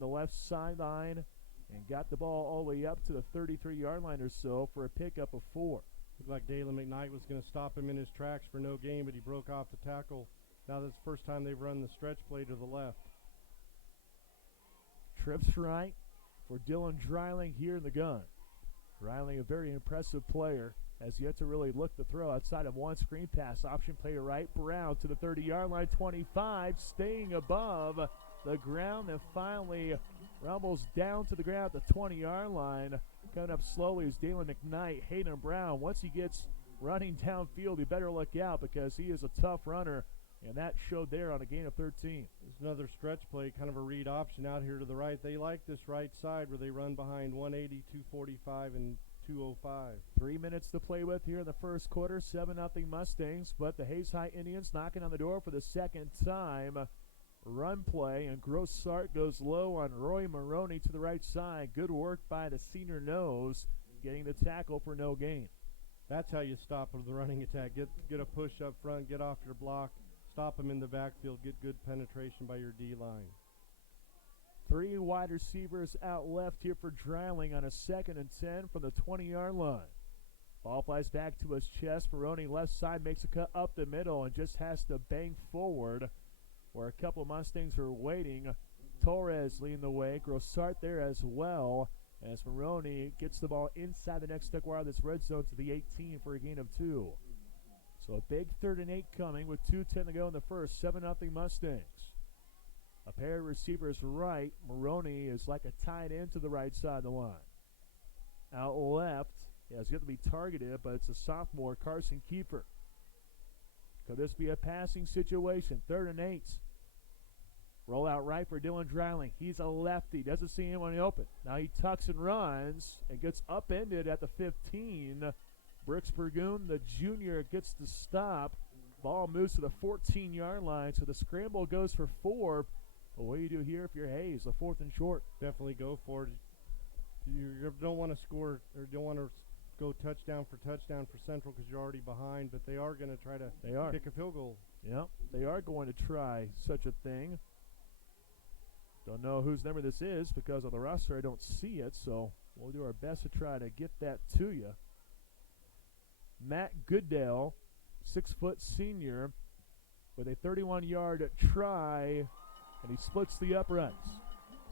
the left sideline and got the ball all the way up to the 33-yard line or so for a pickup of 4. Looked like Dalen McKnight was going to stop him in his tracks for no gain, but he broke off the tackle. Now that's the first time they've run the stretch play to the left. Trips right for Dylan Dreiling here in the gun. Dreiling, a very impressive player, has yet to really look the throw outside of one screen pass. Option play to right. Brown to the 30-yard line, 25, staying above the ground and finally rumbles down to the ground at the 20-yard line. Coming up slowly is Dalen McKnight. Hayden Brown, once he gets running downfield, you better look out because he is a tough runner, and that showed there on a gain of 13. There's another stretch play, kind of a read option out here to the right. They like this right side where they run behind 180, 245, and 205. 3 minutes to play with here in the first quarter. 7-0 Mustangs, but the Hayes High Indians knocking on the door for the second time. Run play, and Grossart goes low on Roy Maroney to the right side. Good work by the senior nose, getting the tackle for no gain. That's how you stop the running attack. Get a push up front, get off your block, stop them in the backfield, get good penetration by your D-line. 3 wide receivers out left here for Dreiling on a 2nd and 10 from the 20-yard line. Ball flies back to his chest. Maroney left side makes a cut up the middle and just has to bang forward where a couple of Mustangs are waiting. Torres leading the way. Grossart there as well as Maroney gets the ball inside the next deck wire of this red zone to the 18 for a gain of 2. So a big 3rd and 8 coming with 2:10 to go in the first. 7-0 Mustangs. A pair of receivers right. Maroney is like a tight end to the right side of the line. Out left, he has yet to be targeted, but it's a sophomore, Carson Kiefer. Could this be a passing situation? 3rd and 8. Roll out right for Dylan Dreiling. He's a lefty. Doesn't see anyone open. Now he tucks and runs and gets upended at the 15. Brooks Burgoon, the junior, gets the stop. Ball moves to the 14-yard line, so the scramble goes for 4. Well, what do you do here if you're Hayes? A 4th and short. Definitely go for it. You don't want to score or don't want to go touchdown for Central because you're already behind, but they are going to try to kick a field goal. Yep, they are going to try such a thing. Don't know whose number this is because on the roster I don't see it, so we'll do our best to try to get that to you. Matt Goodell, 6-foot senior, with a 31-yard try, and he splits the uprights.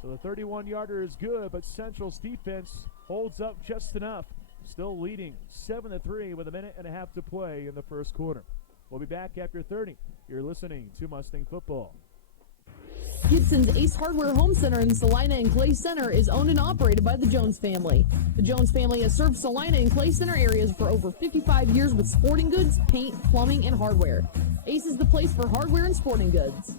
So the 31-yarder is good, but Central's defense holds up just enough. Still leading 7-3 with a minute and a half to play in the first quarter. We'll be back after 30. You're listening to Mustang Football. Gibson's Ace Hardware Home Center in Salina and Clay Center is owned and operated by the Jones family. The Jones family has served Salina and Clay Center areas for over 55 years with sporting goods, paint, plumbing, and hardware. Ace is the place for hardware and sporting goods.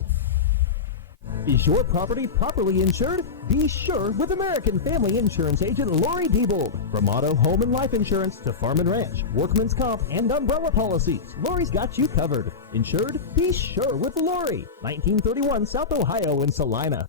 Is your property properly insured? Be sure with American Family Insurance agent Lori Diebold. From auto, home, and life insurance to farm and ranch, workman's comp, and umbrella policies, Lori's got you covered. Insured? Be sure with Lori. 1931 South Ohio in Salina.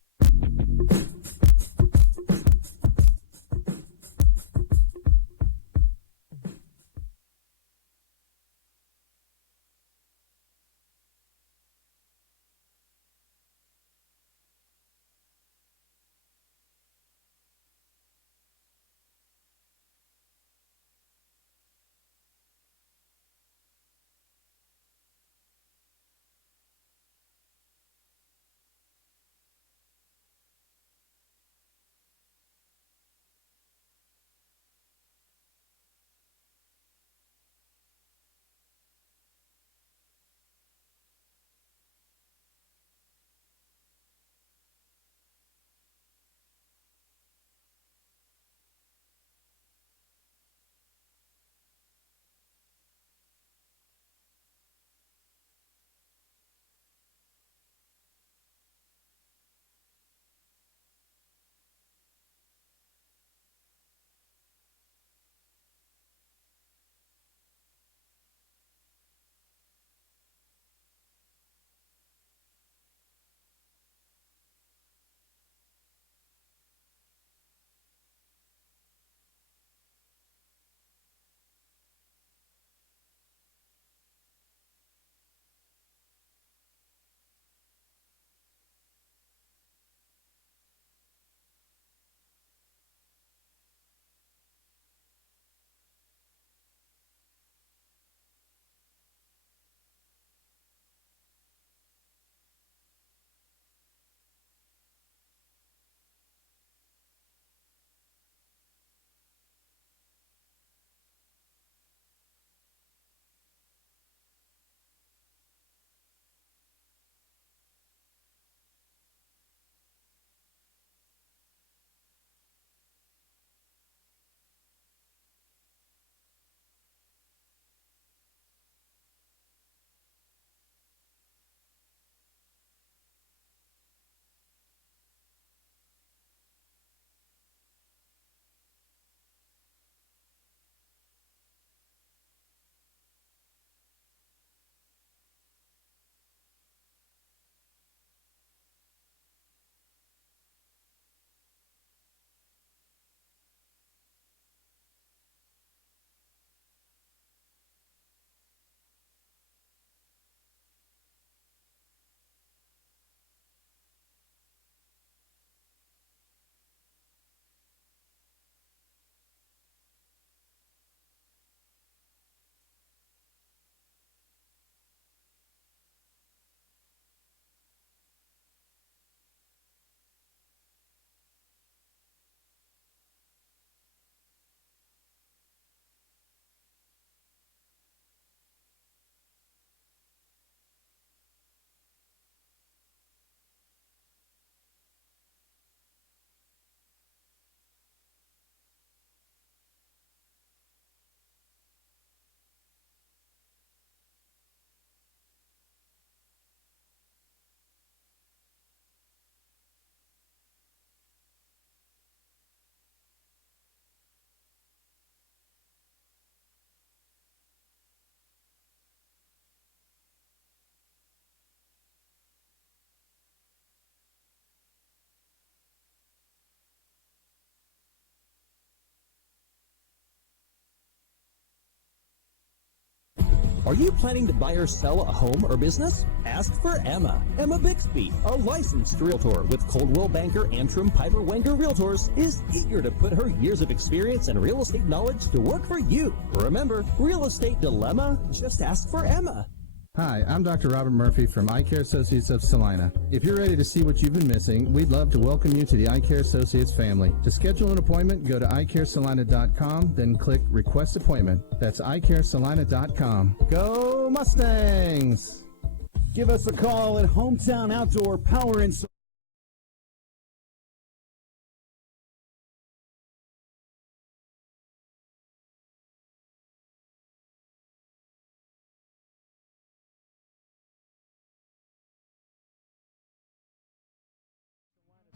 Are you planning to buy or sell a home or business? Ask for Emma. Emma Bixby, a licensed realtor with Coldwell Banker Antrim Piper Wenger Realtors, is eager to put her years of experience and real estate knowledge to work for you. Remember, real estate dilemma? Just ask for Emma. Hi, I'm Dr. Robert Murphy from Eye Care Associates of Salina. If you're ready to see what you've been missing, we'd love to welcome you to the Eye Care Associates family. To schedule an appointment, go to eyecaresalina.com, then click Request Appointment. That's eyecaresalina.com. Go Mustangs! Give us a call at Hometown Outdoor Power and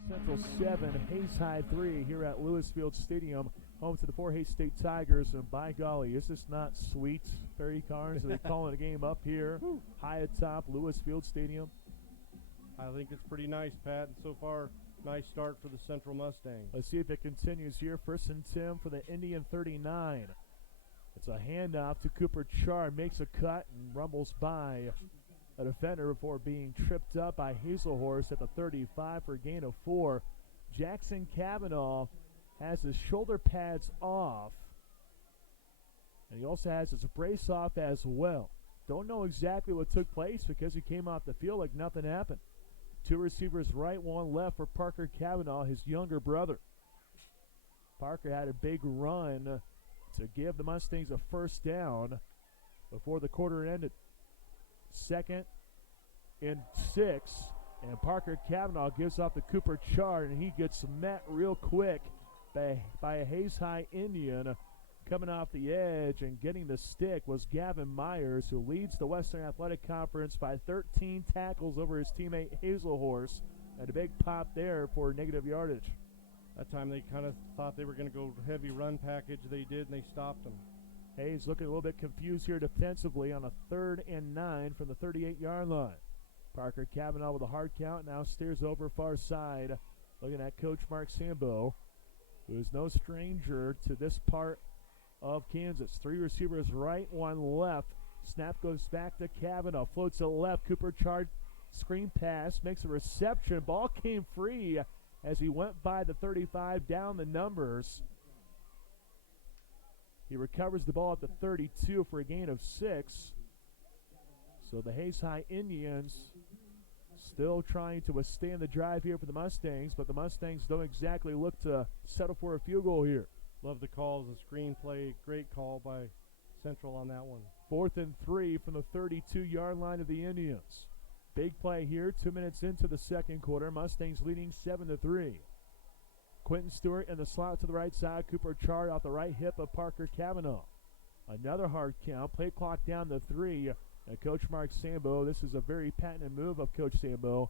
Central 7, Hayes High 3 here at Lewis Field Stadium, home to the 4 Hayes State Tigers. And by golly, is this not sweet? Ferry cars, are they calling a game up here high atop Lewis Field Stadium? I think it's pretty nice, Pat. And so far, nice start for the Central Mustangs. Let's see if it continues here. First and 10 for the Indian 39. It's a handoff to Cooper Char, makes a cut and rumbles by a defender before being tripped up by Hazelhorse at the 35 for a gain of 4. Jackson Cavanaugh has his shoulder pads off, and he also has his brace off as well. Don't know exactly what took place because he came off the field like nothing happened. 2 receivers right, 1 left for Parker Cavanaugh, his younger brother. Parker had a big run to give the Mustangs a first down before the quarter ended. 2nd and 6, and Parker Cavanaugh gives off the Cooper Char, and he gets met real quick by a Hayes High Indian. Coming off the edge and getting the stick was Gavin Myers, who leads the Western Athletic Conference by 13 tackles over his teammate Hazelhorse, and a big pop there for negative yardage. That time they kind of thought they were going to go heavy run package. They did, and they stopped them. Hayes looking a little bit confused here defensively on a 3rd and 9 from the 38-yard line. Parker Cavanaugh with a hard count now steers over far side, looking at Coach Mark Sambo, who is no stranger to this part of Kansas. 3 receivers right, 1 left. Snap goes back to Cavanaugh, floats to left. Cooper Char, screen pass, makes a reception. Ball came free as he went by the 35, down the numbers. He recovers the ball at the 32 for a gain of 6. So the Hayes High Indians still trying to withstand the drive here for the Mustangs, but the Mustangs don't exactly look to settle for a field goal here. Love the calls, the screenplay. Great call by Central on that one. 4th and 3 from the 32-yard line of the Indians. Big play here, 2 minutes into the second quarter. Mustangs leading 7-3. Quentin Stewart in the slot to the right side. Cooper Char off the right hip of Parker Cavanaugh. Another hard count. Play clock down to 3. And Coach Mark Sambo, this is a very patented move of Coach Sambo.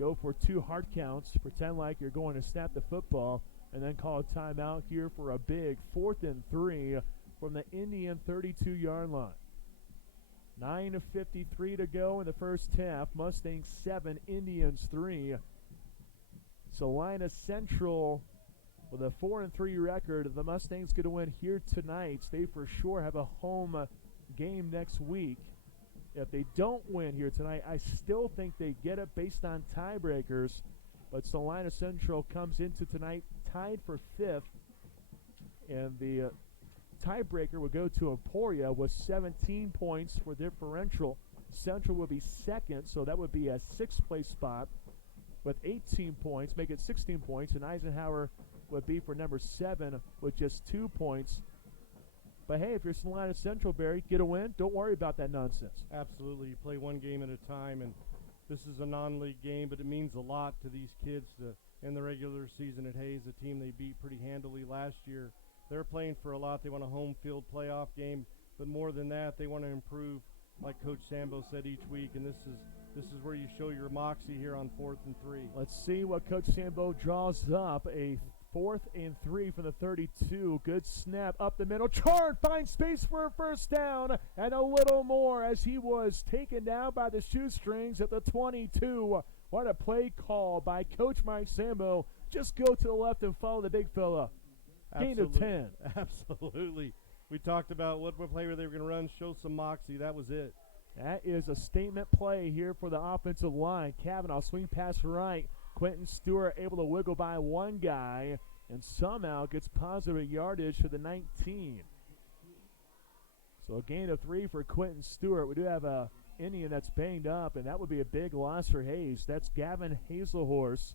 Go for 2 hard counts. Pretend like you're going to snap the football. And then call a timeout here for a big 4th and 3 from the Indian 32-yard line. 9:53 to go in the first half. Mustangs 7, Indians 3. Salina Central with a 4-3 record. The Mustangs going to win here tonight. They for sure have a home game next week. If they don't win here tonight, I still think they get it based on tiebreakers. But Salina Central comes into tonight tied for 5th. And the tiebreaker will go to Emporia with 17 points for differential. Central will be 2nd, so that would be a 6th place spot with 18 points, make it 16 points, and Eisenhower would be for number 7 with just 2 points. But hey, if you're Salina Central, Barry, get a win. Don't worry about that nonsense. Absolutely. You play one game at a time, and this is a non-league game, but it means a lot to these kids to end the regular season at Hayes, a team they beat pretty handily last year. They're playing for a lot. They want a home field playoff game, but more than that, they want to improve, like Coach Sambo said each week, and this is where you show your moxie here on 4th and 3. Let's see what Coach Sambo draws up. A 4th and 3 from the 32. Good snap up the middle. Chart finds space for a first down and a little more as he was taken down by the shoestrings at the 22. What a play call by Coach Mike Sambo. Just go to the left and follow the big fella. Gain of 10. Absolutely. We talked about what play they were going to run, show some moxie. That was it. That is a statement play here for the offensive line. Kavanaugh swing pass right. Quentin Stewart able to wiggle by one guy and somehow gets positive yardage to the 19. So a gain of 3 for Quentin Stewart. We do have a Indian that's banged up, and that would be a big loss for Hayes. That's Gavin Hazelhorse.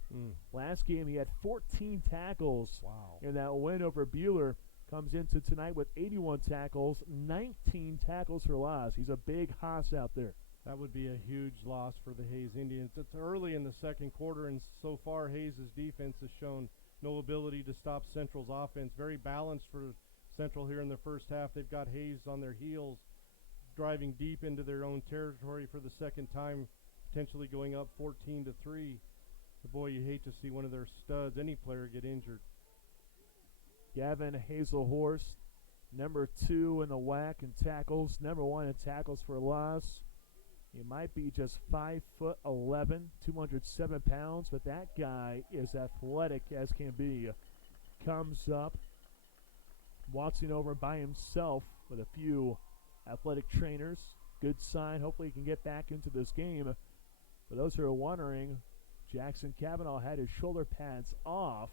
Last game he had 14 tackles. Wow. In that win over Bueller. Comes into tonight with 81 tackles, 19 tackles for loss. He's a big hoss out there. That would be a huge loss for the Hayes Indians. It's early in the second quarter, and so far Hayes' defense has shown no ability to stop Central's offense. Very balanced for Central here in the first half. They've got Hayes on their heels, driving deep into their own territory for the second time, potentially going up 14-3. But boy, you hate to see one of their studs, any player, get injured. Gavin Hazelhorse, number 2 in the WAC in tackles, number 1 in tackles for loss. He might be just 5'11", 207 pounds, but that guy is athletic as can be. Comes up, waltzing over by himself with a few athletic trainers. Good sign. Hopefully he can get back into this game. For those who are wondering, Jackson Kavanaugh had his shoulder pads off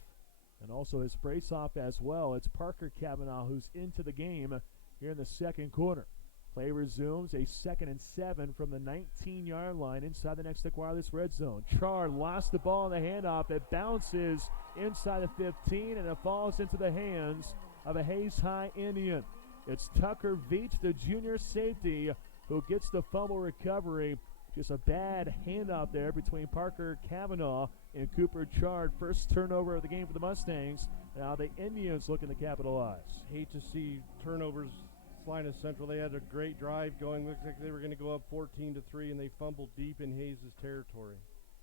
and also his brace off as well. It's Parker Kavanaugh who's into the game here in the second quarter. Play resumes, a 2nd and 7 from the 19-yard line inside the next wireless red zone. Chard lost the ball in the handoff. It bounces inside the 15, and it falls into the hands of a Hayes High Indian. It's Tucker Veach, the junior safety, who gets the fumble recovery. Just a bad handoff there between Parker Kavanaugh and Cooper Chard. First turnover of the game for the Mustangs. Now the Indians looking to capitalize. Hate to see turnovers. Salina Central, they had a great drive going. Looks like they were going to go up 14-3, and they fumbled deep in Hayes' territory.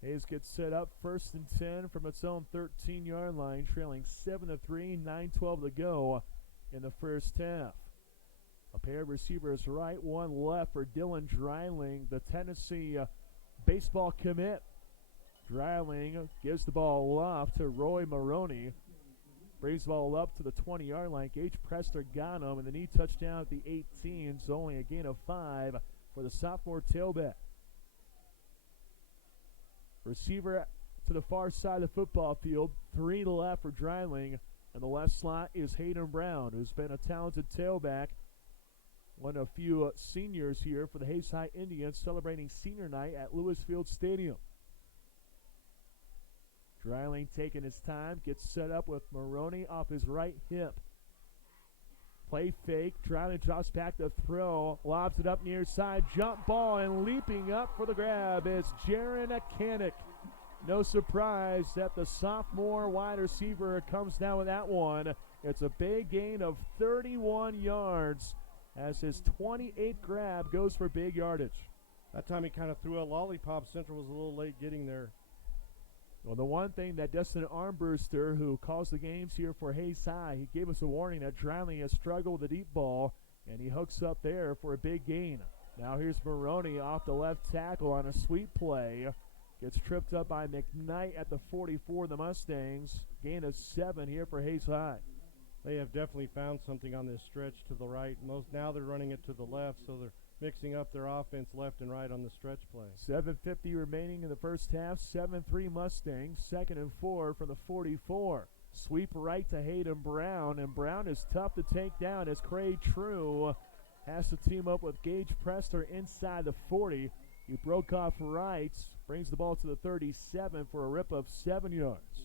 Hayes gets set up 1st and 10 from its own 13-yard line, trailing 7-3, 9:12 to go in the first half. A pair of receivers right, one left for Dylan Dreiling, the Tennessee baseball commit. Dreiling gives the ball off to Roy Maroney. Brings the ball up to the 20-yard line. Gage Prester got him, and the knee touchdown at the 18, so only a gain of 5 for the sophomore tailback. Receiver to the far side of the football field, 3 left for Dreiling, and the left slot is Hayden Brown, who's been a talented tailback. One of a few seniors here for the Hayes High Indians celebrating senior night at Lewis Field Stadium. Dreiling taking his time, gets set up with Maroney off his right hip. Play fake, Dreiling drops back to throw, lobs it up near side, jump ball, and leaping up for the grab is Jaron Akanik. No surprise that the sophomore wide receiver comes down with that one. It's a big gain of 31 yards as his 28th grab goes for big yardage. That time he kind of threw a lollipop. Central was a little late getting there. Well, the one thing that Dustin Armbruster, who calls the games here for Hayes High, he gave us a warning that Dreiling has struggled with the deep ball, and he hooks up there for a big gain. Now here's Maroney off the left tackle on a sweep play. Gets tripped up by McKnight at the 44 of the Mustangs. Gain of 7 here for Hayes High. They have definitely found something on this stretch to the right. Now they're running it to the left, so they're mixing up their offense left and right on the stretch play. 7:50 remaining in the first half. 7-3 Mustangs. 2nd and 4 from the 44. Sweep right to Hayden Brown, and Brown is tough to take down as Craig True has to team up with Gage Prester inside the 40. He broke off right, brings the ball to the 37 for a rip of 7 yards.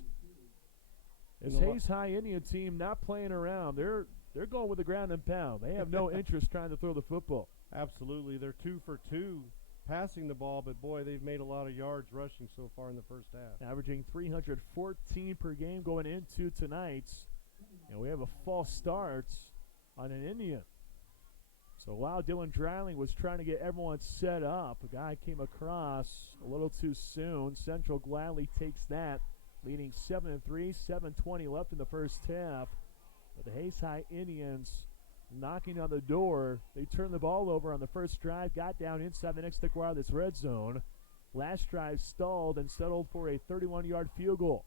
This Hayes High Indian team not playing around. They're going with the ground and pound. They have no interest trying to throw the football. Absolutely. They're 2 for 2 passing the ball, but boy, they've made a lot of yards rushing so far in the first half. Averaging 314 per game going into tonight's. And we have a false start on an Indian. So while Dylan Dreiling was trying to get everyone set up, a guy came across a little too soon. Central gladly takes that, leading 7-3, 7:20 left in the first half. But the Hayes High Indians knocking on the door. They turned the ball over on the first drive, got down inside the next wireless red zone. Last drive stalled and settled for a 31-yard field goal.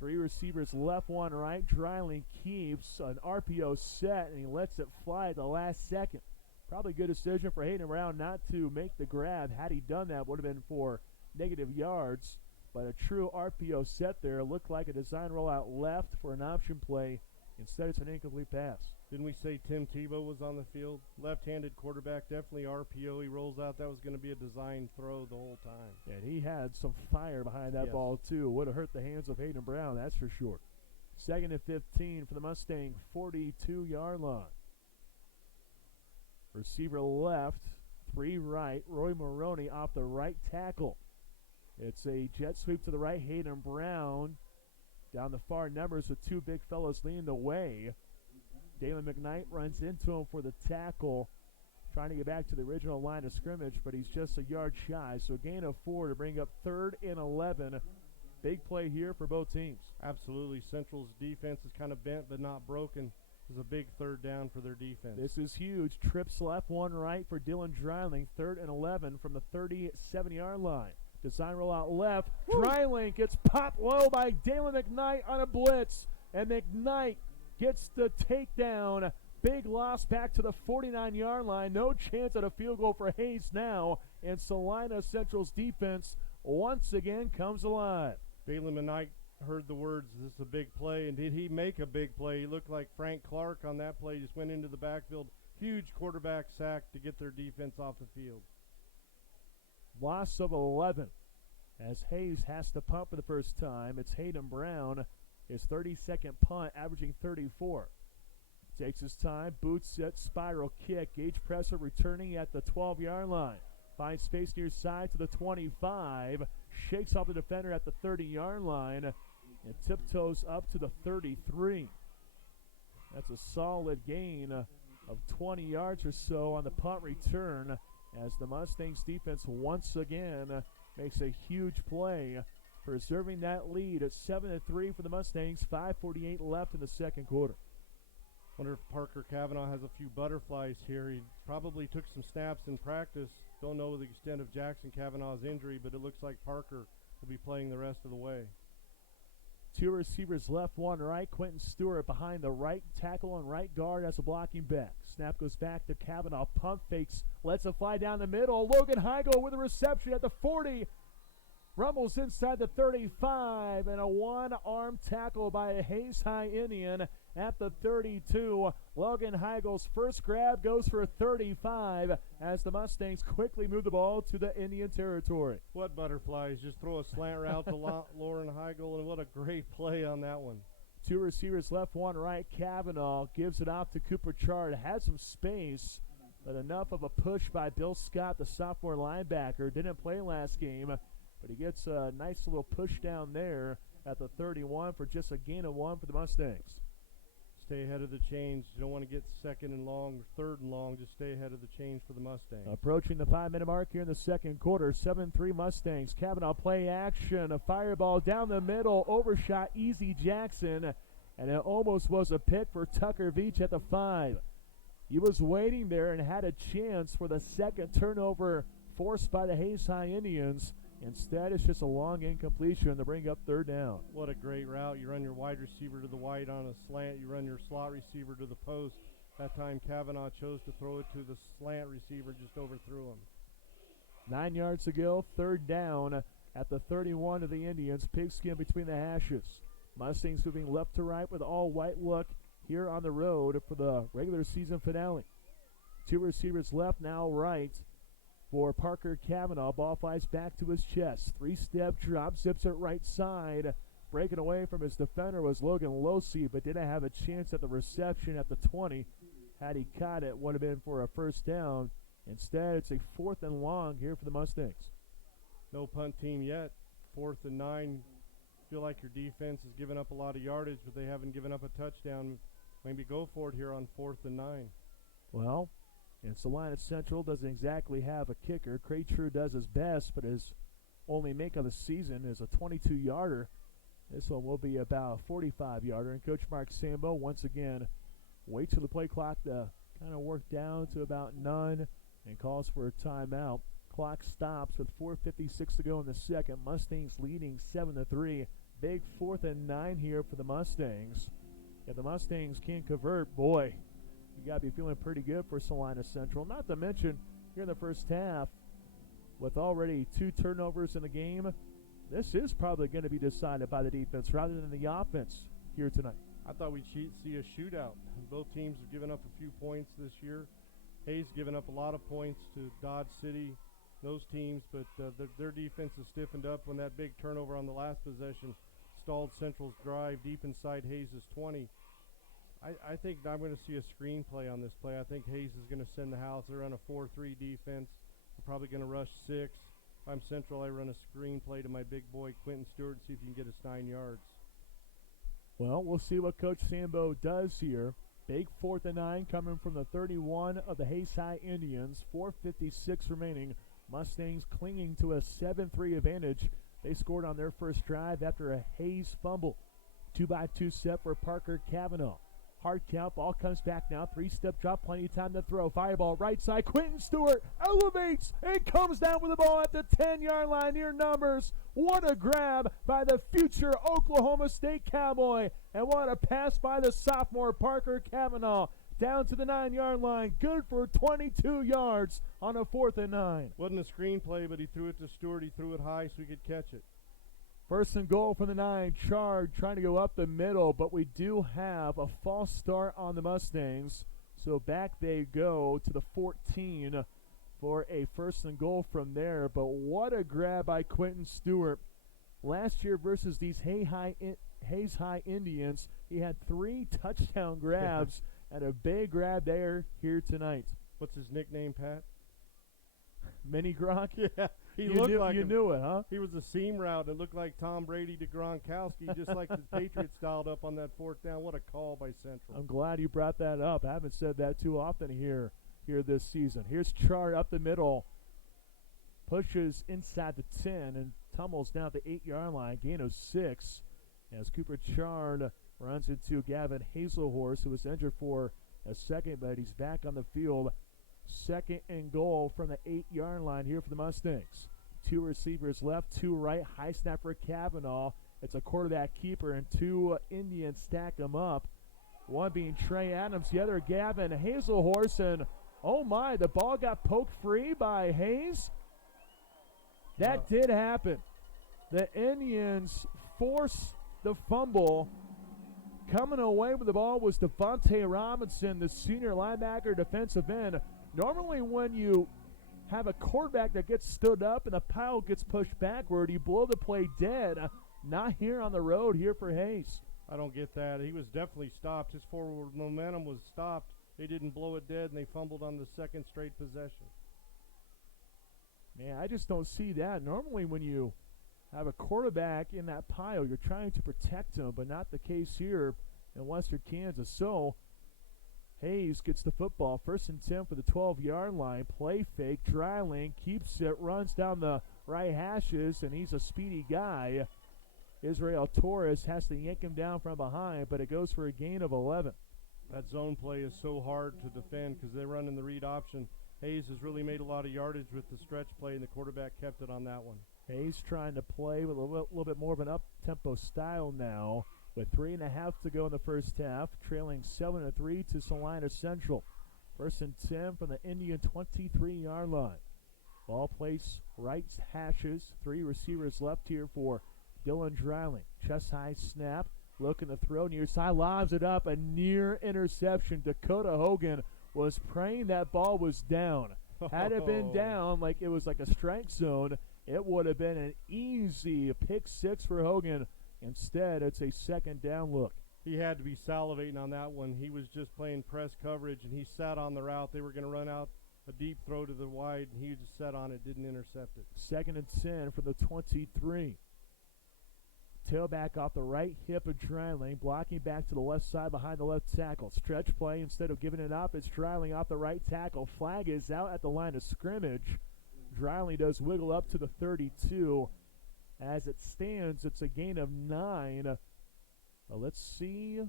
Three receivers left, one right. Dryling keeps an RPO set, and he lets it fly at the last second. Probably a good decision for Hayden Brown not to make the grab. Had he done that, would have been for negative yards. But a true RPO set there. Looked like a design rollout left for an option play. Instead, it's an incomplete pass. Didn't we say Tim Tebow was on the field? Left-handed quarterback, definitely RPO. He rolls out. That was going to be a design throw the whole time. And he had some fire behind that ball, too. Would have hurt the hands of Hayden Brown, that's for sure. 2nd and 15 for the Mustang 42-yard line. Receiver left, 3 right. Roy Maroney off the right tackle. It's a jet sweep to the right. Hayden Brown down the far numbers with 2 big fellows leading the way. Dalen McKnight runs into him for the tackle, trying to get back to the original line of scrimmage, but he's just a yard shy. So a gain of 4 to bring up 3rd and 11. Big play here for both teams. Absolutely. Central's defense is kind of bent but not broken. This is a big 3rd down for their defense. This is huge. Trips left, 1 right for Dylan Dryling. 3rd and 11 from the 37-yard line. Design rollout left. Dryling gets popped low by Dalen McKnight on a blitz. And McKnight gets the takedown. Big loss back to the 49-yard line. No chance at a field goal for Hayes now. And Salina Central's defense once again comes alive. Dalen McKnight heard the words, this is a big play, and did he make a big play? He looked like Frank Clark on that play. Just went into the backfield. Huge quarterback sack to get their defense off the field. Loss of 11 as Hayes has to punt for the first time. It's Hayden Brown, his 32nd punt, averaging 34. Takes his time, boots it, spiral kick. Gage Presser returning at the 12-yard line. Finds space near side to the 25. Shakes off the defender at the 30-yard line and tiptoes up to the 33. That's a solid gain of 20 yards or so on the punt return as the Mustangs defense once again makes a huge play, preserving that lead at 7-3 for the Mustangs. 5:48 left in the second quarter. Wonder if Parker Cavanaugh has a few butterflies here. He probably took some snaps in practice. Don't know the extent of Jackson Cavanaugh's injury, but it looks like Parker will be playing the rest of the way. 2 receivers left, 1 right. Quentin Stewart behind the right tackle and right guard as a blocking back. Snap goes back to Cavanaugh. Pump fakes. Lets it fly down the middle. Logan Heigl with a reception at the 40. Rumbles inside the 35. And a one-arm tackle by a Hayes High Indian at the 32. Logan Heigl's first grab goes for 35 as the Mustangs quickly move the ball to the Indian territory. What butterflies? Just throw a slant route to Lauren Heigl, and what a great play on that one. 2 receivers left, 1 right. Cavanaugh gives it off to Cooper Chard. Had some space, but enough of a push by Bill Scott, the sophomore linebacker. Didn't play last game, but he gets a nice little push down there at the 31 for just a gain of 1 for the Mustangs. Stay ahead of the chains. You don't want to get 2nd and long or 3rd and long. Just stay ahead of the chains for the Mustangs. Approaching the 5-minute mark here in the second quarter. 7-3 Mustangs. Cavanaugh play action. A fireball down the middle. Overshot Easy Jackson. And it almost was a pick for Tucker Veach at the 5. He was waiting there and had a chance for the second turnover forced by the Hayes High Indians. Instead, it's just a long incompletion to bring up 3rd down. What a great route. You run your wide receiver to the white on a slant. You run your slot receiver to the post. That time, Cavanaugh chose to throw it to the slant receiver, just overthrew him. 9 yards to go, 3rd down at the 31 of the Indians. Pigskin between the hashes. Mustangs moving left to right with all white look here on the road for the regular season finale. 2 receivers left, now right. For Parker Cavanaugh, ball flies back to his chest. 3-step drop, zips it right side. Breaking away from his defender was Logan Losey, but didn't have a chance at the reception at the 20. Had he caught it, would have been for a 1st down. Instead, it's a 4th and long here for the Mustangs. No punt team yet. 4th and 9. Feel like your defense has given up a lot of yardage, but they haven't given up a touchdown. Maybe go for it here on 4th and 9. Well, and Salina Central doesn't exactly have a kicker. Craytrue does his best, but his only make of the season is a 22-yarder. This one will be about a 45-yarder. And Coach Mark Sambo, once again, waits for the play clock to kind of work down to about none and calls for a timeout. Clock stops with 4:56 to go in the second. Mustangs leading 7-3. Big 4th and 9 here for the Mustangs. If the Mustangs can't convert, boy, you got to be feeling pretty good for Salina Central. Not to mention, here in the first half, with already 2 turnovers in the game, this is probably going to be decided by the defense rather than the offense here tonight. I thought we'd see a shootout. Both teams have given up a few points this year. Hayes given up a lot of points to Dodge City, those teams, but their defense has stiffened up when that big turnover on the last possession stalled Central's drive deep inside Hayes' 20. I think I'm going to see a screenplay on this play. I think Hayes is going to send the house. They run a 4-3 defense. They're probably going to rush 6. If I'm Central, I run a screenplay to my big boy Quentin Stewart and see if he can get us 9 yards. Well, we'll see what Coach Sambo does here. Big 4th and 9 coming from the 31 of the Hayes High Indians. 4:56 remaining. Mustangs clinging to a 7-3 advantage. They scored on their first drive after a Hayes fumble. 2-by-2 set for Parker Cavanaugh. Hard count, ball comes back now. 3-step drop, plenty of time to throw. Fireball right side. Quentin Stewart elevates and comes down with the ball at the 10-yard line near numbers. What a grab by the future Oklahoma State Cowboy. And what a pass by the sophomore Parker Cavanaugh down to the 9-yard line. Good for 22 yards on a 4th and 9. Wasn't a screenplay, but he threw it to Stewart. He threw it high so he could catch it. First and goal from the 9. Chard trying to go up the middle, but we do have a false start on the Mustangs. So back they go to the 14 for a first and goal from there. But what a grab by Quentin Stewart. Last year versus these Hayes High Indians, he had 3 touchdown grabs and a big grab there here tonight. What's his nickname, Pat? Mini Gronk? Yeah. You knew it, huh? He was a seam route. It looked like Tom Brady to Gronkowski, just like the Patriots styled up on that 4th down. What a call by Central. I'm glad you brought that up. I haven't said that too often here this season. Here's Chard up the middle. Pushes inside the 10 and tumbles down the 8-yard line. Gain of 6 as Cooper Chard runs into Gavin Hazelhorse, who was injured for a second, but he's back on the field. Second and goal from the 8-yard line here for the Mustangs. 2 receivers left, 2 right. High snap for Cavanaugh. It's a quarterback keeper, and 2 Indians stack them up. One being Trey Adams, the other Gavin Hazelhorse, and oh my, the ball got poked free by Hayes. That did happen. The Indians forced the fumble. Coming away with the ball was Devontae Robinson, the senior linebacker defensive end. Normally when you have a quarterback that gets stood up and the pile gets pushed backward, you blow the play dead. Not here on the road here for Hayes. I don't get that. He was definitely stopped. His forward momentum was stopped. They didn't blow it dead, and they fumbled on the second straight possession. Man, I just don't see that. Normally when you have a quarterback in that pile, you're trying to protect him, but not the case here in Western Kansas. So Hayes gets the football. 1st and 10 for the 12-yard line. Play fake. Dryling keeps it, runs down the right hashes, and he's a speedy guy. Israel Torres has to yank him down from behind, but it goes for a gain of 11. That zone play is so hard to defend because they run in the read option. Hayes has really made a lot of yardage with the stretch play, and the quarterback kept it on that one. Hayes trying to play with a little bit more of an up-tempo style now, with 3.5 to go in the first half, trailing 7-3 to Salina Central. 1st and 10 from the Indian 23-yard line. Ball placed right hashes. 3 receivers left here for Dylan Dryling. Chest high snap, looking to throw near side, lobs it up, a near interception. Dakota Hogan was praying that ball was down. Had it been down like it was like a strike zone, it would have been an easy pick 6 for Hogan. Instead, it's a 2nd down look. He had to be salivating on that one. He was just playing press coverage, and he sat on the route. They were going to run out a deep throw to the wide, and he just sat on it, didn't intercept it. 2nd and 10 for the 23. Tailback off the right hip of Dryling, blocking back to the left side behind the left tackle. Stretch play, instead of giving it up, it's Dryling off the right tackle. Flag is out at the line of scrimmage. Dryling does wiggle up to the 32. As it stands, it's a gain of 9. Let's see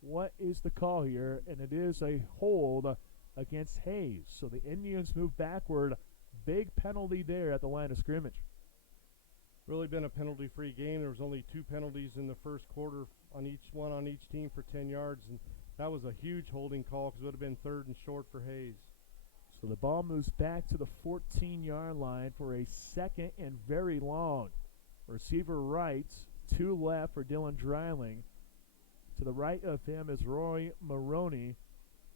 what is the call here, and it is a hold against Hayes. So the Indians move backward. Big penalty there at the line of scrimmage. Really been a penalty-free game. There was only 2 penalties in the first quarter on each team for 10 yards, and that was a huge holding call because it would have been 3rd and short for Hayes. So the ball moves back to the 14-yard line for a 2nd and very long. Receiver right, 2 left for Dylan Dreiling. To the right of him is Roy Maroney,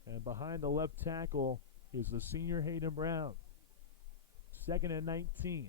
and behind the left tackle is the senior Hayden Brown. 2nd and 19.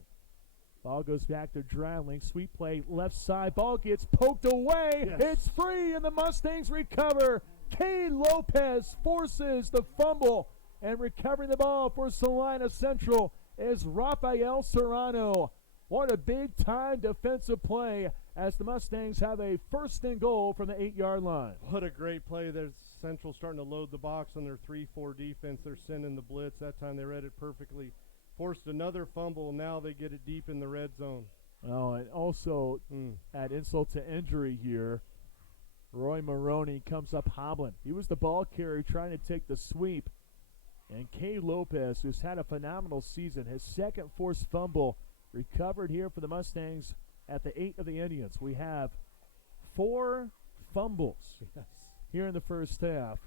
Ball goes back to Dreiling. Sweep play left side. Ball gets poked away. Yes. It's free, and the Mustangs recover. Cade Lopez forces the fumble, and recovering the ball for Salina Central is Rafael Serrano. What a big-time defensive play as the Mustangs have a 1st and goal from the 8-yard line. What a great play. There's Central starting to load the box on their 3-4 defense. They're sending the blitz. That time they read it perfectly. Forced another fumble. Now they get it deep in the red zone. Oh, and also add insult to injury here. Roy Maroney comes up hobbling. He was the ball carrier trying to take the sweep. And Cade Lopez, who's had a phenomenal season, his 2nd forced fumble recovered here for the Mustangs at the 8 of the Indians. We have 4 fumbles here in the first half.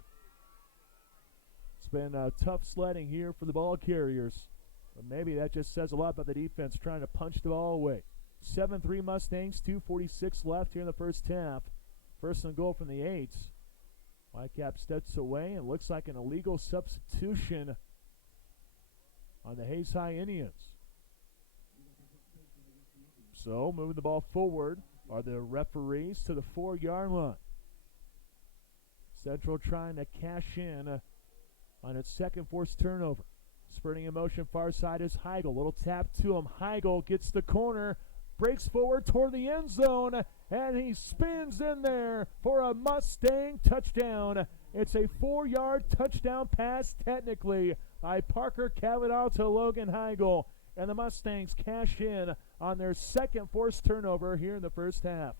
It's been tough sledding here for the ball carriers. But maybe that just says a lot about the defense trying to punch the ball away. 7-3 Mustangs, 2:46 left here in the first half. 1st and goal from the 8. Whitecap steps away and looks like an illegal substitution on the Hayes High Indians. So moving the ball forward are the referees to the 4-yard line. Central trying to cash in on its 2nd forced turnover. Spurting in motion, far side is Heigl. Little tap to him. Heigl gets the corner, breaks forward toward the end zone, and he spins in there for a Mustang touchdown. It's a 4-yard touchdown pass, technically, by Parker Cavanaugh to Logan Heigl. And the Mustangs cash in on their 2nd forced turnover here in the first half.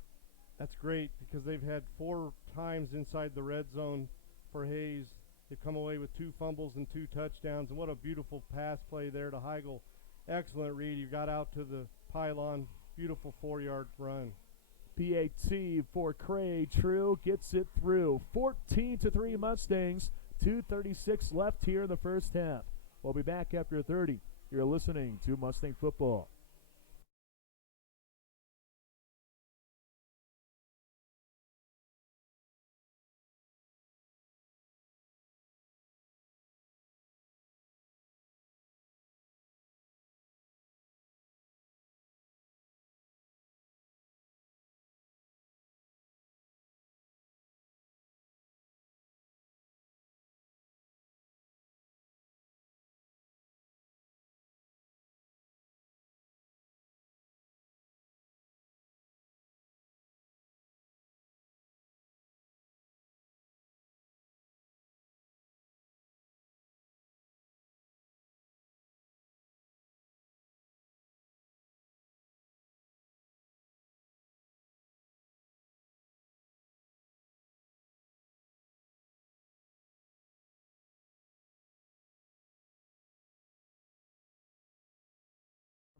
That's great because they've had 4 times inside the red zone for Hayes. They've come away with 2 fumbles and 2 touchdowns, and what a beautiful pass play there to Heigl. Excellent read. You got out to the pylon. Beautiful 4-yard run. PAT for Craig True gets it through. 14-3 Mustangs. 2:36 left here in the first half. We'll be back after 30. You're listening to Mustang Football.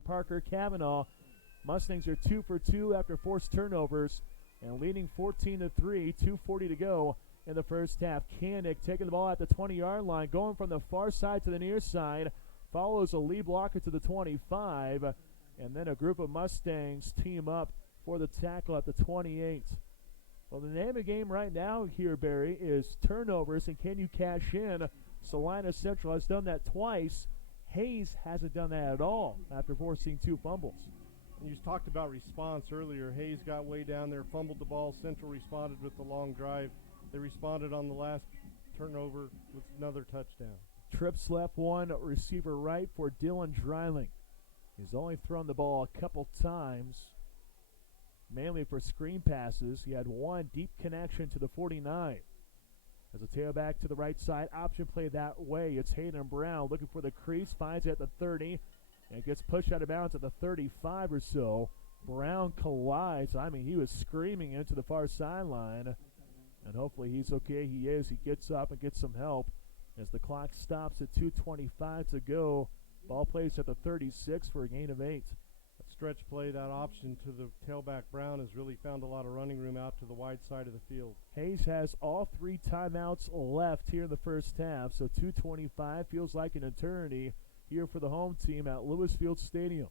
Parker Cavanaugh. Mustangs are 2 for 2 after forced turnovers and leading 14-3, 2:40 to go in the first half. Kandick taking the ball at the 20-yard line, going from the far side to the near side, follows a lead blocker to the 25, and then a group of Mustangs team up for the tackle at the 28. Well, the name of the game right now here, Barry, is turnovers, and can you cash in? Salina Central has done that twice. Hayes hasn't done that at all after forcing 2 fumbles. You talked about response earlier. Hayes got way down there, fumbled the ball. Central responded with the long drive. They responded on the last turnover with another touchdown. Trips left one, receiver right for Dylan Dreiling. He's only thrown the ball a couple times, mainly for screen passes. He had one deep connection to the 49. As a tailback to the right side, option play that way. It's Hayden Brown looking for the crease, finds it at the 30, and gets pushed out of bounds at the 35 or so. Brown collides. I mean, he was screaming into the far sideline, and hopefully he's okay. He is. He gets up and gets some help as the clock stops at 2:25 to go. Ball plays at the 36 for a gain of 8. stretch play, that option to the tailback Brown has really found a lot of running room out to the wide side of the field. Hayes has all 3 timeouts left here in the first half, so 2:25 feels like an eternity here for the home team at Lewis Field Stadium.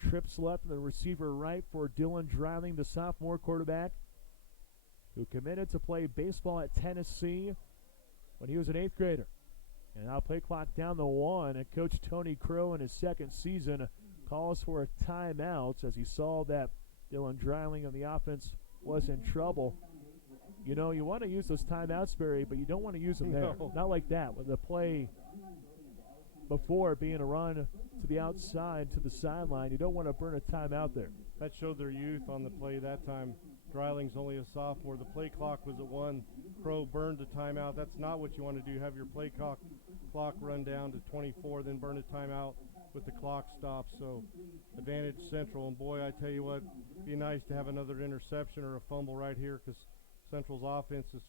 Trips left in the receiver right for Dylan Dreiling, the sophomore quarterback, who committed to play baseball at Tennessee when he was an 8th grader. And now play clock down to 1, and Coach Tony Crow in his second season calls for a timeout as he saw that Dylan Dreiling on the offense was in trouble. You know, you want to use those timeouts, Barry, but you don't want to use them there. No. Not like that. With the play before being a run to the outside, to the sideline, you don't want to burn a timeout there. That showed their youth on the play that time. Dreiling's only a sophomore. The play clock was at 1. Crow burned a timeout. That's not what you want to do. Have your play clock run down to 24, then burn a timeout with the clock stopped. So advantage Central. And boy, I tell you what, it'd be nice to have another interception or a fumble right here, because Central's offense has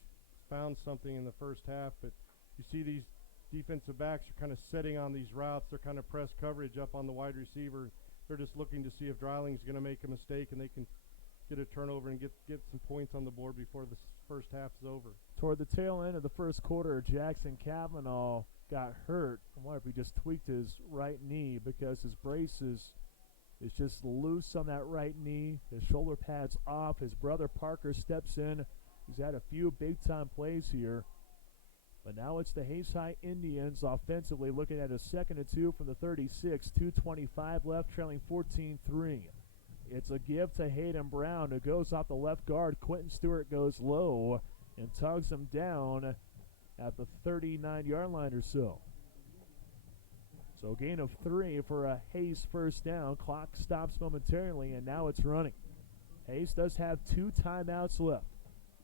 found something in the first half. But you see these defensive backs are kind of setting on these routes. They're kind of press coverage up on the wide receiver. They're just looking to see if Dreiling's going to make a mistake and they can get a turnover and get some points on the board before the first half is over. Toward the tail end of the first quarter, Jackson Kavanaugh got hurt. I wonder if he just tweaked his right knee, because his brace is just loose on that right knee. His shoulder pad's off. His brother Parker steps in. He's had a few big-time plays here. But now it's the Hayes High Indians offensively looking at a 2nd and 2 from the 36. 2:25 left, trailing 14-3. It's a give to Hayden Brown, who goes off the left guard. Quentin Stewart goes low and tugs him down at the 39-yard line or so. So gain of 3 for a Hayes first down. Clock stops momentarily, and now it's running. Hayes does have 2 timeouts left.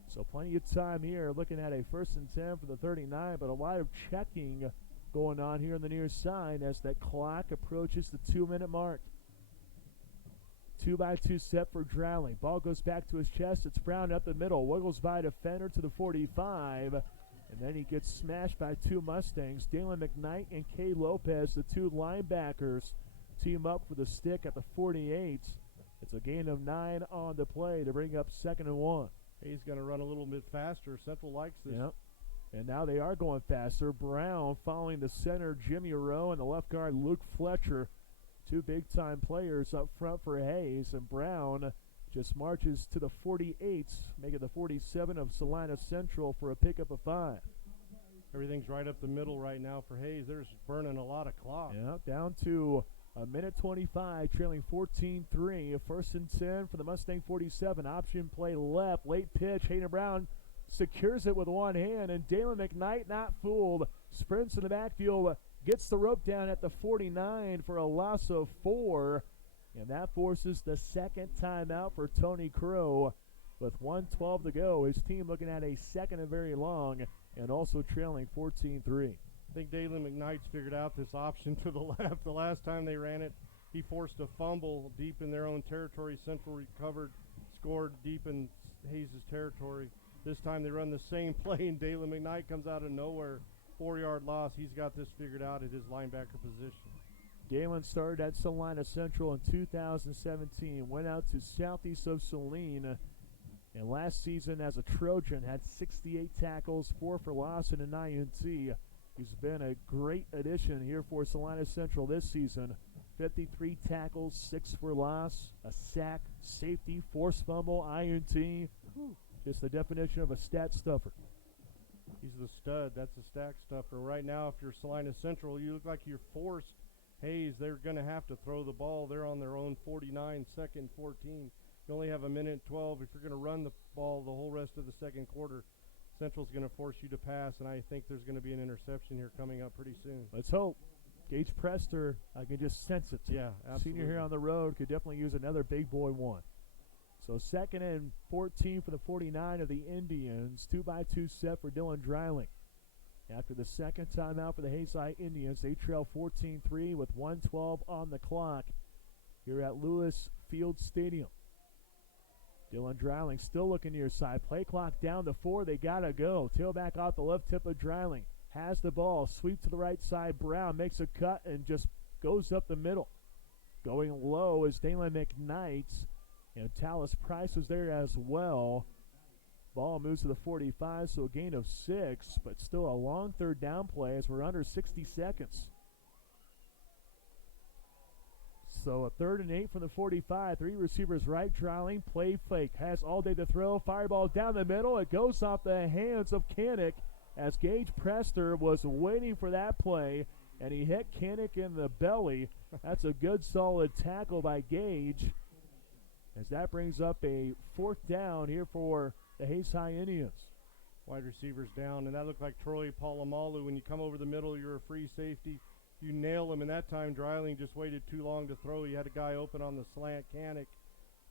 So plenty of time here, looking at a 1st and 10 for the 39, but a lot of checking going on here on the near side as that clock approaches the 2-minute mark. 2-by-2 set for Dreiling. Ball goes back to his chest. It's Brown up the middle. Wiggles by a defender to the 45. And then he gets smashed by 2 Mustangs. Dalen McKnight and Kay Lopez, the 2 linebackers, team up for the stick at the 48. It's a gain of 9 on the play to bring up 2nd and 1. He's going to run a little bit faster. Central likes this. Yep. And now they are going faster. Brown following the center, Jimmy Rowe, and the left guard, Luke Fletcher. 2 big-time players up front for Hayes, and Brown just marches to the 48, making the 47 of Salina Central for a pickup of 5. Everything's right up the middle right now for Hayes. They're just burning a lot of clock. Yeah, down to a minute 25, trailing 14-3. 1st and 10 for the Mustang 47. Option play left, late pitch. Hayden Brown secures it with one hand, and Dalen McKnight, not fooled, sprints in the backfield, gets the rope down at the 49 for a loss of 4, and that forces the 2nd timeout for Tony Crow. With 1:12 to go, his team looking at a 2nd and very long, and also trailing 14-3. I think Dalen McKnight's figured out this option to the left. The last time they ran it, he forced a fumble deep in their own territory. Central recovered, scored deep in Hayes' territory. This time they run the same play, and Dalen McKnight comes out of nowhere. 4-yard loss. He's got this figured out at his linebacker position. Dalen started at Salina Central in 2017, went out to southeast of Salina, and last season as a Trojan had 68 tackles, 4 for loss, and an INT. He's been a great addition here for Salina Central this season. 53 tackles, 6 for loss, a sack, safety, forced fumble, INT. Just the definition of a stat stuffer. He's the stud. That's a stack stuffer. Right now, if you're Salina Central, you look like you're forced. Hayes, they're going to have to throw the ball. They're on their own 49, 2nd, 14. You only have a minute 12. If you're going to run the ball the whole rest of the 2nd quarter, Central's going to force you to pass, and I think there's going to be an interception here coming up pretty soon. Let's hope. Gage Prester, I can just sense it. Yeah, absolutely. Senior here on the road could definitely use another big boy one. So 2nd and 14 for the 49 of the Indians. 2-by-2 set for Dylan Dreiling. After the 2nd timeout for the Hayes High Indians, they trail 14-3 with 1:12 on the clock here at Lewis Field Stadium. Dylan Dreiling still looking near side. Play clock down to 4. They got to go. Tailback off the left tip of Dreiling. Has the ball. Sweep to the right side. Brown makes a cut and just goes up the middle. Going low is Dalen McKnight, and Tallis Price was there as well. Ball moves to the 45, so a gain of 6, but still a long third down play as we're under 60 seconds. So a 3rd and 8 from the 45. 3 receivers right, trialing, play fake. Has all day to throw. Fireball down the middle. It goes off the hands of Canick as Gage Prester was waiting for that play, and he hit Canick in the belly. That's a good, solid tackle by Gage, as that brings up a 4th down here for the Hayes High Indians. Wide receivers down, and that looked like Troy Polamalu. When you come over the middle, you're a free safety. You nail him, and that time Dreiling just waited too long to throw. He had a guy open on the slant. Canick.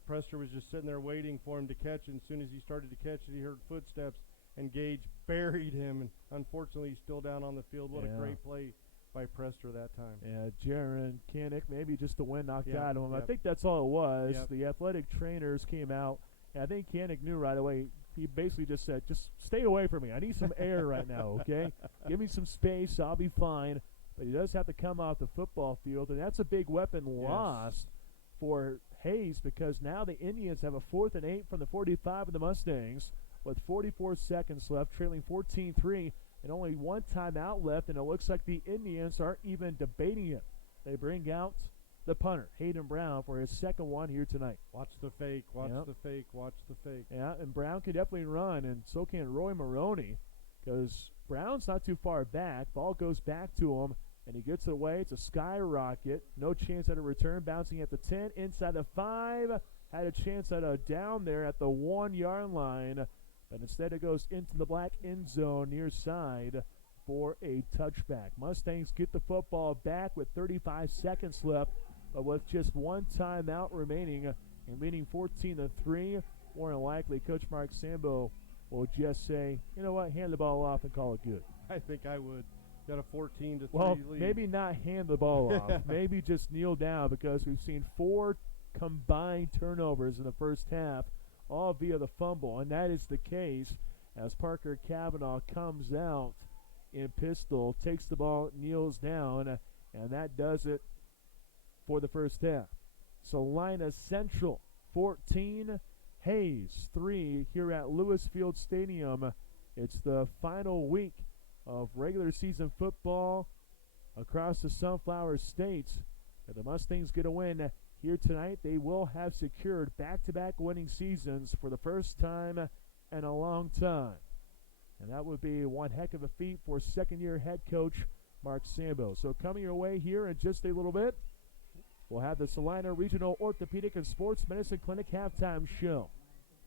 Prester was just sitting there waiting for him to catch, and as soon as he started to catch it, he heard footsteps, and Gage buried him, and unfortunately he's still down on the field. What a great play by Prester that time. Yeah, Jaron Canick, maybe just the wind knocked out of him. Yep. I think that's all it was. Yep. The athletic trainers came out, and I think Canick knew right away. He basically just said, just stay away from me. I need some air right now, okay? Give me some space. I'll be fine. But he does have to come off the football field, and that's a big weapon lost for Hayes, because now the Indians have a 4th and 8 from the 45 of the Mustangs with 44 seconds left, trailing 14-3, and only 1 timeout left, and it looks like the Indians aren't even debating it. They bring out the punter, Hayden Brown, for his 2nd one here tonight. Watch the fake, watch the fake, watch the fake. Yeah, and Brown can definitely run, and so can Roy Maroney, because Brown's not too far back. Ball goes back to him, and he gets away. It's a skyrocket. No chance at a return. Bouncing at the 10, inside the 5. Had a chance at a down there at the 1-yard line, but instead it goes into the black end zone near side for a touchback. Mustangs get the football back with 35 seconds left, but with just 1 timeout remaining and leading 14-3. More than likely, Coach Mark Sambo will just say, you know what, hand the ball off and call it good. I think I would. Got a 14-3 lead. Maybe not hand the ball off. Maybe just kneel down, because we've seen 4 combined turnovers in the first half, all via the fumble, and that is the case as Parker Cavanaugh comes out in pistol, takes the ball, kneels down, and that does it for the first half. Salina Central 14, Hayes 3 here at Lewis Field Stadium. It's the final week of regular season football across the Sunflower State. If the Mustangs get a win here tonight, they will have secured back-to-back winning seasons for the first time in a long time. And that would be one heck of a feat for second-year head coach Mark Sambo. So coming your way here in just a little bit, we'll have the Salina Regional Orthopedic and Sports Medicine Clinic halftime show.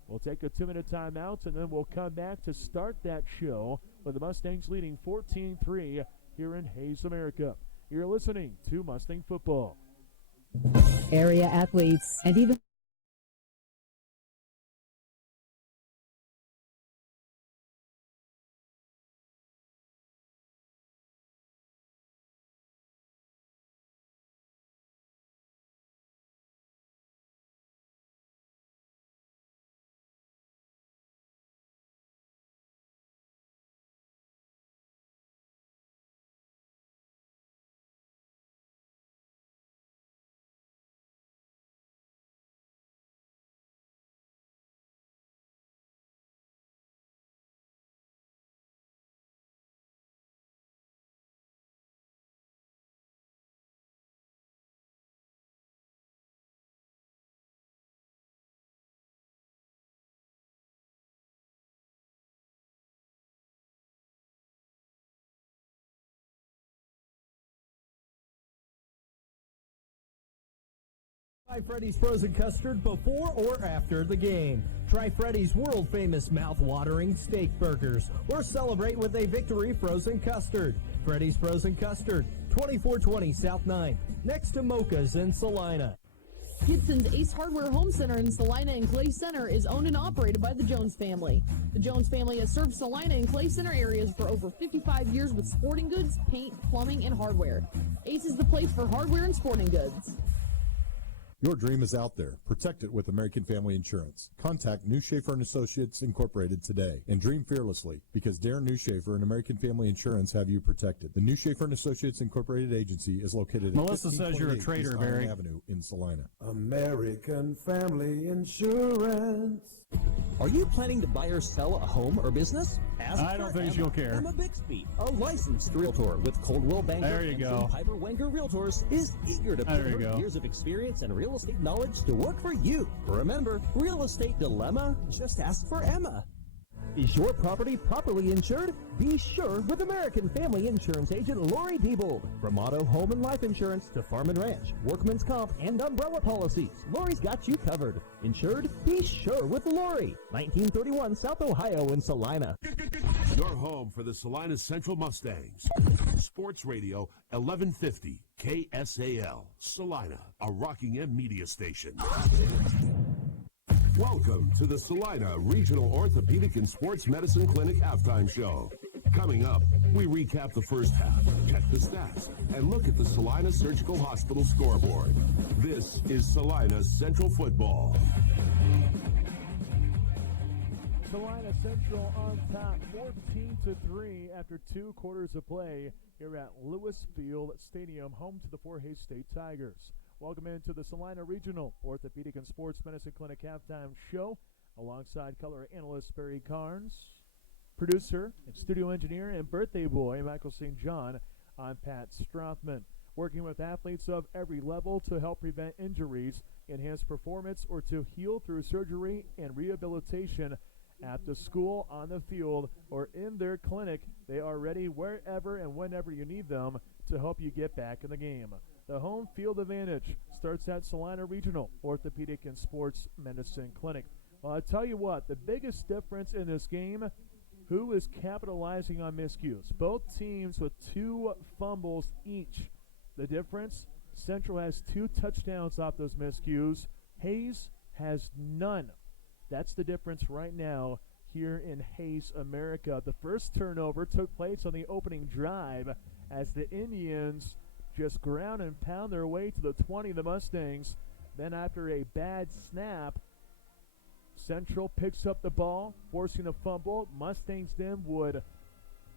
We'll take a 2-minute timeout, and then we'll come back to start that show with the Mustangs leading 14-3 here in Hayes, America. You're listening to Mustang Football. Area athletes and even Try Freddy's Frozen Custard before or after the game. Try Freddy's world-famous mouth-watering steak burgers, or celebrate with a victory frozen custard. Freddy's Frozen Custard, 2420 South 9, next to Mocha's in Salina. Gibson's Ace Hardware Home Center in Salina and Clay Center is owned and operated by the Jones family. The Jones family has served Salina and Clay Center areas for over 55 years with sporting goods, paint, plumbing, and hardware. Ace is the place for hardware and sporting goods. Your dream is out there. Protect it with American Family Insurance. Contact New Schaefer and Associates Incorporated today and dream fearlessly, because Darren New Schaefer and American Family Insurance have you protected. The New Schaefer and Associates Incorporated agency is located Melissa at says you're a 1528 traitor, East Barry. Island Avenue in Salina. American Family Insurance. Are you planning to buy or sell a home or business? Ask I don't for think Emma. she'll care. Emma Bixby, a licensed realtor with Coldwell Banker There you and go. Piper Wenger Realtors, is eager to put There you her go. years of experience and real estate knowledge to work for you. Remember, real estate dilemma? Just ask for Emma. Is your property properly insured? Be sure with American Family Insurance agent Lori Diebold. From auto, home, and life insurance to farm and ranch, workman's comp, and umbrella policies, Lori's got you covered. Insured? Be sure with Lori. 1931 South Ohio in Salina. Your home for the Salina Central Mustangs. Sports Radio 1150 KSAL. Salina, a Rocking M media station. Welcome to the Salina Regional Orthopedic and Sports Medicine Clinic halftime show. Coming up, we recap the first half, check the stats, and look at the Salina Surgical Hospital scoreboard. This is Salina Central Football. Salina Central on top, 14-3 after 2 quarters of play here at Lewis Field Stadium, home to the Fort Hays State Tigers. Welcome into the Salina Regional Orthopedic and Sports Medicine Clinic halftime show, alongside color analyst Barry Carnes, producer and studio engineer and birthday boy Michael St. John. I'm Pat Strothman, working with athletes of every level to help prevent injuries, enhance performance, or to heal through surgery and rehabilitation. At the school, on the field, or in their clinic, they are ready wherever and whenever you need them to help you get back in the game. The home field advantage starts at Salina Regional Orthopedic and Sports Medicine Clinic. Well, I'll tell you what, the biggest difference in this game, who is capitalizing on miscues? Both teams with 2 fumbles each. The difference, Central has 2 touchdowns off those miscues. Hays has none. That's the difference right now here in Hays, America. The first turnover took place on the opening drive as the Indians just ground and pound their way to the 20 of the Mustangs. Then after a bad snap, Central picks up the ball, forcing a fumble. Mustangs then would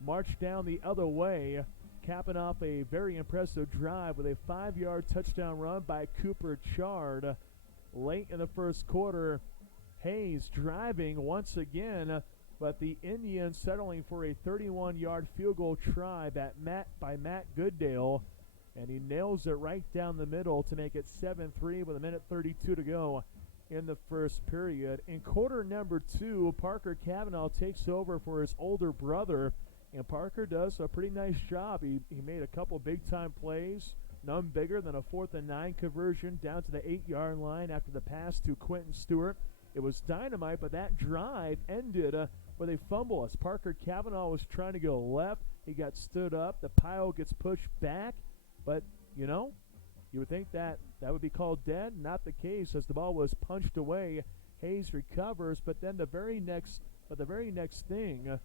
march down the other way, capping off a very impressive drive with a 5-yard touchdown run by Cooper Chard. Late in the first quarter, Hays driving once again, but the Indians settling for a 31-yard field goal try by Matt Goodale, and he nails it right down the middle to make it 7-3 with 1:32 to go in the first period. In quarter number 2, Parker Cavanaugh takes over for his older brother, and Parker does a pretty nice job. He made a couple big-time plays, none bigger than a 4th and 9 conversion down to the 8-yard line after the pass to Quentin Stewart. It was dynamite, but that drive ended with a fumble as Parker Cavanaugh was trying to go left. He got stood up. The pile gets pushed back. But, you know, you would think that would be called dead. Not the case, as the ball was punched away. Hays recovers, but then the very next thing,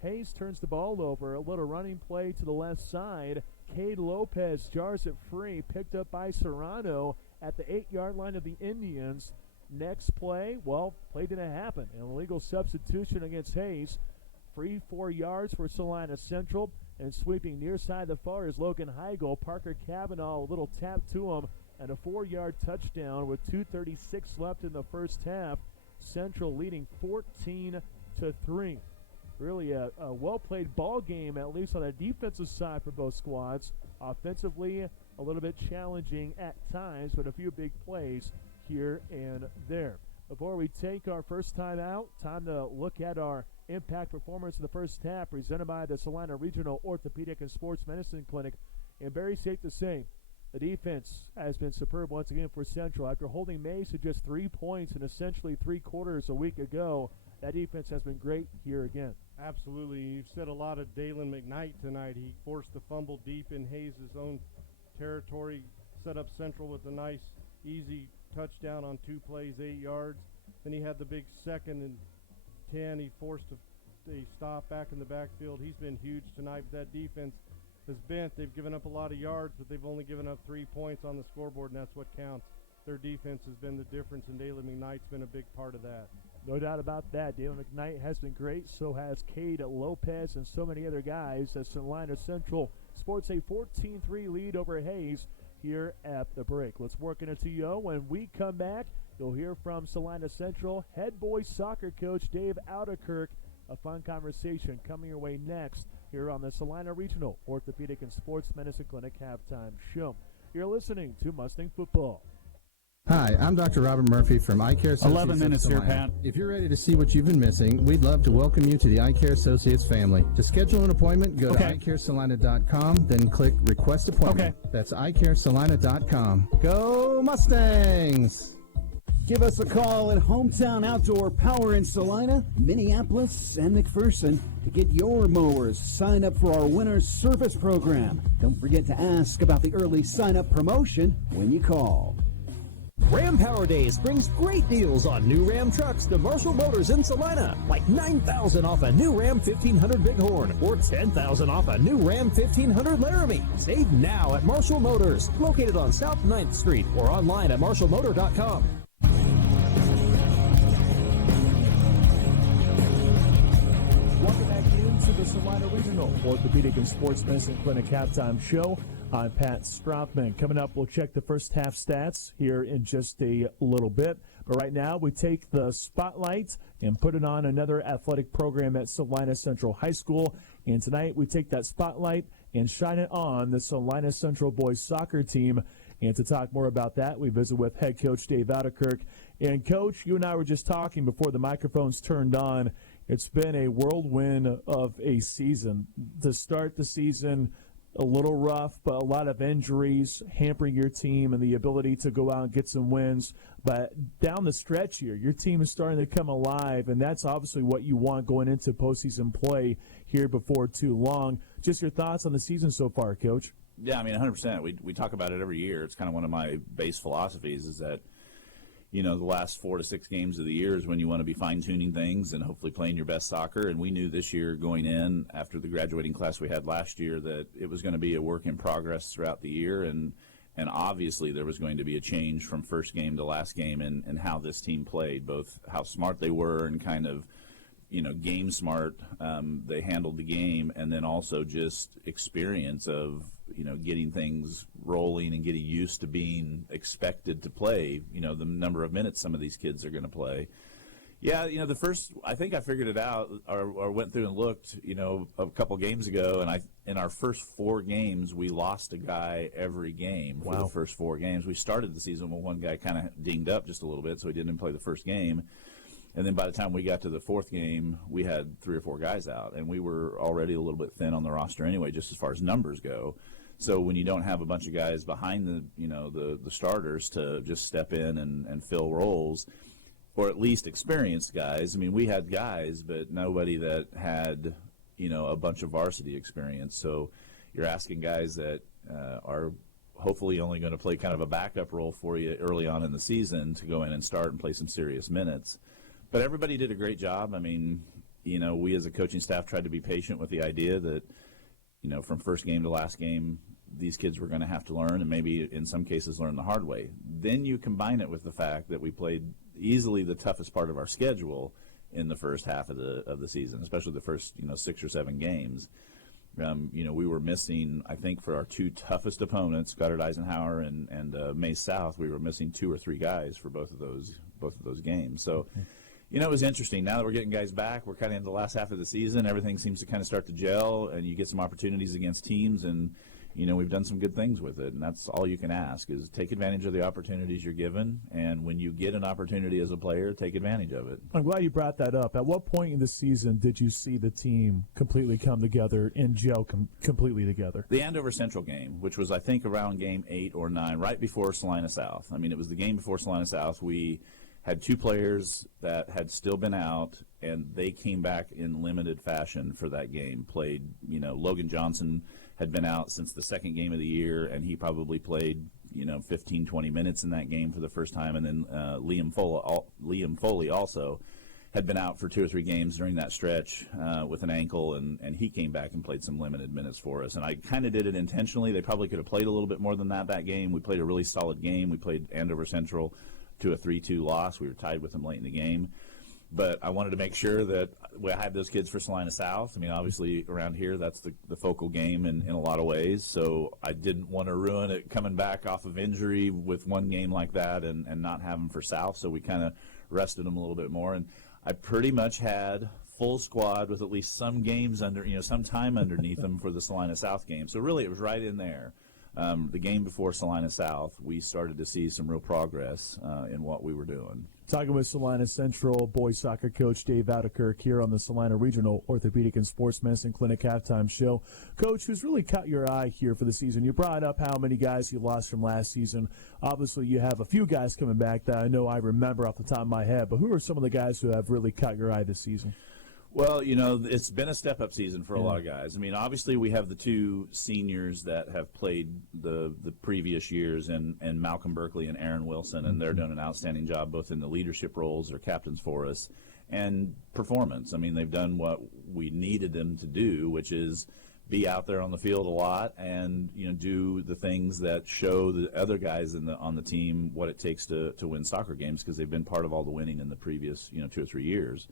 Hays turns the ball over. A little running play to the left side. Cade Lopez jars it free, picked up by Serrano at the 8-yard line of the Indians. Next play, well, play didn't happen. An illegal substitution against Hays. Free 4 yards for Salina Central. And sweeping near side the far is Logan Heigl. Parker Cavanaugh, a little tap to him, and a 4-yard touchdown with 2:36 left in the first half. Central leading 14-3. Really a well-played ball game, at least on the defensive side for both squads. Offensively, a little bit challenging at times, but a few big plays here and there. Before we take our first time out, time to look at our impact performance in the first half, presented by the Salina Regional Orthopedic and Sports Medicine Clinic. And very safe to say, the defense has been superb once again for Central. After holding Mays to just 3 points in essentially 3 quarters a week ago, that defense has been great here again. Absolutely. You've said a lot of Dalen McKnight tonight. He forced the fumble deep in Hayes' own territory, set up Central with a nice, easy touchdown on 2 plays, 8 yards. Then he had the big 2nd and 10. He forced a stop back in the backfield. He's been huge tonight. That defense has bent. They've given up a lot of yards, but they've only given up 3 points on the scoreboard, and that's what counts. their defense has been the difference, and Dalen McKnight's been a big part of that. No doubt about that. Dalen McKnight has been great. So has Cade Lopez and so many other guys as Salina Central sports a 14-3 lead over Hayes here at the break. Let's work into you. When we come back, you'll hear from Salina Central head boys soccer coach Dave Ouderkirk. A fun conversation coming your way next here on the Salina Regional Orthopedic and Sports Medicine Clinic halftime show. You're listening to Mustang Football. Hi, I'm Dr. Robert Murphy from Eye Care Associates. 11 minutes here, Pat. If you're ready to see what you've been missing, we'd love to welcome you to the Eye Care Associates family. To schedule an appointment, go to eyecaresalina.com, then click Request Appointment. That's eyecaresalina.com. Go Mustangs! Give us a call at Hometown Outdoor Power in Salina, Minneapolis, and McPherson to get your mowers. Sign up for our winter service program. Don't forget to ask about the early sign-up promotion when you call. Ram Power Days brings great deals on new Ram trucks to Marshall Motors in Salina, like $9,000 off a new Ram 1500 Bighorn or $10,000 off a new Ram 1500 Laramie. Save now at Marshall Motors, located on South 9th Street or online at marshallmotor.com. Welcome back into the Salina Regional Orthopedic and Sports Medicine Clinic halftime show. I'm Pat Strothman. Coming up, we'll check the first half stats here in just a little bit. But right now, we take the spotlight and put it on another athletic program at Salina Central High School. And tonight, we take that spotlight and shine it on the Salina Central boys soccer team. And to talk more about that, we visit with head coach Dave Ouderkirk. And, Coach, you and I were just talking before the microphones turned on. It's been a whirlwind of a season. To start the season, a little rough, but a lot of injuries hampering your team and the ability to go out and get some wins. But down the stretch here, your team is starting to come alive, and that's obviously what you want going into postseason play here before too long. Just your thoughts on the season so far, Coach? Yeah, I mean, 100%. We talk about it every year. It's kind of one of my base philosophies is that, you know, the last 4 to 6 games of the year is when you want to be fine-tuning things and hopefully playing your best soccer. And we knew this year going in after the graduating class we had last year that it was going to be a work in progress throughout the year. And obviously there was going to be a change from first game to last game and how this team played, both how smart they were and kind of, you know, game smart they handled the game, and then also just experience of, you know, getting things rolling and getting used to being expected to play, you know, the number of minutes some of these kids are going to play. Yeah, you know, the first, I think I figured it out or went through and looked, you know, a couple games ago, and in our first 4 games, we lost a guy every game for the first 4 games. We started the season with one guy kind of dinged up just a little bit, so he didn't play the first game. And then by the time we got to the 4th game, we had 3 or 4 guys out, and we were already a little bit thin on the roster anyway, just as far as numbers go. So when you don't have a bunch of guys behind the, you know, the starters to just step in and fill roles, or at least experienced guys. I mean, we had guys, but nobody that had, you know, a bunch of varsity experience. So you're asking guys that are hopefully only going to play kind of a backup role for you early on in the season to go in and start and play some serious minutes. But everybody did a great job. I mean, you know, we as a coaching staff tried to be patient with the idea that, you know, from first game to last game, these kids were going to have to learn, and maybe in some cases learn the hard way. Then you combine it with the fact that we played easily the toughest part of our schedule in the first half of the season, especially the first, you know, 6 or 7 games. You know, we were missing, I think, for our 2 toughest opponents, Goddard Eisenhower and Mays South, we were missing 2 or 3 guys for both of those games. So, you know, it was interesting. Now that we're getting guys back, we're kind of in the last half of the season. Everything seems to kind of start to gel, and you get some opportunities against teams, and you know, we've done some good things with it, and that's all you can ask is take advantage of the opportunities you're given, and when you get an opportunity as a player, take advantage of it. I'm glad you brought that up. At what point in the season did you see the team completely come together and gel completely together? The Andover Central game, which was, I think, around game 8 or 9, right before Salina South. I mean, it was the game before Salina South. We had 2 players that had still been out, and they came back in limited fashion for that game. Played, you know, Logan Johnson had been out since the 2nd game of the year, and he probably played, you know, 15, 20 minutes in that game for the first time. And then Liam Foley also had been out for 2 or 3 games during that stretch with an ankle, and he came back and played some limited minutes for us. And I kind of did it intentionally. They probably could have played a little bit more than that game. We played a really solid game. We played Andover Central to a 3-2 loss. We were tied with them late in the game. But I wanted to make sure that I had those kids for Salina South. I mean, obviously around here that's the focal game in a lot of ways. So I didn't want to ruin it coming back off of injury with one game like that and not have them for South. So we kind of rested them a little bit more. And I pretty much had full squad with at least some games some time underneath them for the Salina South game. So really it was right in there. The game before Salina South, we started to see some real progress in what we were doing. Talking with Salina Central boys soccer coach Dave Albuquerque here on the Salina Regional Orthopedic and Sports Medicine Clinic halftime show. Coach, who's really caught your eye here for the season? You brought up how many guys you lost from last season. Obviously, you have a few guys coming back that I know I remember off the top of my head, but who are some of the guys who have really caught your eye this season? Well, it's been a step-up season for a lot of guys. I mean, obviously we have the 2 seniors that have played the previous years, and Malcolm Berkeley and Aaron Wilson, and they're doing an outstanding job both in the leadership roles, they're captains for us, and performance. I mean, they've done what we needed them to do, which is be out there on the field a lot and, do the things that show the other guys on the team what it takes to win soccer games, because they've been part of all the winning in the previous 2 or 3 years.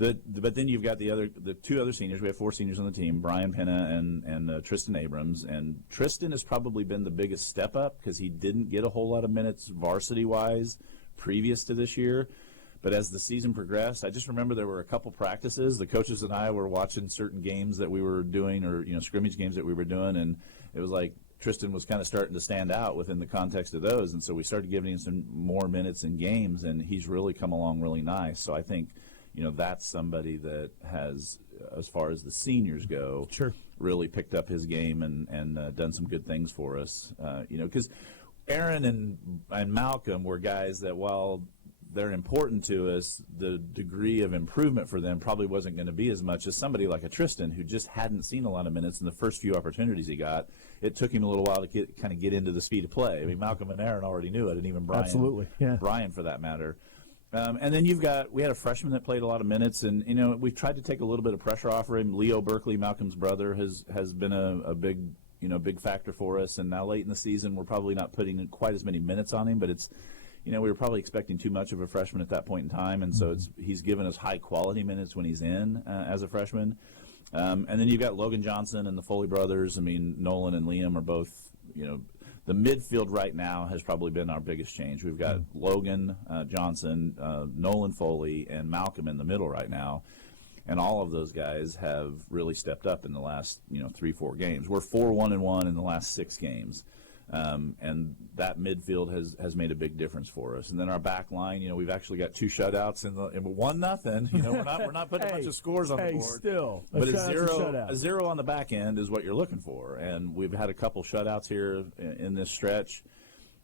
But then you've got the 2 other seniors. We have 4 seniors on the team, Brian Penna and Tristan Abrams. And Tristan has probably been the biggest step up because he didn't get a whole lot of minutes varsity-wise previous to this year. But as the season progressed, I just remember there were a couple practices. The coaches and I were watching certain games that we were doing, or scrimmage games that we were doing, and it was like Tristan was kind of starting to stand out within the context of those. And so we started giving him some more minutes in games, and he's really come along really nice. So I think that's somebody that has, as far as the seniors go, really picked up his game and done some good things for us. Because Aaron and Malcolm were guys that, while they're important to us, the degree of improvement for them probably wasn't going to be as much as somebody like a Tristan who just hadn't seen a lot of minutes in the first few opportunities he got. It took him a little while to kind of get into the speed of play. I mean, Malcolm and Aaron already knew it, and even Brian. Absolutely, yeah. Brian, for that matter. And then we had a freshman that played a lot of minutes, and we've tried to take a little bit of pressure off him. Leo Berkeley, Malcolm's brother, has been a big factor for us. And now late in the season, we're probably not putting quite as many minutes on him, but it's we were probably expecting too much of a freshman at that point in time, and so he's given us high quality minutes when he's in as a freshman. And then you've got Logan Johnson and the Foley brothers. I mean, Nolan and Liam are both the midfield right now has probably been our biggest change. We've got Logan Johnson, Nolan Foley, and Malcolm in the middle right now. And all of those guys have really stepped up in the last 3-4 games. We're 4-1-1 in the last 6 games. And that midfield has made a big difference for us. And then our back line, we've actually got 2 shutouts in 1-0. We're not putting a bunch of scores on the board. Still, but a 0 on the back end is what you're looking for. And we've had a couple shutouts here in this stretch.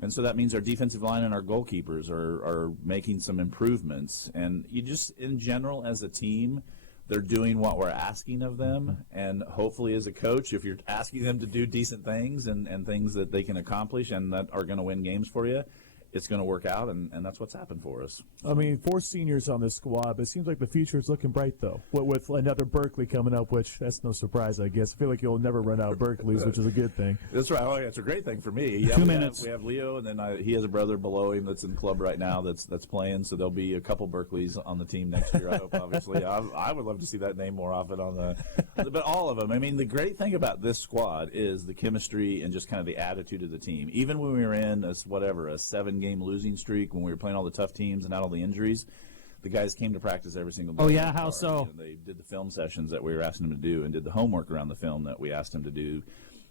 And so that means our defensive line and our goalkeepers are making some improvements. And you just, in general, as a team, they're doing what we're asking of them, and hopefully as a coach, if you're asking them to do decent things and things that they can accomplish and that are going to win games for you, it's going to work out, and that's what's happened for us. I mean, 4 seniors on this squad, but it seems like the future is looking bright, though, with another Berkeley coming up, which that's no surprise, I guess. I feel like you'll never run out of Berkeleys, which is a good thing. That's right. Oh, yeah, it's a great thing for me. Yeah, 2 minutes. We have Leo, and then he has a brother below him that's in the club right now that's playing, so there'll be a couple Berkeleys on the team next year, I hope, obviously. I would love to see that name more often but all of them. I mean, the great thing about this squad is the chemistry and just kind of the attitude of the team. Even when we were in a 7-game losing streak, when we were playing all the tough teams and had all the injuries, the guys came to practice every single day. Oh, yeah? How so? They did the film sessions that we were asking them to do and did the homework around the film that we asked them to do,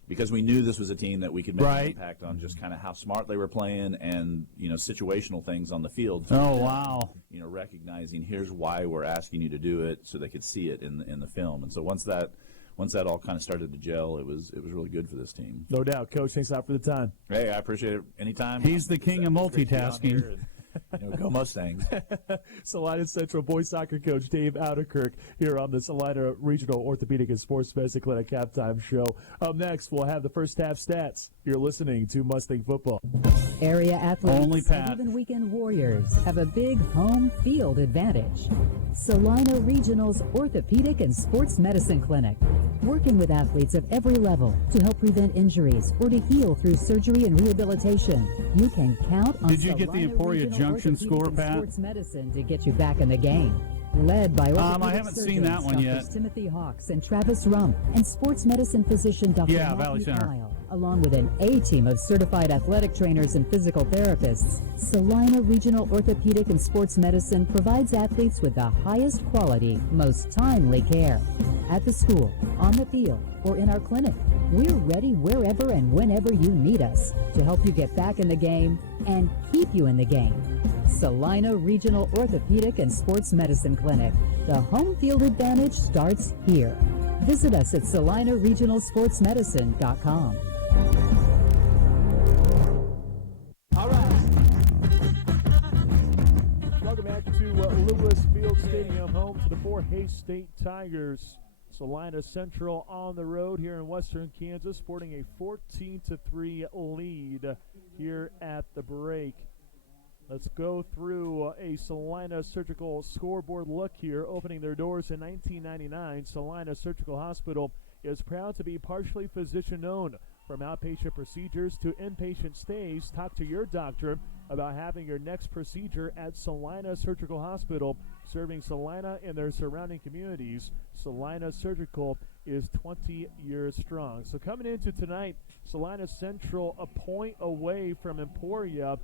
because we knew this was a team that we could make an impact on just kind of how smart they were playing and, situational things on the field. Oh, wow. Recognizing here's why we're asking you to do it so they could see it in the film. And so once that all kind of started to gel, it was really good for this team. No doubt. Coach, thanks a lot for the time. Hey, I appreciate it anytime. He's the king of multitasking. Go Mustangs. Salina Central boys soccer coach Dave Ouderkirk here on the Salina Regional Orthopedic and Sports Medicine Clinic halftime show. Up next, we'll have the first half stats. You're listening to Mustang Football. Area athletes Only Pat. and even weekend warriors have a big home field advantage. Salina Regional's Orthopedic and Sports Medicine Clinic, working with athletes of every level to help prevent injuries or to heal through surgery and rehabilitation. You can count on Did you get the Salina Emporia Regional Junction Orthopedic score, and Pat? Sports Medicine to get you back in the game. Led by I orthopedic haven't seen surgeons that one Drs. yet. Timothy Hawks and Travis Rump, and sports medicine physician Dr. Yeah, Valley Matthew Center. Kyle, along with an A-team of certified athletic trainers and physical therapists. Salina Regional Orthopedic and Sports Medicine provides athletes with the highest quality, most timely care. At the school, on the field, or in our clinic, we're ready wherever and whenever you need us to help you get back in the game and keep you in the game. Salina Regional Orthopedic and Sports Medicine Clinic. The home field advantage starts here. Visit us at salinaregionalsportsmedicine.com. All right. Welcome back to Lewis Field Stadium, home to the Fort Hays State Tigers. Salina Central on the road here in western Kansas, sporting a 14-3 lead here at the break. Let's go through a Salina Surgical scoreboard look here. Opening their doors in 1999, Salina Surgical Hospital is proud to be partially physician-owned. From outpatient procedures to inpatient stays, talk to your doctor about having your next procedure at Salina Surgical Hospital, serving Salina and their surrounding communities. Salina Surgical is 20 years strong. So coming into tonight, Salina Central a point away from Emporia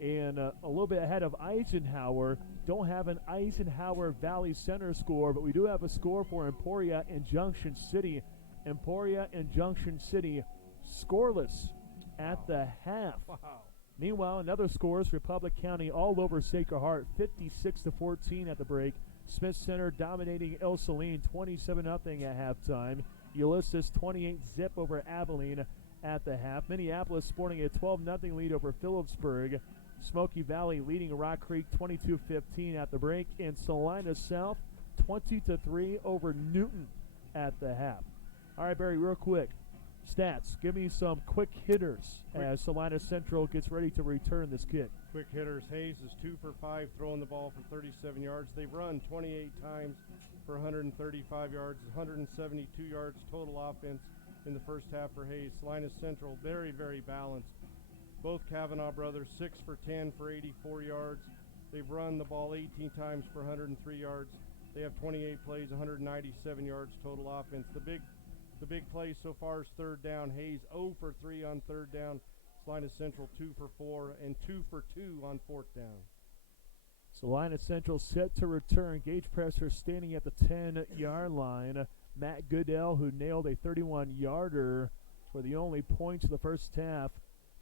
and a little bit ahead of Eisenhower. Don't have an Eisenhower Valley Center score, but we do have a score for Emporia and Junction City. Emporia and Junction City scoreless at the half. Wow. Meanwhile, another scores, Republic County all over Sacred Heart, 56-14 at the break. Smith Center dominating El Saline, 27-0 at halftime. Ulysses 28-zip over Abilene at the half. Minneapolis sporting a 12-0 lead over Phillipsburg. Smoky Valley leading Rock Creek 22-15 at the break. And Salina South 20-3 over Newton at the half. All right, Barry, real quick. Stats. Give me some quick hitters as Salina Central gets ready to return this kick. Quick hitters. Hayes is 2 for 5, throwing the ball for 37 yards. They've run 28 times for 135 yards, 172 yards total offense in the first half for Hayes. Salina Central, very, very balanced. Both Kavanaugh brothers, 6 for 10 for 84 yards. They've run the ball 18 times for 103 yards. They have 28 plays, 197 yards total offense. The big play so far is third down. Hayes 0 for 3 on third down. Salina Central 2 for 4 and 2 for 2 on fourth down. Salina Central set to return. Gage Presser standing at the 10-yard line. Matt Goodell, who nailed a 31-yarder for the only points of the first half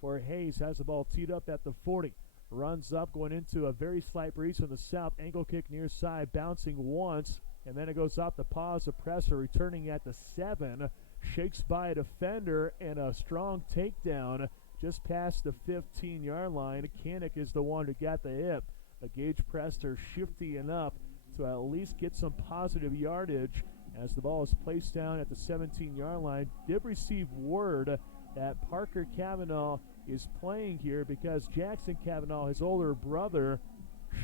for Hayes, has the ball teed up at the 40. Runs up, going into a very slight breeze from the south. Ankle kick near side, bouncing once. And then it goes off the paws of Presser, returning at the 7. Shakes by a defender and a strong takedown just past the 15-yard line. Kanik is the one who got the hit. But Gage Presser shifty enough to at least get some positive yardage as the ball is placed down at the 17-yard line. Did receive word that Parker Kavanaugh is playing here because Jackson Kavanaugh, his older brother,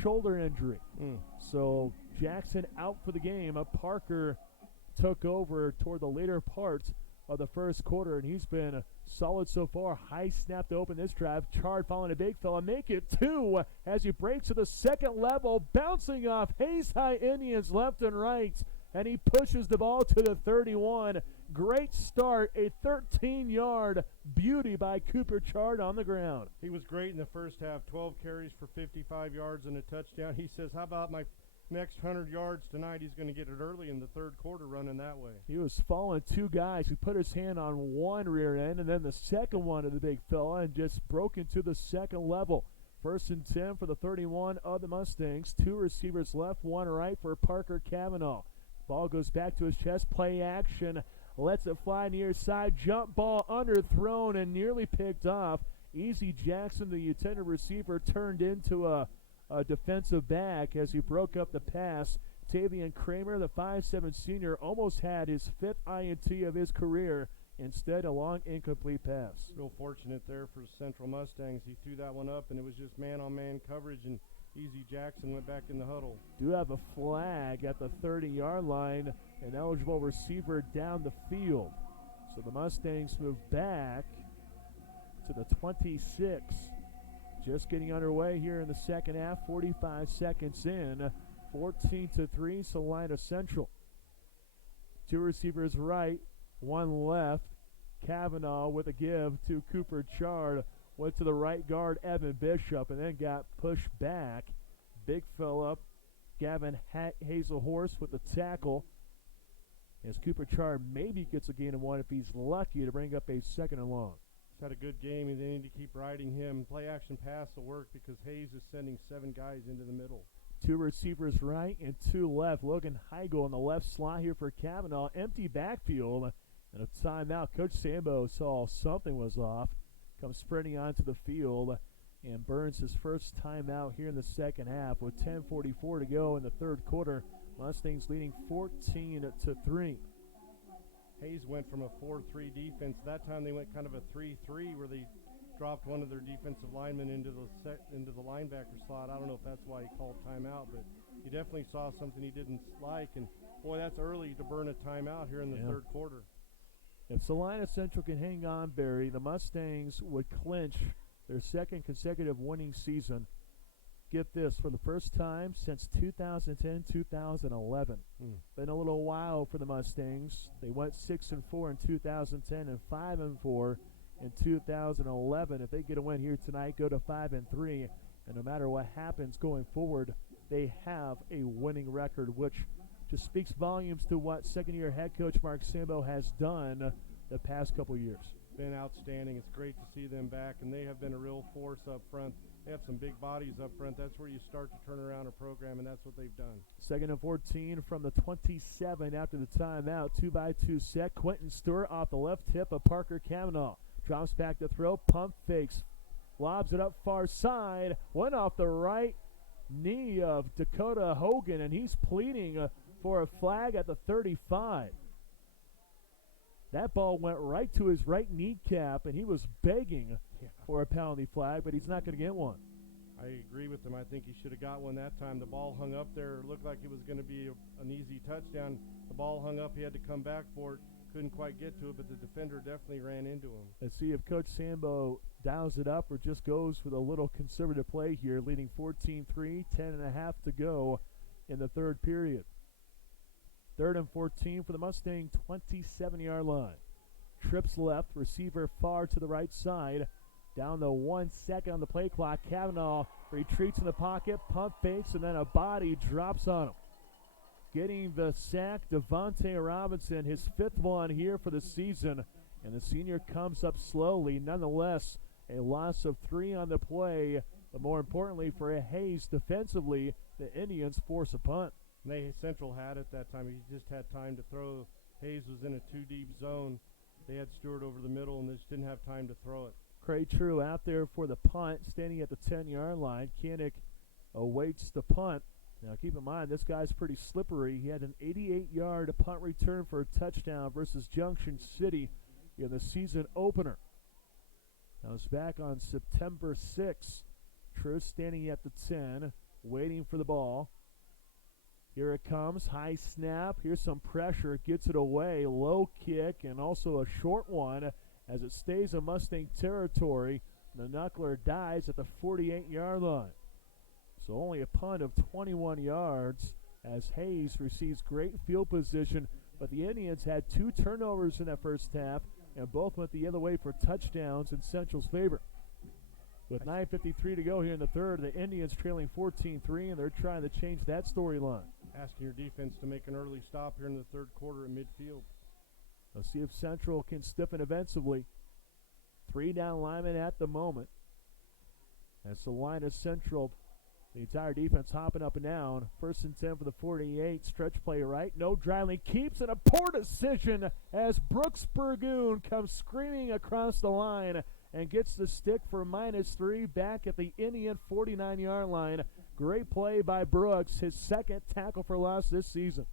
shoulder injury. So Jackson out for the game. Parker took over toward the later part of the first quarter, and he's been solid so far. High snap to open this drive. Chard following a big fella. Make it 2 as he breaks to the second level, bouncing off Hayes High Indians left and right, and he pushes the ball to the 31. Great start, a 13-yard beauty by Cooper Chard on the ground. He was great in the first half, 12 carries for 55 yards and a touchdown. He says, how about my next 100 yards tonight? He's going to get it early in the third quarter running that way. He was following 2 guys who put his hand on one rear end and then the second one of the big fella and just broke into the second level. 1st and 10 for the 31 of the Mustangs. 2 receivers left, 1 right for Parker Kavanaugh. Ball goes back to his chest, play action. Lets it fly near side, jump ball underthrown and nearly picked off. Easy Jackson, the intended receiver, turned into a defensive back as he broke up the pass. Tavian Kramer, the 5'7 senior, almost had his 5th INT of his career. Instead, a long incomplete pass. Real fortunate there for Central Mustangs. He threw that one up, and it was just man-on-man coverage, and Easy Jackson went back in the huddle. Do have a flag at the 30-yard line, an eligible receiver down the field. So the Mustangs move back to the 26. Just getting underway here in the second half, 45 seconds in, 14-3, Salina Central. 2 receivers right, 1 left. Kavanaugh with a give to Cooper Chard. Went to the right guard, Evan Bishop, and then got pushed back. Big fella, Gavin Hazelhorse with the tackle. As Cooper Chard maybe gets a gain of 1 if he's lucky to bring up a 2nd and long. He's had a good game, and they need to keep riding him. Play action pass will work because Hayes is sending 7 guys into the middle. 2 receivers right and 2 left. Logan Heigl in the left slot here for Kavanaugh. Empty backfield and a timeout. Coach Sambo saw something was off. Comes sprinting onto the field and burns his first timeout here in the second half with 10:44 to go in the third quarter. Mustangs leading 14-3. Hayes went from a 4-3 defense. That time they went kind of a 3-3 where they dropped one of their defensive linemen into the linebacker slot. I don't know if that's why he called timeout, but he definitely saw something he didn't like. And, boy, that's early to burn a timeout here in the third quarter. If Salina Central can hang on, Barry, the Mustangs would clinch their 2nd consecutive winning season. Get this, for the first time since 2010-2011. Been a little while for the Mustangs. They went 6-4 in 2010 and 5-4 in 2011. If they get a win here tonight, go to 5-3. And no matter what happens going forward, they have a winning record, which just speaks volumes to what second-year head coach Mark Sambo has done the past couple years. Been outstanding. It's great to see them back, and they have been a real force up front. They have some big bodies up front. That's where you start to turn around a program, and that's what they've done. 2nd and 14 from the 27 after the timeout. 2-by-2 set. Quentin Stewart off the left hip of Parker Kavanaugh. Drops back to throw. Pump fakes. Lobs it up far side. Went off the right knee of Dakota Hogan, and he's pleading for a flag at the 35. That ball went right to his right kneecap, and he was begging for a penalty flag, but he's not going to get one. I agree with him. I think he should have got one that time. The ball hung up there. It looked like it was going to be an easy touchdown. The ball hung up. He had to come back for it. Couldn't quite get to it, but the defender definitely ran into him. Let's see if Coach Sambo dials it up or just goes with a little conservative play here, leading 14-3, 10.5 to go in the third period. 3rd and 14 for the Mustang 27-yard line. Trips left, receiver far to the right side. Down to 1 second on the play clock. Kavanaugh retreats in the pocket, pump fakes, and then a body drops on him. Getting the sack, Devontae Robinson, his 5th one here for the season. And the senior comes up slowly. Nonetheless, a loss of 3 on the play. But more importantly for Hayes defensively, the Indians force a punt. Central had it that time. He just had time to throw. Hayes was in a 2-deep zone. They had Stewart over the middle, and they just didn't have time to throw it. Cray True out there for the punt, standing at the 10-yard line. Koenig awaits the punt. Now, keep in mind, this guy's pretty slippery. He had an 88-yard punt return for a touchdown versus Junction City in the season opener. Now, it's back on September 6th. True standing at the 10, waiting for the ball. Here it comes, high snap. Here's some pressure, gets it away. Low kick and also a short one as it stays in Mustang territory. The knuckler dies at the 48-yard line. So only a punt of 21 yards as Hayes receives great field position. But the Indians had 2 turnovers in that first half, and both went the other way for touchdowns in Central's favor. With 9:53 to go here in the third, the Indians trailing 14-3, and they're trying to change that storyline. Asking your defense to make an early stop here in the third quarter at midfield. Let's see if Central can stiffen offensively. 3 down linemen at the moment. As Salina Central, the entire defense hopping up and down. 1st and 10 for the 48. Stretch play right. No driving. Keeps it. A poor decision as Brooks Burgoon comes screaming across the line and gets the stick for -3 back at the Indian 49-yard line. Great play by Brooks, his second tackle for loss this season.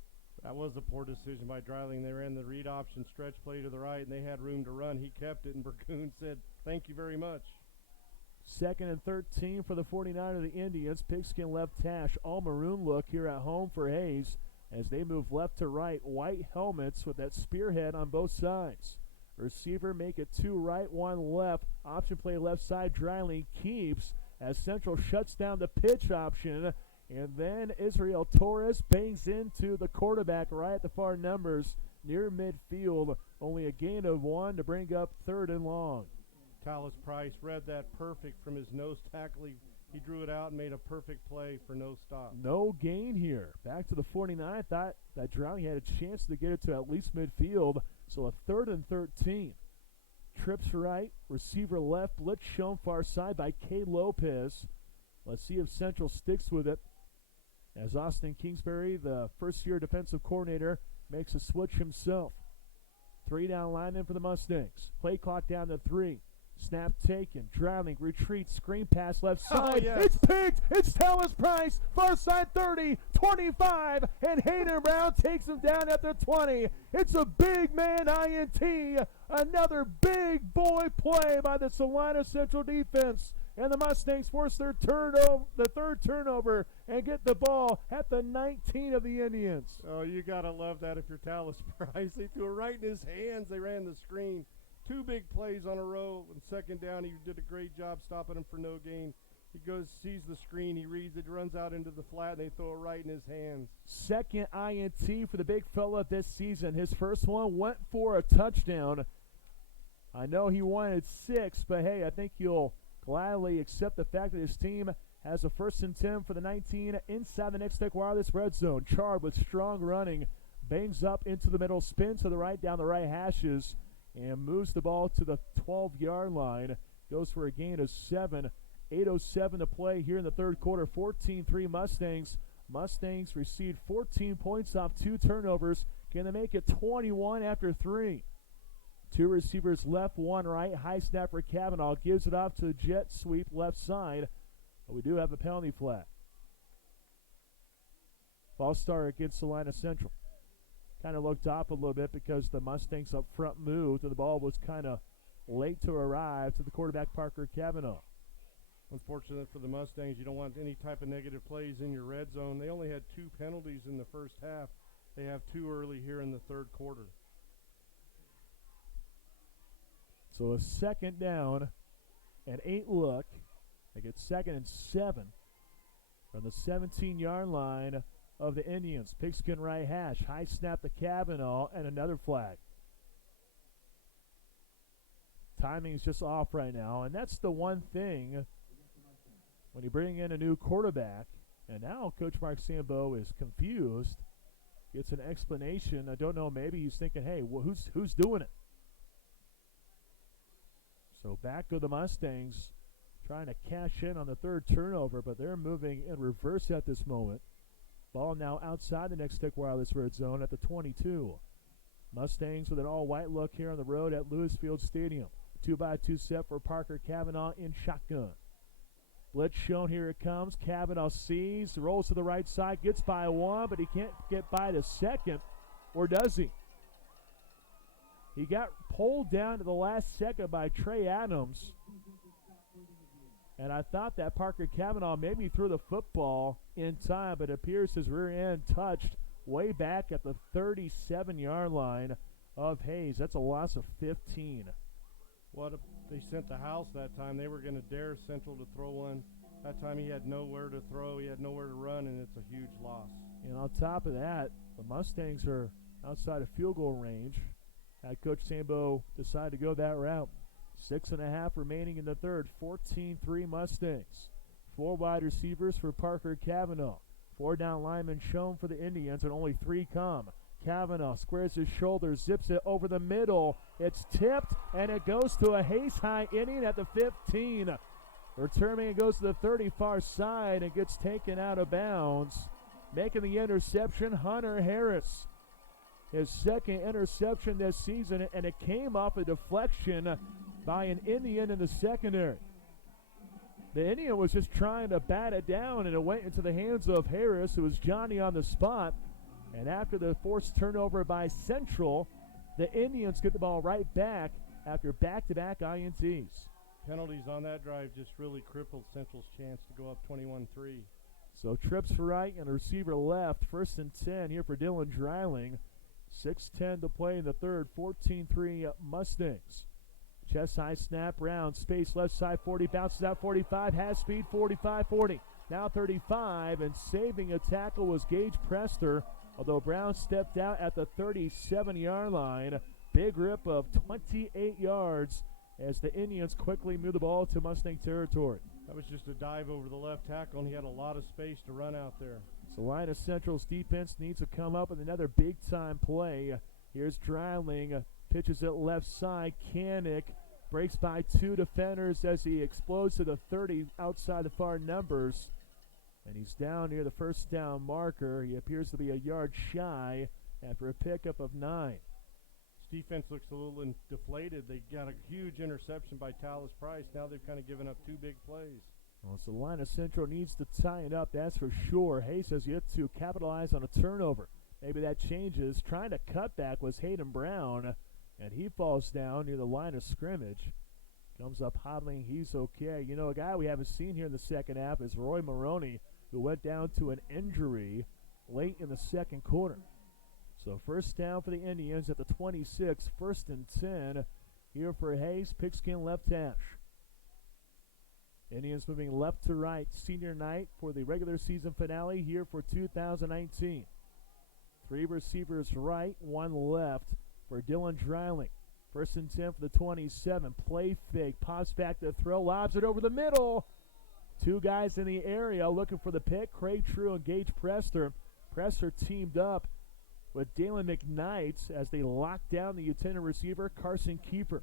That was a poor decision by Dreiling. They ran the read option stretch play to the right, and they had room to run. He kept it, and Burgoon said, "Thank you very much." 2nd and 13 for the 49 of the Indians. Pigskin left hash, all maroon look here at home for Hayes as they move left to right. White helmets with that spearhead on both sides. Receiver make it 2 right, 1 left. Option play left side. Dreiling keeps as Central shuts down the pitch option. And then Israel Torres bangs into the quarterback right at the far numbers near midfield. Only a gain of 1 to bring up 3rd and long. Tallis Price read that perfect from his nose tackle. He drew it out and made a perfect play for no stop. No gain here. Back to the 49. I thought that Drowning had a chance to get it to at least midfield. So a 3rd and 13. Trips right, receiver left, blitz shown far side by Kay Lopez. Let's see if Central sticks with it as Austin Kingsbury, the first-year defensive coordinator, makes a switch himself. 3 down lineman for the Mustangs. Play clock down to 3. Snap taken. Drowning retreats. Screen pass left side. Yes. It's picked. It's Tallis Price. Far side 30, 25, and Hayden Brown takes him down at the 20. It's a big man INT. Another big boy play by the Salina Central defense. And the Mustangs force their third turnover and get the ball at the 19 of the Indians. Oh, you got to love that if you're Tallis Price. They threw it right in his hands. They ran the screen. 2 big plays on a row. And 2nd down, he did a great job stopping him for no gain. He goes, sees the screen, he reads it, runs out into the flat, and they throw it right in his hands. 2nd INT for the big fella this season. His first one went for a touchdown. I know he wanted 6, but hey, I think you'll gladly accept the fact that his team has a 1st and 10 for the 19 inside the Next Tech Wireless red zone. Chard with strong running, bangs up into the middle, spins to the right down the right hashes, and moves the ball to the 12-yard line. Goes for a gain of 7. 8:07 to play here in the 3rd quarter. 14-3 Mustangs. Mustangs received 14 points off 2 turnovers. Can they make it 21 after 3? 2 receivers left, 1 right. High snap for Kavanaugh. Gives it off to the jet sweep left side. But we do have a penalty flag. False start against Salina Central. Kind of looked off a little bit because the Mustangs up front moved and the ball was kind of late to arrive to the quarterback, Parker Kavanaugh. Unfortunate for the Mustangs, you don't want any type of negative plays in your red zone. They only had 2 penalties in the first half. They have 2 early here in the 3rd quarter. So a 2nd down and 8 look. They get 2nd and 7 from the 17-yard line of the Indians. Pigskin right hash. High snap to Kavanaugh and another flag. Timing is just off right now, and that's the one thing when you bring in a new quarterback, and now Coach Mark Sambo is confused, gets an explanation. I don't know, maybe he's thinking, hey, well, who's doing it? So back to the Mustangs, trying to cash in on the 3rd turnover, but they're moving in reverse at this moment. Ball now outside the Next Tech Wireless red zone at the 22. Mustangs with an all-white look here on the road at Lewis Field Stadium. 2-by-2 set for Parker Kavanaugh in shotgun. Blitz shown, here it comes. Kavanaugh sees, rolls to the right side, gets by 1, but he can't get by the 2nd, or does he? He got pulled down to the last second by Trey Adams. And I thought that Parker Kavanaugh maybe threw the football in time, but it appears his rear end touched way back at the 37-yard line of Hayes. That's a loss of 15. What if they sent the house that time? They were going to dare Central to throw one. That time he had nowhere to throw, he had nowhere to run, and it's a huge loss. And on top of that, the Mustangs are outside of field goal range. Had Coach Sambo decide to go that route. 6.5 remaining in the 3rd. 14-3 Mustangs. 4 wide receivers for Parker Kavanaugh. 4 down linemen shown for the Indians, and only 3 come. Kavanaugh squares his shoulder, zips it over the middle. It's tipped, and it goes to a Hayes High inning at the 15. Returning, it goes to the 30 far side and gets taken out of bounds. Making the interception, Hunter Harris. His 2nd interception this season, and it came off a deflection by an Indian in the secondary. The Indian was just trying to bat it down, and it went into the hands of Harris, who was Johnny on the spot. And after the forced turnover by Central, the Indians get the ball right back after back-to-back INTs. Penalties on that drive just really crippled Central's chance to go up 21-3. So trips right and a receiver left. 1st and 10 here for Dylan Dreiling. 6:10 to play in the third. 14-3 Mustangs. Chest high snap, Brown, space left side 40, bounces out 45, has speed 45-40. Now 35, and saving a tackle was Gage Prester, although Brown stepped out at the 37-yard line. Big rip of 28 yards as the Indians quickly move the ball to Mustang territory. That was just a dive over the left tackle, and he had a lot of space to run out there. Salina Central's defense needs to come up with another big-time play. Here's Dreiling, pitches it left side. Kanik breaks by 2 defenders as he explodes to the 30 outside the far numbers. And he's down near the first down marker. He appears to be a yard shy after a pickup of 9. This defense looks a little deflated. They got a huge interception by Talus Price. Now they've kind of given up 2 big plays. Well, Salina Central needs to tie it up, that's for sure. Hayes has yet to capitalize on a turnover. Maybe that changes. Trying to cut back was Hayden Brown, and he falls down near the line of scrimmage. Comes up hobbling. He's okay. You know, a guy we haven't seen here in the second half is Roy Maroney, who went down to an injury late in the second quarter. So first down for the Indians at the 26, 1st and 10. Here for Hayes, pigskin left hash. Indians moving left to right. Senior night for the regular season finale here for 2019. 3 receivers right, 1 left for Dylan Dreiling. 1st and 10 for the 27. Play fake, pops back to throw, lobs it over the middle. 2 guys in the area looking for the pick, Craig True and Gage Prester. Prester teamed up with Dalen McKnight as they locked down the attendant receiver, Carson Kiefer.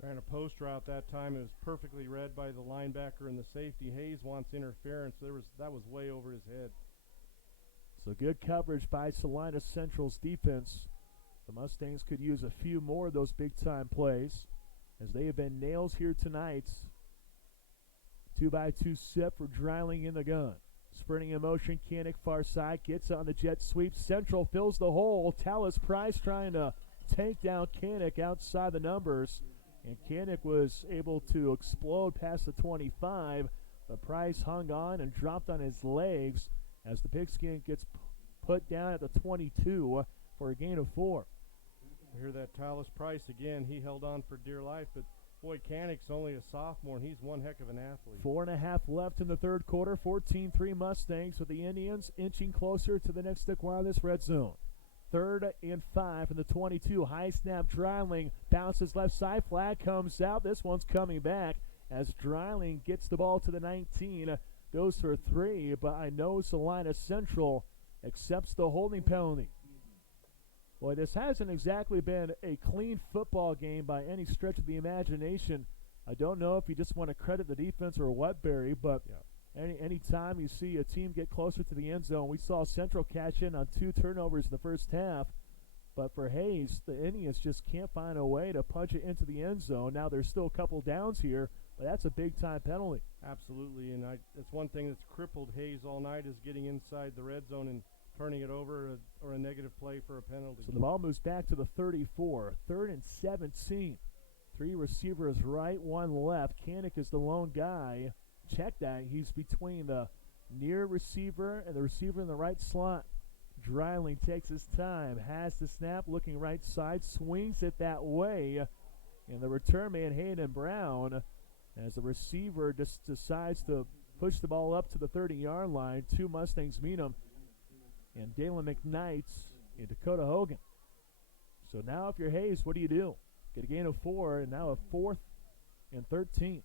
Ran a post route that time. It was perfectly read by the linebacker and the safety. Hayes wants interference. That was way over his head. So good coverage by Salina Central's defense. The Mustangs could use a few more of those big-time plays, as they have been nails here tonight. 2x2 set for Dreiling in the gun. Sprinting in motion, Kanik far side, gets on the jet sweep. Central fills the hole. Talus Price trying to take down Kanik outside the numbers. And Kanik was able to explode past the 25, but Price hung on and dropped on his legs as the pigskin gets put down at the 22 for a gain of 4. I hear that Talus Price again. He held on for dear life, but boy, Kanik's only a sophomore, and he's one heck of an athlete. 4.5 left in the third quarter. 14-3 Mustangs, with the Indians inching closer to the next stick wireless red zone. 3rd and 5 from the 22. High snap, Dreiling bounces left side. Flag comes out. This one's coming back as Dreiling gets the ball to the 19. Goes for 3, but I know Salina Central accepts the holding penalty. Boy, this hasn't exactly been a clean football game by any stretch of the imagination. I don't know if you just want to credit the defense or what, Barry, but any time you see a team get closer to the end zone, we saw Central catch in on 2 turnovers in the first half. But for Hayes, the Indians just can't find a way to punch it into the end zone. Now there's still a couple downs here, but that's a big-time penalty. Absolutely, and that's one thing that's crippled Hayes all night is getting inside the red zone and turning it over or a negative play for a penalty. So the ball moves back to the 34. 3rd and 17. 3 receivers right, 1 left. Kanik is the lone guy. Check that. He's between the near receiver and the receiver in the right slot. Dreiling takes his time, has the snap, looking right side, swings it that way. And the return man, Hayden Brown, as the receiver just decides to push the ball up to the 30-yard line. 2 Mustangs meet him. And Dalen McKnight and Dakota Hogan. So now if you're Hayes, what do you do? Get a gain of 4, and now a 4th and 13.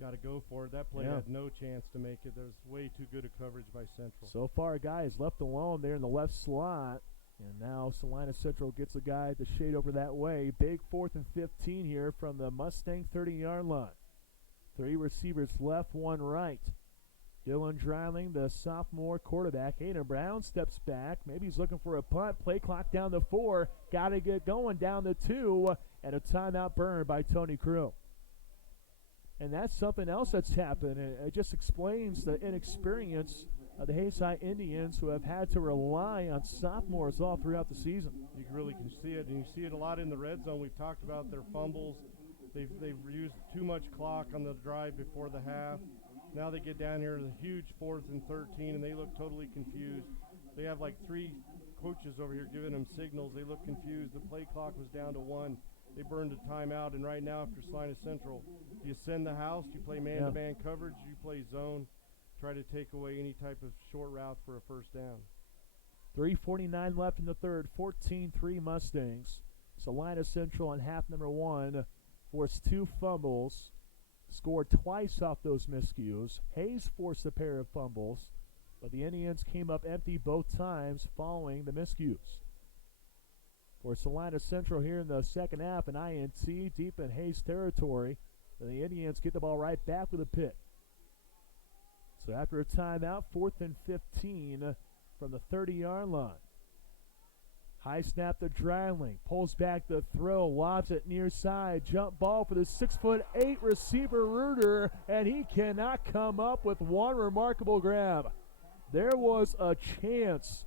Got to go for it. That play had no chance to make it. There's way too good a coverage by Central. So far, a guy is left alone there in the left slot. And now Salina Central gets a guy to shade over that way. Big 4th and 15 here from the Mustang 30-yard line. 3 receivers left, 1 right. Dylan Dreiling, the sophomore quarterback. Hayden Brown steps back. Maybe he's looking for a punt. Play clock down to 4. Got to get going down to 2. And a timeout burned by Tony Crew. And that's something else that's happened. It just explains the inexperience of the Hayes High Indians, who have had to rely on sophomores all throughout the season. You really can see it, and you see it a lot in the red zone. We've talked about their fumbles. They've used too much clock on the drive before the half. Now they get down here to the huge 4th and 13, and they look totally confused. They have like 3 coaches over here giving them signals. They look confused. The play clock was down to 1. They burned a timeout, and right now after Salina Central, you send the house, you play man-to-man coverage, you play zone, try to take away any type of short route for a first down. 3:49 left in the third, 14-3 Mustangs. Salina Central on half number 1 forced 2 fumbles, scored twice off those miscues. Hayes forced a pair of fumbles, but the Indians came up empty both times following the miscues. For Salina Central here in the second half, an INT deep in Hayes territory. The Indians get the ball right back with a pick. So after a timeout, 4th and 15 from the 30-yard line. High snap to Dreiling. Pulls back the throw, lobs it near side. Jump ball for the 6'8" receiver Reuter, and he cannot come up with one remarkable grab. There was a chance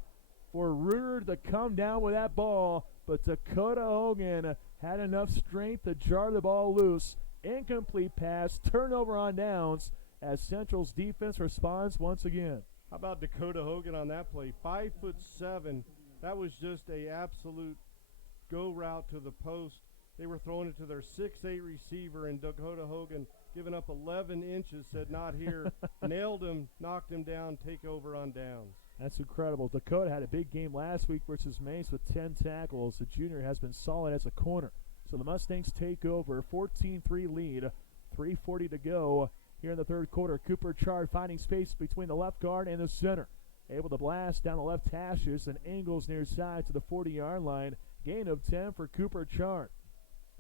for Reuter to come down with that ball, but Dakota Hogan had enough strength to jar the ball loose. Incomplete pass, turnover on downs, as Central's defense responds once again. How about Dakota Hogan on that play? 5'7". That was just a absolute go route to the post. They were throwing it to their 6'8" receiver, and Dakota Hogan, giving up 11 inches, said not here. Nailed him, knocked him down, take over on downs. That's incredible. Dakota had a big game last week versus Mace with 10 tackles. The junior has been solid as a corner. So the Mustangs take over, 14-3 lead, 3:40 to go here in the third quarter. Cooper Chard finding space between the left guard and the center. Able to blast down the left hashes and angles near side to the 40-yard line. Gain of 10 for Cooper Chard,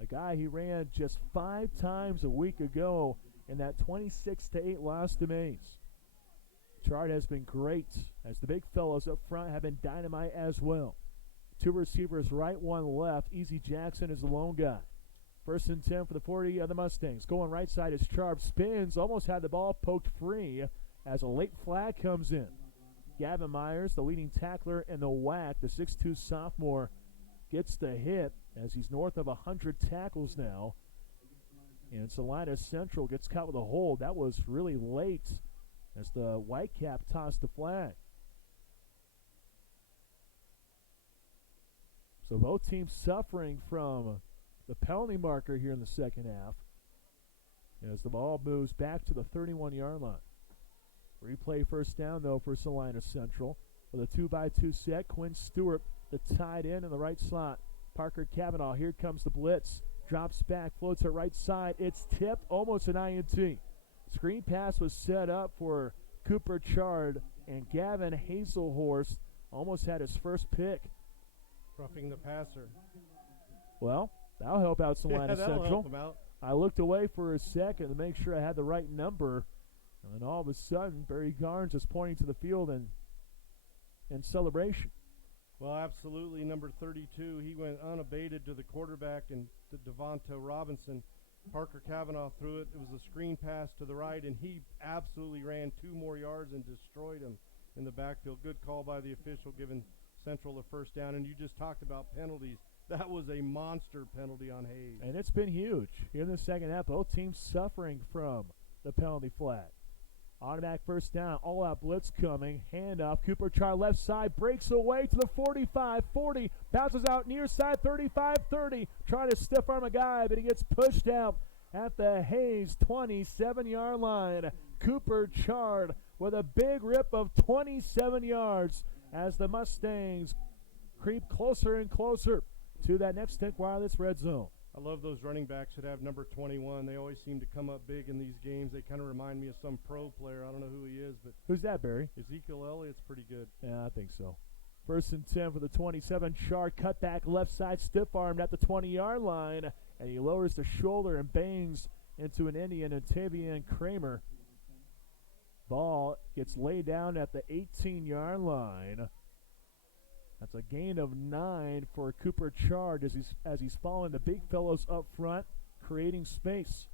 a guy he ran just 5 times a week ago in that 26-8 loss to Mace. Chard has been great, as the big fellows up front have been dynamite as well. 2 receivers right, 1 left. Easy Jackson is the lone guy. 1st and 10 for the 40 of the Mustangs. Going right side is Sharp. Spins, almost had the ball poked free as a late flag comes in. Gavin Myers, the leading tackler in the WAC, the 6'2 sophomore, gets the hit as he's north of 100 tackles now. And Salina Central gets caught with a hold. That was really late as the Whitecap tossed the flag. So both teams suffering from the penalty marker here in the second half as the ball moves back to the 31-yard line. Replay first down, though, for Salina Central. With a 2-by-2 set, Quinn Stewart, the tight end in the right slot. Parker Cavanaugh, here comes the blitz. Drops back, floats it right side. It's tipped, almost an INT. Screen pass was set up for Cooper Chard, and Gavin Hazelhorst almost had his first pick. Roughing the passer. Well, that'll help out Salina that'll Central. help him out. I looked away for a second to make sure I had the right number, and then all of a sudden, Barry Garnes is pointing to the field in celebration. Well, absolutely. Number 32, he went unabated to the quarterback and to Devonta Robinson. Parker Cavanaugh threw it. It was a screen pass to the right, and he absolutely ran 2 more yards and destroyed him in the backfield. Good call by the official, giving Central the first down. And you just talked about penalties. That was a monster penalty on Hayes. And it's been huge. Here in the second half, both teams suffering from the penalty flag. Automatic first down, all-out blitz coming. Handoff, Cooper Chard left side, breaks away to the 45, 40, bounces out near side, 35, 30. Trying to stiff arm a guy, but he gets pushed out at the Hayes 27-yard line. Cooper Chard with a big rip of 27 yards as the Mustangs creep closer and closer to that next 10 wireless red zone. I love those running backs that have number 21. They always seem to come up big in these games. They kind of remind me of some pro player. I don't know who he is, but who's that, Barry? Ezekiel Elliott's pretty good. Yeah, I think so. 1st and 10 for the 27. Chard cut back left side, stiff-armed at the 20-yard line, and he lowers the shoulder and bangs into an Indian, and Tavian Kramer. Ball gets laid down at the 18-yard line. That's a gain of 9 for Cooper Chard as he's following the big fellows up front, creating space.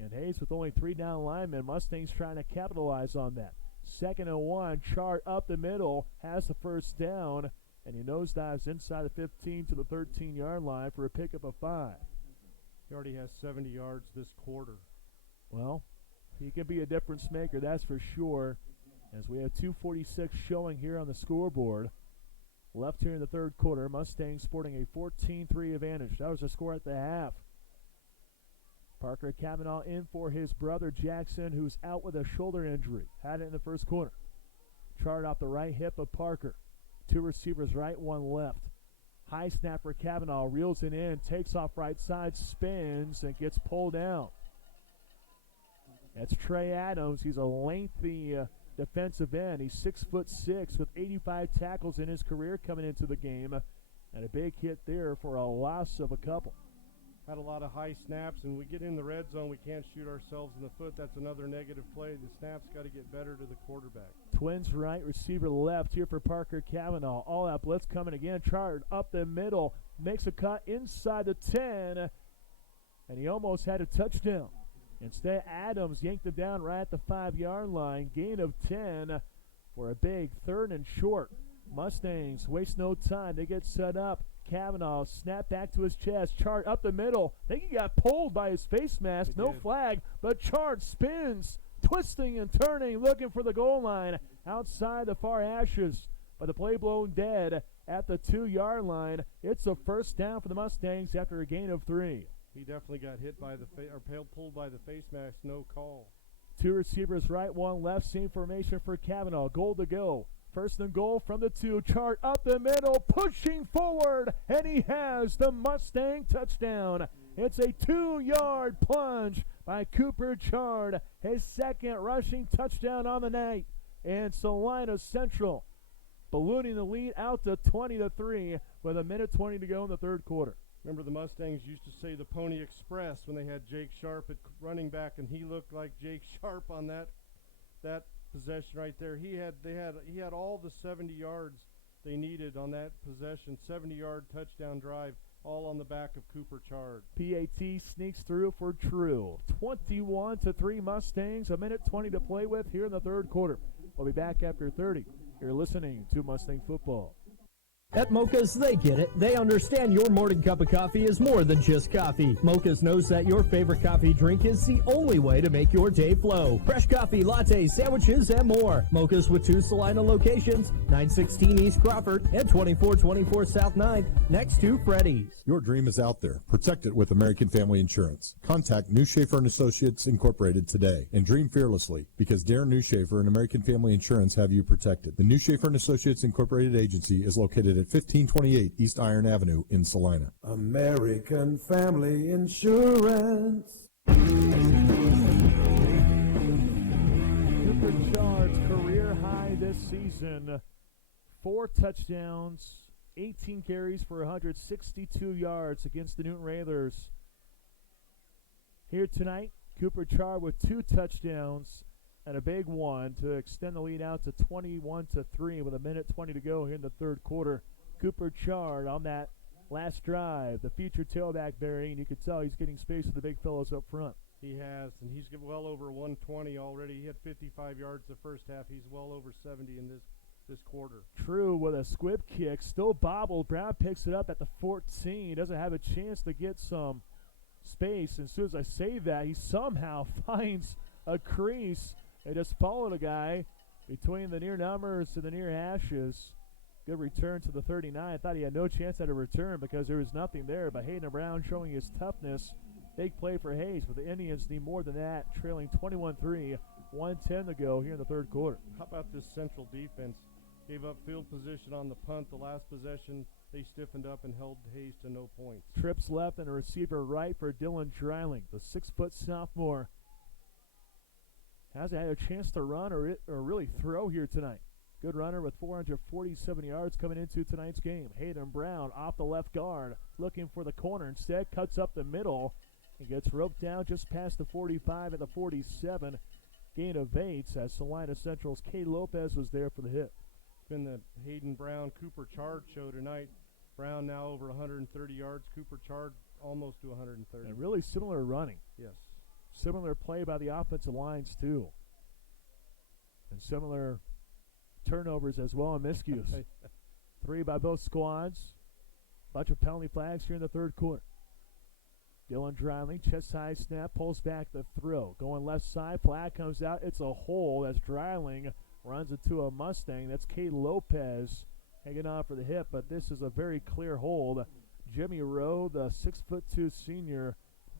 And Hayes with only 3 down linemen. Mustangs trying to capitalize on that. 2nd and 1, Chart up the middle, has the first down, and he nosedives inside the 15 to the 13-yard line for a pickup of 5. He already has 70 yards this quarter. Well, he can be a difference maker, that's for sure, as we have 2:46 showing here on the scoreboard. Left here in the third quarter, Mustangs sporting a 14-3 advantage. That was the score at the half. Parker Cavanaugh in for his brother Jackson, who's out with a shoulder injury. Had it in the first quarter. Chart off the right hip of Parker. 2 receivers right, 1 left. High snap for Cavanaugh, reels it in, takes off right side, spins, and gets pulled down. That's Trey Adams. He's a lengthy defensive end. He's 6'6" with 85 tackles in his career coming into the game. And a big hit there for a loss of a couple. Had a lot of high snaps, and we get in the red zone, we can't shoot ourselves in the foot. That's another negative play. The snaps got to get better to the quarterback. Twins right, receiver left here for Parker Cavanaugh. All out blitz coming again. Chart up the middle, makes a cut inside the 10, and he almost had a touchdown. Instead, Adams yanked him down right at the 5-yard line. Gain of 10 for a big 3rd and short. Mustangs waste no time. They get set up. Cavanaugh snap back to his chest. Chart up the middle. I think he got pulled by his face mask. No flag, but Chart spins, twisting and turning, looking for the goal line outside the far hashes. But the play blown dead at the 2-yard line. It's a first down for the Mustangs after a gain of 3. He definitely got hit by the pulled by the face mask. No call. 2 receivers right, 1 left. Same formation for Cavanaugh. Goal to go. 1st and goal from the 2. Chart up the middle, pushing forward, and he has the Mustang touchdown. It's a 2-yard plunge by Cooper Chard, his 2nd rushing touchdown on the night. And Salina Central ballooning the lead out to 20-3 with 1:20 to go in the third quarter. Remember, the Mustangs used to say the Pony Express when they had Jake Sharp at running back, and he looked like Jake Sharp on that possession right there. He had all the 70 yards they needed on that possession. 70-yard touchdown drive, all on the back of Cooper Chard. PAT sneaks through for True. 21-3 Mustangs. 1:20 to play with here in the third quarter. We'll be back after 30. You're listening to Mustang Football. At Mocha's, they get it. They understand your morning cup of coffee is more than just coffee. Mocha's knows that your favorite coffee drink is the only way to make your day flow. Fresh coffee, lattes, sandwiches, and more. Mocha's with 2 Salina locations, 916 East Crawford and 2424 South 9th, next to Freddy's. Your dream is out there. Protect it with American Family Insurance. Contact New Schaefer and Associates Incorporated today and dream fearlessly, because Darren New Schaefer and American Family Insurance have you protected. The New Schaefer and Associates Incorporated agency is located at 1528 East Iron Avenue in Salina. American Family Insurance. Cooper Chard's career high this season. 4 touchdowns, 18 carries for 162 yards against the Newton Railers. Here tonight, Cooper Chard with 2 touchdowns and a big one to extend the lead out to 21-3 with 1:20 to go here in the third quarter. Cooper Chard on that last drive, the future tailback Barry, and you can tell he's getting space with the big fellows up front. He has, and he's well over 120 already. He had 55 yards the first half. He's well over 70 in this quarter. True with a squib kick, still bobbled. Brown picks it up at the 14. Doesn't have a chance to get some space. And as soon as I say that, he somehow finds a crease and just followed a guy between the near numbers and the near hashes. Good return to the 39. I thought he had no chance at a return because there was nothing there, but Hayden Brown showing his toughness. Big play for Hayes, but the Indians need more than that, trailing 21-3, 1:10 to go here in the third quarter. How about this Central defense? Gave up field position on the punt. The last possession, they stiffened up and held Hayes to no points. Trips left and a receiver right for Dylan Dreiling, the 6-foot sophomore. Hasn't had a chance to run or really throw here tonight. Good runner with 447 yards coming into tonight's game. Hayden Brown off the left guard, looking for the corner. Instead, cuts up the middle and gets roped down just past the 45 at the 47. Gain of 8 as Salina Central's Kay Lopez was there for the hit. It's been the Hayden Brown Cooper Chard show tonight. Brown now over 130 yards. Cooper Chard almost to 130. And really similar running. Yes. Similar play by the offensive lines, too. And similar turnovers as well and miscues. 3 by both squads. Bunch of penalty flags here in the third quarter. Dylan Dreiling, chest high snap, pulls back the throw. Going left side, flag comes out. It's a hole. That's Dreiling. Runs into a Mustang. That's Kate Lopez hanging on for the hip, but this is a very clear hold. Jimmy Rowe, the 6'2" senior,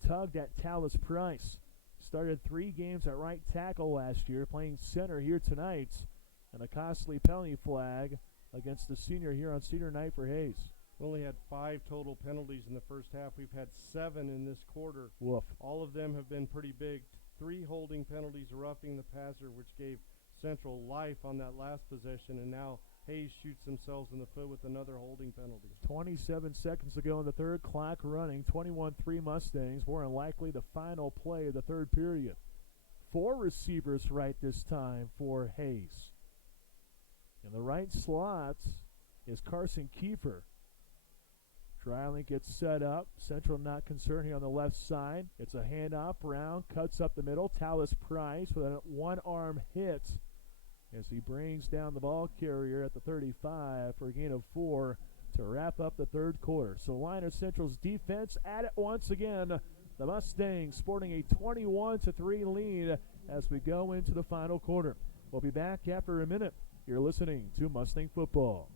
tugged at Talus Price. Started 3 games at right tackle last year, playing center here tonight. And a costly penalty flag against the senior here on senior night for Hayes. We only had 5 total penalties in the first half. We've had 7 in this quarter. Woof. All of them have been pretty big. 3 holding penalties, roughing the passer, which gave Central life on that last possession, and now Hayes shoots themselves in the foot with another holding penalty. 27 seconds ago in the third, clock running, 21-3 Mustangs. More than likely the final play of the third period. 4 receivers right this time for Hayes. In the right slot is Carson Kiefer. Dreiling gets set up. Central not concerned here on the left side. It's a handoff. Brown cuts up the middle. Talus Price with a one-arm hit as he brings down the ball carrier at the 35 for a gain of 4 to wrap up the third quarter. Salina Central's defense at it once again. The Mustangs sporting a 21-3 lead as we go into the final quarter. We'll be back after a minute. You're listening to Mustang Football.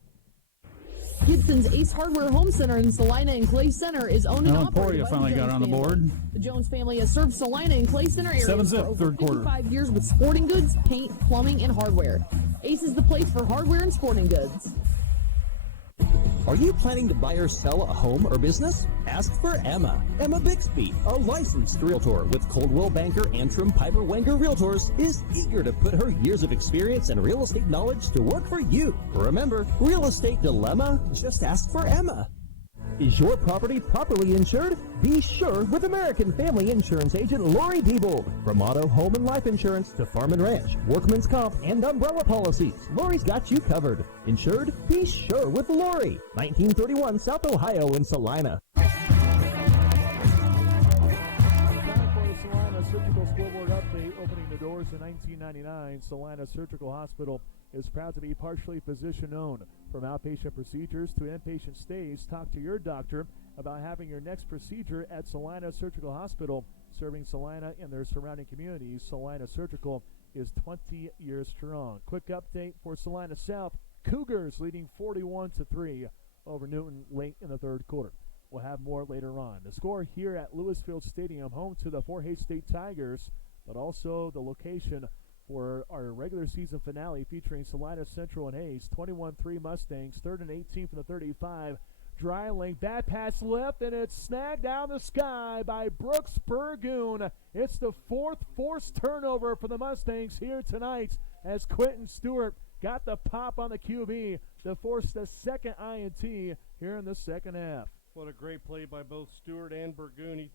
Gibson's Ace Hardware Home Center in Salina and Clay Center is owned and operated by finally the Jones got on the family. board. The Jones family has served Salina and Clay Center areas 7-zip, for over third quarter. 55 years with sporting goods, paint, plumbing, and hardware. Ace is the place for hardware and sporting goods. Are you planning to buy or sell a home or business? Ask for Emma. Emma Bixby, a licensed realtor with Coldwell Banker Antrim Piper Wenger Realtors, is eager to put her years of experience and real estate knowledge to work for you. Remember, real estate dilemma? Just ask for Emma. Is your property properly insured? Be sure with American Family Insurance agent Lori Diebold. From auto, home, and life insurance to farm and ranch, workman's comp, and umbrella policies, Lori's got you covered. Insured? Be sure with Lori. 1931 South Ohio in Salina. Time for the Salina Surgical Scoreboard update. Opening the doors in 1999, Salina Surgical Hospital is proud to be partially physician-owned. From outpatient procedures to inpatient stays, talk to your doctor about having your next procedure at Salina Surgical Hospital. Serving Salina and their surrounding communities, Salina Surgical is 20 years strong. Quick update for Salina South. Cougars leading 41-3 over Newton late in the third quarter. We'll have more later on. The score here at Lewisfield Stadium, home to the Fort Hays State Tigers, but also the location for our regular season finale featuring Salina Central and Hayes. 21-3 Mustangs, 3rd and 18 from the 35. Dreiling, bad pass left, and it's snagged down the sky by Brooks Burgoon. It's the 4th forced turnover for the Mustangs here tonight as Quentin Stewart got the pop on the QB to force the second INT here in the second half. What a great play by both Stewart and Burgoon.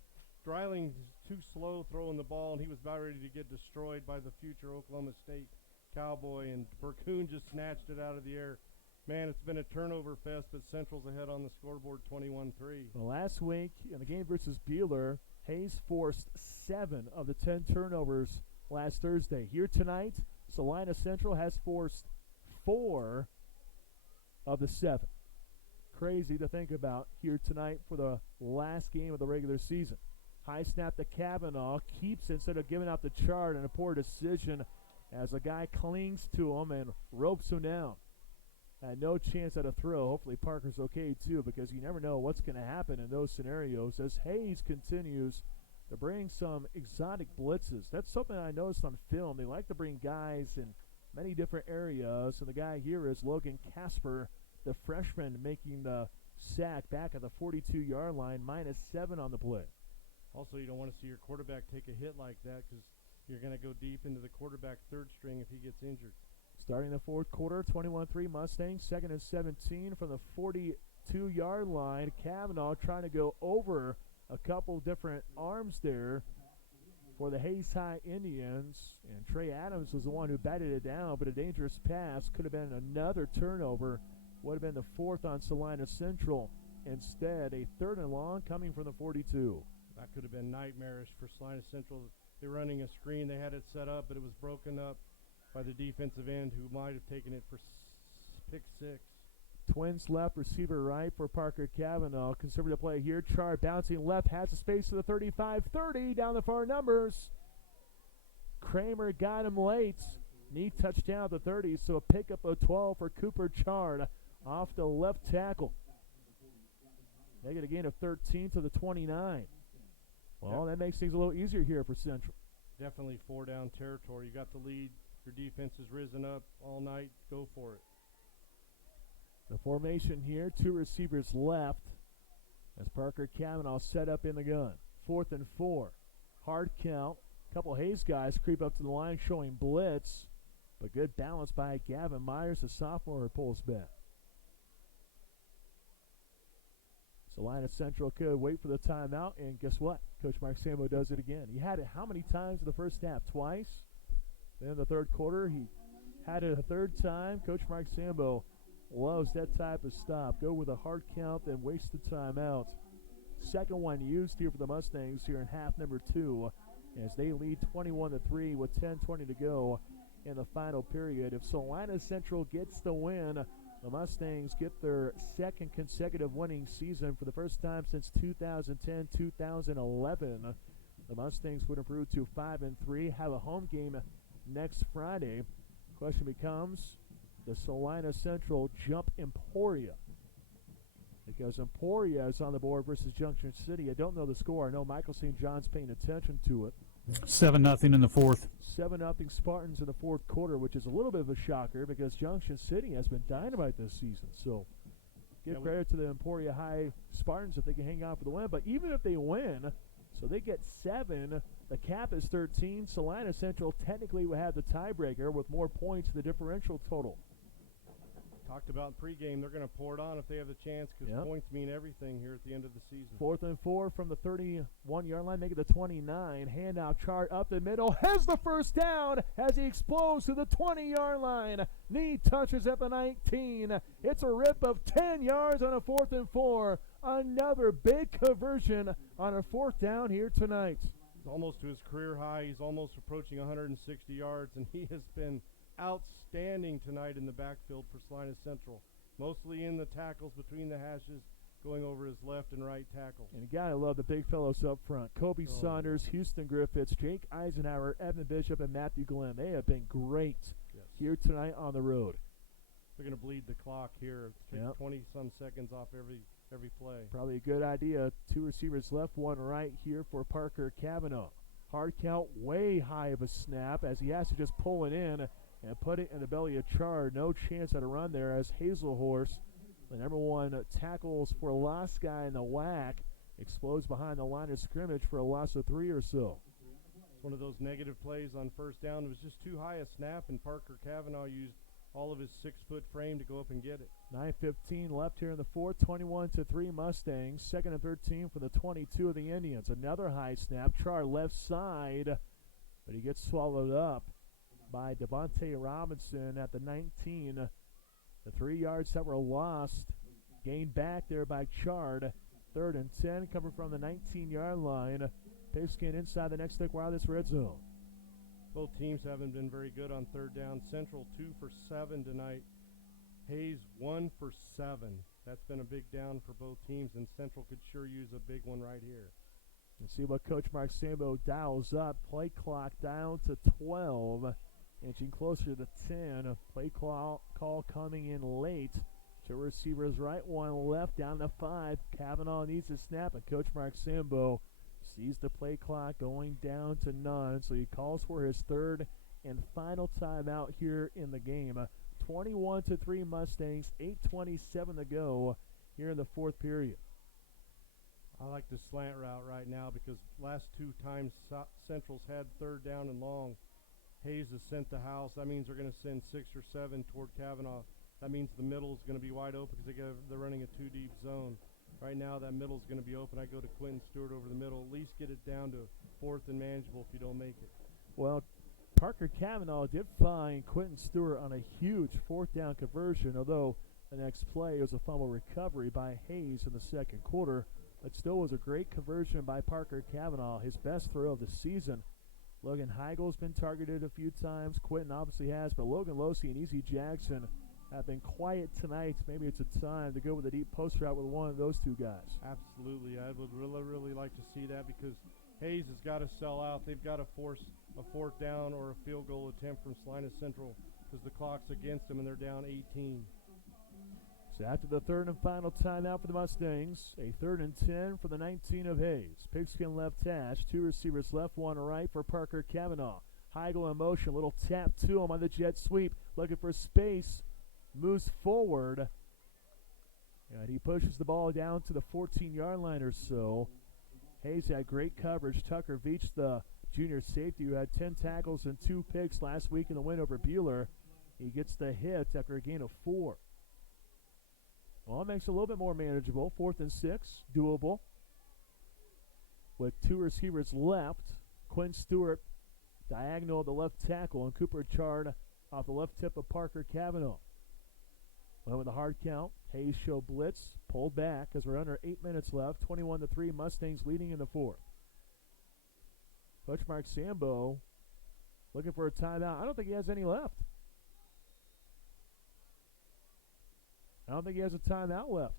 Dreiling too slow throwing the ball, and he was about ready to get destroyed by the future Oklahoma State Cowboy, and Burgoon just snatched it out of the air. Man, it's been a turnover fest, but Central's ahead on the scoreboard 21-3. Well, last week in the game versus Beeler, Hayes forced 7 of the 10 turnovers last Thursday. Here tonight, Salina Central has forced 4 of the 7. Crazy to think about here tonight for the last game of the regular season. High snap to Kavanaugh, keeps instead of giving out the chart, and a poor decision as a guy clings to him and ropes him down. Had no chance at a throw. Hopefully Parker's okay too, because you never know what's going to happen in those scenarios as Hayes continues to bring some exotic blitzes. That's something I noticed on film. They like to bring guys in many different areas, and the guy here is Logan Casper, the freshman, making the sack back at the 42-yard line, -7 on the play. Also, you don't want to see your quarterback take a hit like that because you're going to go deep into the quarterback's third string if he gets injured. Starting the fourth quarter, 21-3 Mustangs, 2nd and 17 from the 42-yard line. Kavanaugh trying to go over a couple different arms there for the Hayes High Indians. And Trey Adams was the one who batted it down, but a dangerous pass. Could have been another turnover. Would have been the 4th on Salina Central. Instead, a 3rd and long coming from the 42. That could have been nightmarish for Salina Central. They were running a screen. They had it set up, but it was broken up by the defensive end who might have taken it for pick 6. Twins left, receiver right for Parker Cavanaugh. Conservative play here. Char bouncing left, has a space to the 35-30 down the far numbers. Kramer got him late. Knee touchdown at the 30, so a pickup of 12 for Cooper Chard off the left tackle. They get a gain of 13 to the 29. Well, that makes things a little easier here for Central. Definitely 4-down territory. You got the lead. Your defense has risen up all night. Go for it. The formation here, 2 receivers left as Parker Cavanaugh set up in the gun. 4th and 4. Hard count. Couple Hayes guys creep up to the line showing blitz, but good balance by Gavin Myers, the sophomore, who pulls back. Salina Central could wait for the timeout, and guess what? Coach Mark Sambo does it again. He had it how many times in the first half? Twice. Then in the third quarter, he had it a third time. Coach Mark Sambo loves that type of stop. Go with a hard count, then waste the timeout. Second one used here for the Mustangs here in half number 2 as they lead 21-3 with 10:20 to go in the final period. If Salina Central gets the win, the Mustangs get their second consecutive winning season for the first time since 2010-2011. The Mustangs would improve to 5-3, have a home game next Friday. Question becomes, does Salina Central jump Emporia? Because Emporia is on the board versus Junction City. I don't know the score. I know Michael St. John's paying attention to it. 7-0 in the fourth. 7-0 Spartans in the fourth quarter, which is a little bit of a shocker because Junction City has been dynamite this season. So give credit to the Emporia High Spartans if they can hang on for the win. But even if they win, so they get 7, the cap is 13. Salina Central technically would have the tiebreaker with more points, the differential total. Talked about pregame, they're going to pour it on if they have the chance because points mean everything here at the end of the season. 4th and 4 from the 31-yard line, make it the 29. Handout chart up the middle, has the first down as he explodes to the 20-yard line. Knee touches at the 19. It's a rip of 10 yards on a 4th and 4. Another big conversion on a 4th down here tonight. He's almost to his career high. He's almost approaching 160 yards, and he has been outstanding tonight in the backfield for Salina Central. Mostly in the tackles between the hashes, going over his left and right tackle. And you gotta love the big fellows up front. Kobe Saunders, Houston Griffiths, Jake Eisenhower, Evan Bishop, and Matthew Glenn. They have been great here tonight on the road. They're going to bleed the clock here. Take 20-some seconds off every play. Probably a good idea. 2 receivers left, 1 right here for Parker Cavanaugh. Hard count, way high of a snap as he has to just pull it in and put it in the belly of Chard. No chance at a run there as Hazelhorse, the number 1 tackles for last guy in the WAC, explodes behind the line of scrimmage for a loss of 3 or so. It's one of those negative plays on first down. It was just too high a snap, and Parker Cavanaugh used all of his 6-foot frame to go up and get it. 9:15 left here in the fourth, 21-3 Mustangs. 2nd and 13 for the 22 of the Indians. Another high snap. Char left side, but he gets swallowed up by Devontae Robinson at the 19. The 3 yards that were lost, gained back there by Chard. 3rd and 10 coming from the 19-yard line. Pigskin inside the next thick wireless red zone. Both teams haven't been very good on third down. Central 2 for 7 tonight. Hayes 1 for 7. That's been a big down for both teams, and Central could sure use a big one right here. Let's see what Coach Mark Sambo dials up. Play clock down to 12. Inching closer to 10. Play call coming in late. 2 receivers right, 1 left, down to 5. Cavanaugh needs a snap, and Coach Mark Sambo sees the play clock going down to none, so he calls for his 3rd and final timeout here in the game. 21-3 Mustangs, 8:27 to go here in the 4th period. I like the slant route right now because last 2 times Central's had 3rd down and long, Hayes has sent the house. That means they're going to send 6 or 7 toward Cavanaugh. That means the middle is going to be wide open because they're running a 2-deep zone. Right now, that middle is going to be open. I go to Quentin Stewart over the middle. At least get it down to 4th and manageable if you don't make it. Well, Parker Cavanaugh did find Quentin Stewart on a huge 4th down conversion, although the next play was a fumble recovery by Hayes in the 2nd quarter. But still was a great conversion by Parker Cavanaugh, his best throw of the season. Logan Heigl's been targeted a few times. Quentin obviously has, but Logan Losey and Easy Jackson have been quiet tonight. Maybe it's a time to go with a deep post route with one of those two guys. Absolutely. I would really, really like to see that because Hayes has got to sell out. They've got to force a fourth down or a field goal attempt from Salina Central because the clock's against them and they're down 18. So after the third and final timeout for the Mustangs, a 3rd and 10 for the 19 of Hayes. Pigskin left hash, 2 receivers left, 1 right for Parker Kavanaugh. Heigl in motion, little tap to him on the jet sweep, looking for space, moves forward, and he pushes the ball down to the 14-yard line or so. Hayes had great coverage. Tucker Veach, the junior safety who had 10 tackles and 2 picks last week in the win over Buehler, he gets the hit after a gain of 4. Well, it makes it a little bit more manageable. 4th and 6, doable. With 2 receivers left, Quinn Stewart diagonal of the left tackle, and Cooper Chard off the left tip of Parker Kavanaugh. Went with a hard count. Hayes show blitz, pulled back as we're under 8 minutes left. 21-3, Mustangs leading in the 4th. Coach Mark Sambo looking for a timeout. I don't think he has any left. I don't think he has a timeout left.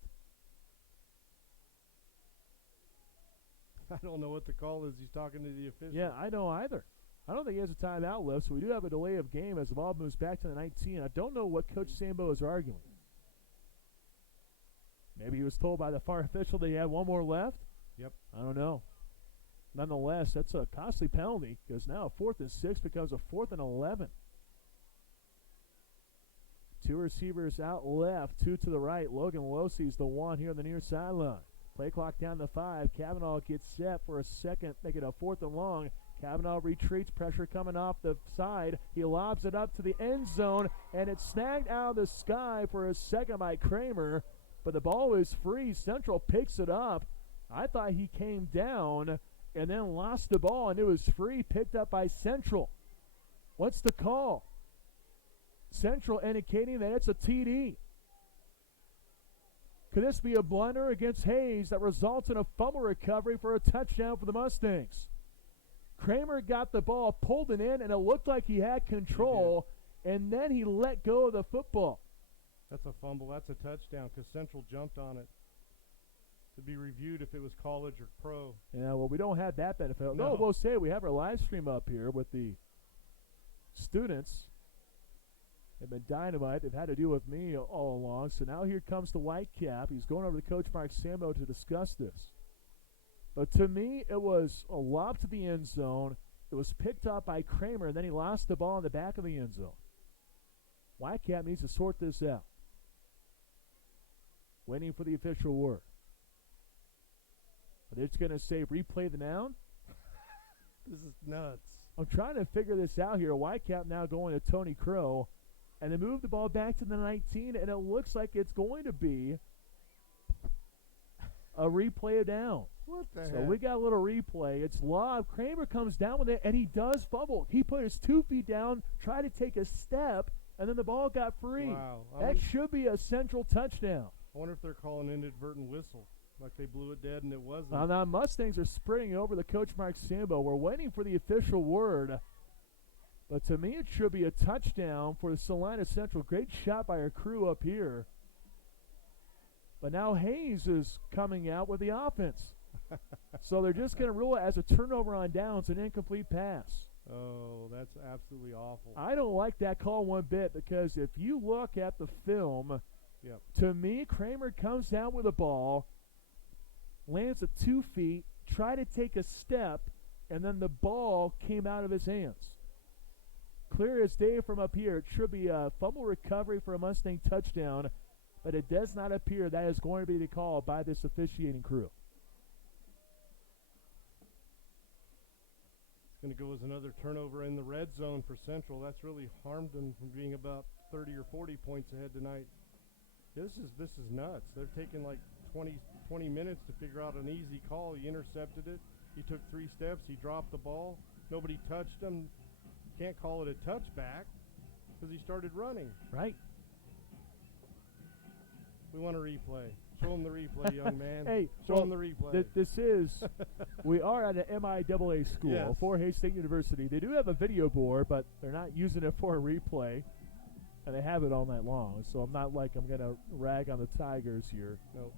I don't know what the call is. He's talking to the official. Yeah, I don't either. I don't think he has a timeout left, so we do have a delay of game as the ball moves back to the 19. I don't know what Coach Sambo is arguing. Maybe he was told by the far official that he had one more left? Yep. I don't know. Nonetheless, that's a costly penalty because now 4th and 6 becomes a 4th and 11. 2 receivers out left, 2 to the right. Logan Losey's the one here on the near sideline. Play clock down to 5. Kavanaugh gets set for a second, make it a 4th and long. Kavanaugh retreats, pressure coming off the side. He lobs it up to the end zone, and it's snagged out of the sky for a second by Kramer, but the ball is free. Central picks it up. I thought he came down and then lost the ball, and it was free, picked up by Central. What's the call? Central indicating that it's a TD. Could this be a blunder against Hayes that results in a fumble recovery for a touchdown for the Mustangs? Kramer got the ball, pulled it in, and it looked like he had control, and then he let go of the football. That's a fumble. That's a touchdown because Central jumped on it. To be reviewed if it was college or pro. Yeah, well, we don't have that benefit. No. We'll say we have our live stream up here with the students. They've been dynamite. They've had to deal with me all along. So now here comes the Whitecap. He's going over to Coach Mark Sambo to discuss this. But to me, it was a lob to the end zone. It was picked up by Kramer, and then he lost the ball in the back of the end zone. Whitecap needs to sort this out. Waiting for the official word. Are they just going to say replay the down? This is nuts. I'm trying to figure this out here. Whitecap now going to Tony Crow. And they move the ball back to the 19, and it looks like it's going to be a replay of down. What the So heck? we got a little replay. It's lob. Kramer comes down with it, and he does fumble. He put his 2 feet down, tried to take a step, and then the ball got free. Wow. That should be a Central touchdown. I wonder if they're calling an inadvertent whistle, like they blew it dead and it wasn't. Now Mustangs are sprinting over the Coach Mark Sambo. We're waiting for the official word. But to me, it should be a touchdown for Salina Central. Great shot by our crew up here. But now Hayes is coming out with the offense. So they're just going to rule it as a turnover on downs, an incomplete pass. Oh, that's absolutely awful. I don't like that call one bit because if you look at the film, Yep. to me, Kramer comes down with the ball, lands at 2 feet, tried to take a step, and then the ball came out of his hands. Clear as day from up here. It should be a fumble recovery for a Mustang touchdown, but it does not appear that is going to be the call by this officiating crew. It's going to go as another turnover in the red zone for Central. That's really harmed them from being about 30 or 40 points ahead tonight. This is nuts. They're taking like 20 minutes to figure out an easy call. He intercepted it. He took 3 steps. He dropped the ball. Nobody touched him. Can't call it a touchback because he started running. Right. We want a replay. Show him the replay, young man. Hey, show him the replay. We are at an MIAA school, Yes. Fort Hays State University. They do have a video board, but they're not using it for a replay, and they have it all night long. So I'm not like I'm going to rag on the Tigers here. No.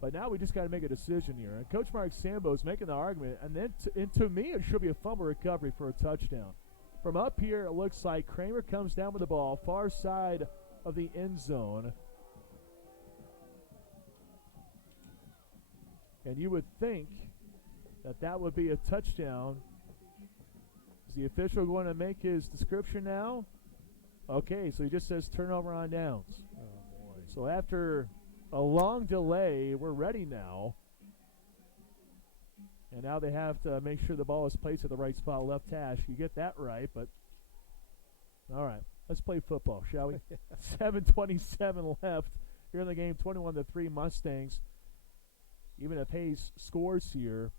But now we just got to make a decision here. And Coach Mark Sambo is making the argument, and then to me it should be a fumble recovery for a touchdown. From up here, it looks like Kramer comes down with the ball, far side of the end zone. And you would think that would be a touchdown. Is the official going to make his description now? Okay, so he just says turnover on downs. Oh, boy. So after a long delay, we're ready now. And now they have to make sure the ball is placed at the right spot, left hash. You get that right, but all right, let's play football, shall we? 7:27 left here in the game, 21-3 Mustangs. Even if Hayes scores here,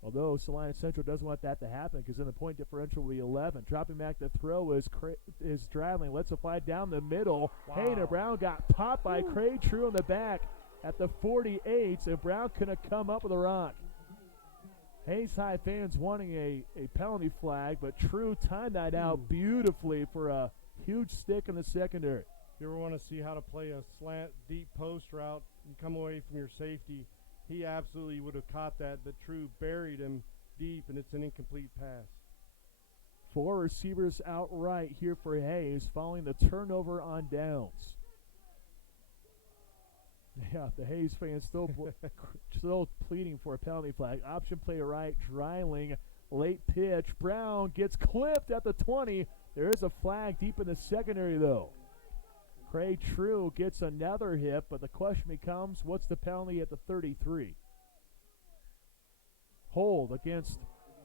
although Salina Central doesn't want that to happen because then the point differential will be 11. Dropping back to throw is Dryling. Lets it fly down the middle. Wow. Hayden Brown got popped by Craig True in the back at the 48, and Brown couldn't come up with a rock. Hayes High fans wanting a penalty flag, but True timed that out beautifully for a huge stick in the secondary. If you ever want to see how to play a slant deep post route and come away from your safety, he absolutely would have caught that. The True buried him deep, and it's an incomplete pass. 4 receivers outright here for Hayes following the turnover on downs. Yeah, the Hayes fans still pleading for a penalty flag. Option play right, Dryling, late pitch. Brown gets clipped at the 20. There is a flag deep in the secondary, though. Craig True gets another hit, but the question becomes, what's the penalty at the 33? Hold against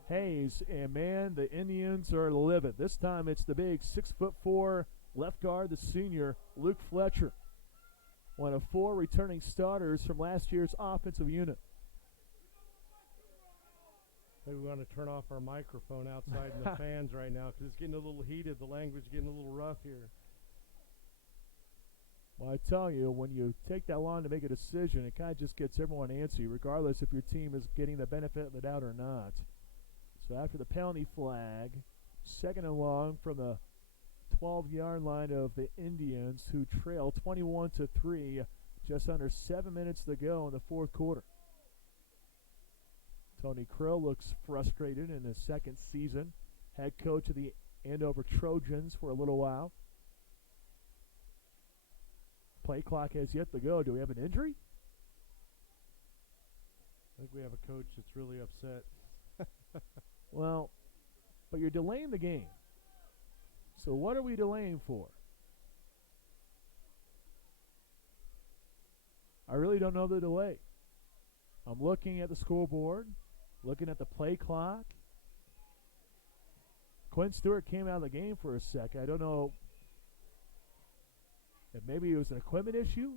Hayes, and man, the Indians are livid. This time it's the big 6'4" left guard, the senior, Luke Fletcher. One of 4 returning starters from last year's offensive unit. Maybe we want to turn off our microphone outside in the fans right now because it's getting a little heated. The language is getting a little rough here. Well, I tell you, when you take that long to make a decision, it kind of just gets everyone antsy, regardless if your team is getting the benefit of the doubt or not. So after the penalty flag, 2nd and long from the 12-yard line of the Indians, who trail 21-3, just under 7 minutes to go in the 4th quarter. Tony Crow looks frustrated in his 2nd season, head coach of the Andover Trojans for a little while. Play clock has yet to go. Do we have an injury? I think we have a coach that's really upset. Well, but you're delaying the game. So what are we delaying for? I really don't know the delay. I'm looking at the scoreboard, looking at the play clock. Quinn Stewart came out of the game for a sec. I don't know if maybe it was an equipment issue.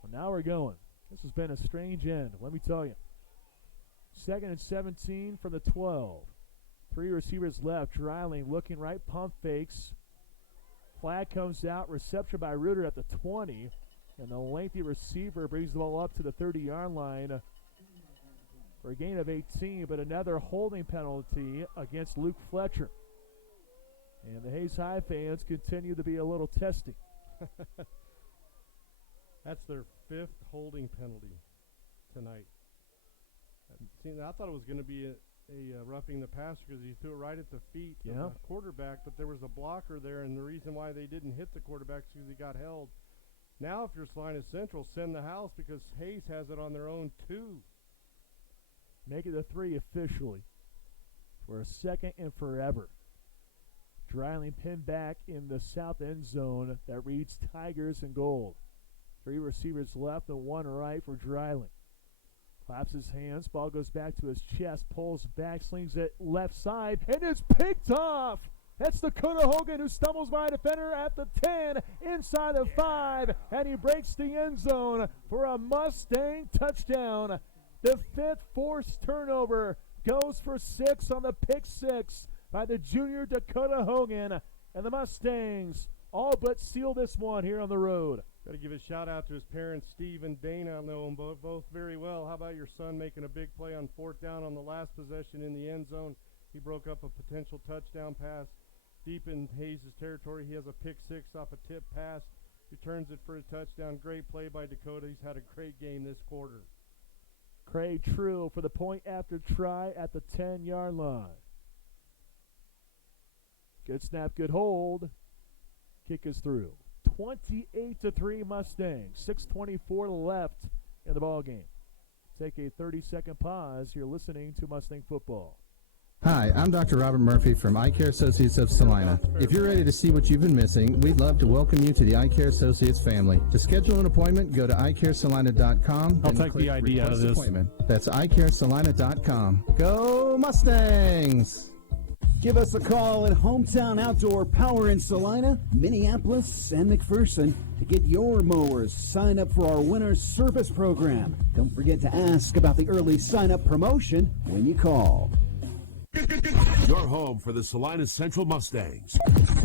Well, now we're going. This has been a strange end, let me tell you. 2nd and 17 from the 12. 3 receivers left. Dryling looking right, pump fakes. Flag comes out, reception by Reuter at the 20. And the lengthy receiver brings the ball up to the 30-yard line for a gain of 18, but another holding penalty against Luke Fletcher. And the Hayes High fans continue to be a little testy. That's their 5th holding penalty tonight. I thought it was going to be a roughing the passer because he threw it right at the feet of the quarterback, but there was a blocker there, and the reason why they didn't hit the quarterback is because he got held. Now if you're Salina Central, send the house because Hayes has it on their own 2. Make it a 3 officially for a 2nd and forever. Dryling pinned back in the south end zone that reads Tigers in gold. 3 receivers left and 1 right for Dryling. Claps his hands, ball goes back to his chest, pulls back, slings it left side, and it's picked off! That's Dakota Hogan who stumbles by a defender at the 10, inside the 5, and he breaks the end zone for a Mustang touchdown. The 5th forced turnover goes for 6 on the pick 6 by the junior Dakota Hogan, and the Mustangs all but seal this one here on the road. Got to give a shout out to his parents, Steve and Dana. I know them both very well. How about your son making a big play on 4th down on the last possession in the end zone? He broke up a potential touchdown pass deep in Hayes' territory. He has a pick six off a tip pass, returns it for a touchdown. Great play by Dakota. He's had a great game this quarter. Craig True for the point after try at the 10-yard line. Good snap, good hold. Kick is through. 28-3 Mustangs. 6:24 left in the ball game. Take a 30-second pause. You're listening to Mustang football. Hi, I'm Dr. Robert Murphy from Eye Care Associates of Salina. If you're ready to see what you've been missing, we'd love to welcome you to the Eye Care Associates family. To schedule an appointment, go to eyecaresalina.com. I'll take the ID out of this. Appointment. That's eyecaresalina.com. Go Mustangs! Give us a call at Hometown Outdoor Power in Salina, Minneapolis, and McPherson to get your mowers. Sign up for our winter service program. Don't forget to ask about the early sign-up promotion when you call. Your home for the Salina Central Mustangs.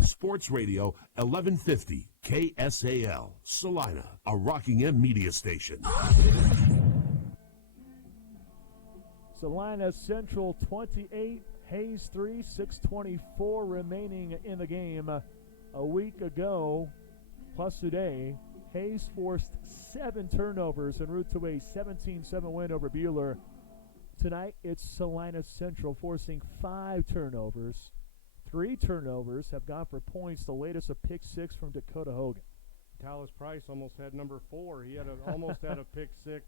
Sports Radio 1150 KSAL, Salina, a Rockingham media station. Salina Central 28, Hayes 3, 6:24 remaining in the game. A week ago, plus today, Hayes forced 7 turnovers en route to a 17-7 win over Buehler. Tonight, it's Salina Central forcing 5 turnovers. 3 turnovers have gone for points, the latest a pick 6 from Dakota Hogan. Talis Price almost had number 4. He had almost had a pick 6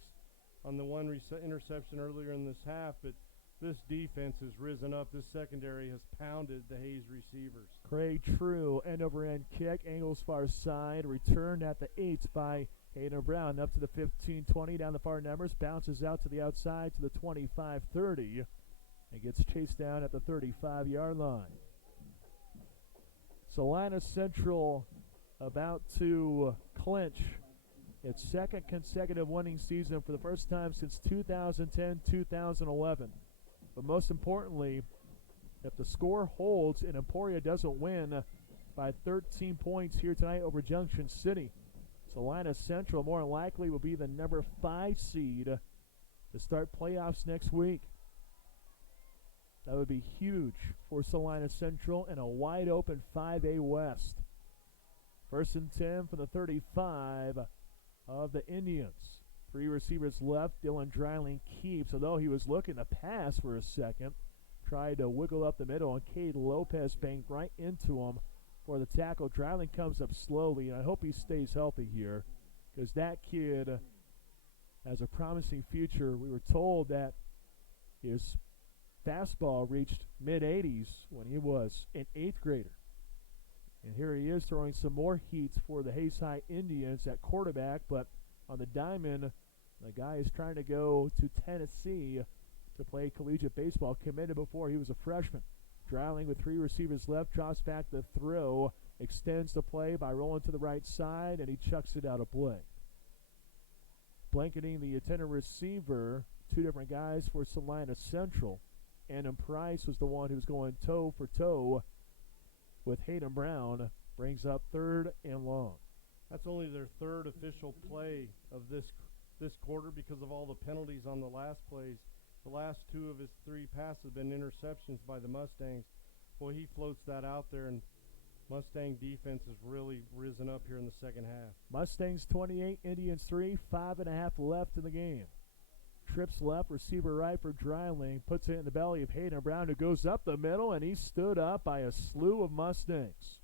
on the one interception earlier in this half, but this defense has risen up. This secondary has pounded the Hayes receivers. Craig True, end-over-end kick, angles far side, returned at the 8 by Hayden Brown, up to the 15-20, down the far numbers, bounces out to the outside to the 25-30, and gets chased down at the 35-yard line. Salina Central about to clinch its second consecutive winning season for the first time since 2010-2011. But most importantly, if the score holds and Emporia doesn't win by 13 points here tonight over Junction City, Salina Central more likely will be the number 5 seed to start playoffs next week. That would be huge for Salina Central in a wide open 5A West. 1st and 10 for the 35 of the Indians. 3 receivers left. Dylan Dreiling keeps, although he was looking to pass for a second. Tried to wiggle up the middle, and Cade Lopez banged right into him for the tackle. Dreiling comes up slowly, and I hope he stays healthy here because that kid has a promising future. We were told that his fastball reached mid-80s when he was an 8th grader. And here he is throwing some more heat for the Hayes High Indians at quarterback, but on the diamond, the guy is trying to go to Tennessee to play collegiate baseball, committed before he was a freshman. Dreiling with 3 receivers left, drops back the throw, extends the play by rolling to the right side, and he chucks it out of play. Blanketing the attendant receiver, 2 different guys for Salina Central. Adam Price was the one who was going toe for toe with Hayden Brown, brings up 3rd and long. That's only their 3rd official play of this quarter because of all the penalties on the last plays. The last 2 of his 3 passes have been interceptions by the Mustangs. Boy, he floats that out there, and Mustang defense has really risen up here in the second half. Mustangs 28, Indians 3, 5.5 left in the game. Trips left, receiver right for Dreiling, puts it in the belly of Hayden Brown, who goes up the middle, and he's stood up by a slew of Mustangs.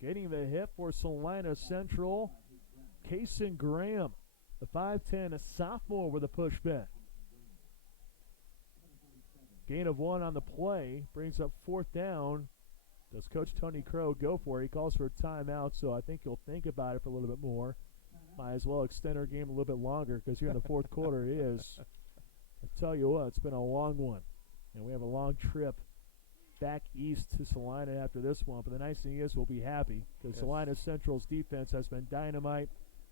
Getting the hit for Salina Central, Kason Graham, the 5'10", a sophomore with a pushback. Gain of 1 on the play, brings up 4th down. Does Coach Tony Crow go for it? He calls for a timeout, so I think he'll think about it for a little bit more. Might as well extend our game a little bit longer because here in the 4th quarter is, I tell you what, it's been a long one. And we have a long trip back east to Salina after this one. But the nice thing is we'll be happy because Salina Central's defense has been dynamite.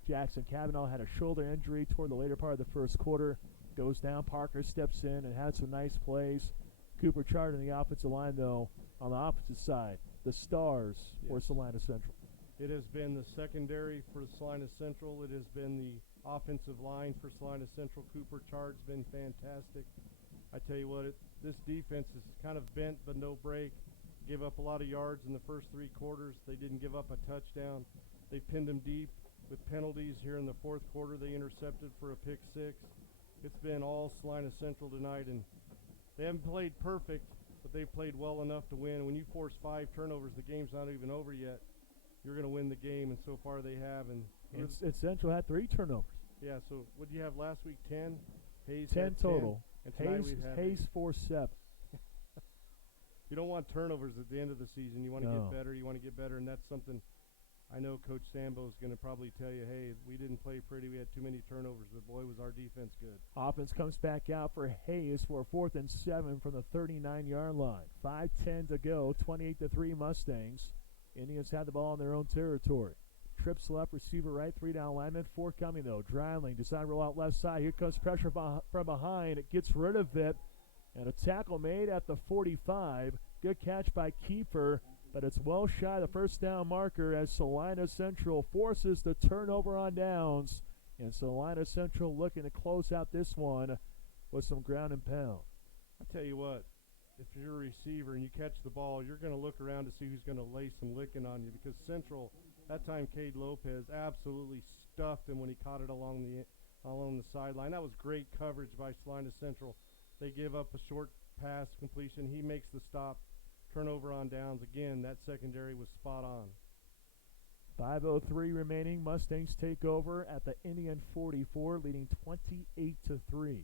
Jackson Cavanaugh had a shoulder injury toward the later part of the 1st quarter. Goes down, Parker steps in and had some nice plays. Cooper Chard in the offensive line, though, on the opposite side. The stars for Salina Central. It has been the secondary for Salina Central. It has been the offensive line for Salina Central. Cooper Chard's been fantastic. I tell you what, this defense is kind of bent but no break. Gave up a lot of yards in the first 3 quarters. They didn't give up a touchdown. They pinned them deep with penalties here in the fourth quarter. They intercepted for a pick 6. It's been all Salina Central tonight, and they haven't played perfect, but they've played well enough to win. When you force 5 turnovers, the game's not even over yet. You're going to win the game, and so far they have. And Central had 3 turnovers. Yeah, so what did you have last week? 10? Hayes 10 had total. 10, and Hayes 4-7. You don't want turnovers at the end of the season. You want to get better. You want to get better, and that's something I know Coach Sambo is going to probably tell you, hey, we didn't play pretty. We had too many turnovers, but boy, was our defense good. Offense comes back out for Hayes for a 4th and 7 from the 39-yard line. 5:10 to go, 28-3 Mustangs. Indians had the ball in their own territory. Trips left, receiver right, 3 down lineman, 4 coming though. Dreiling decide to roll out left side. Here comes pressure from behind. It gets rid of it. And a tackle made at the 45. Good catch by Kiefer, but it's well shy of the first down marker as Salina Central forces the turnover on downs. And Salina Central looking to close out this one with some ground and pound. I tell you what, if you're a receiver and you catch the ball, you're going to look around to see who's going to lay some licking on you, because Central, that time Cade Lopez absolutely stuffed him when he caught it along the sideline. That was great coverage by Salina Central. They give up a short pass completion. He makes the stop. Turnover on downs. Again, that secondary was spot on. 5:03 remaining. Mustangs take over at the Indian 44, leading 28-3.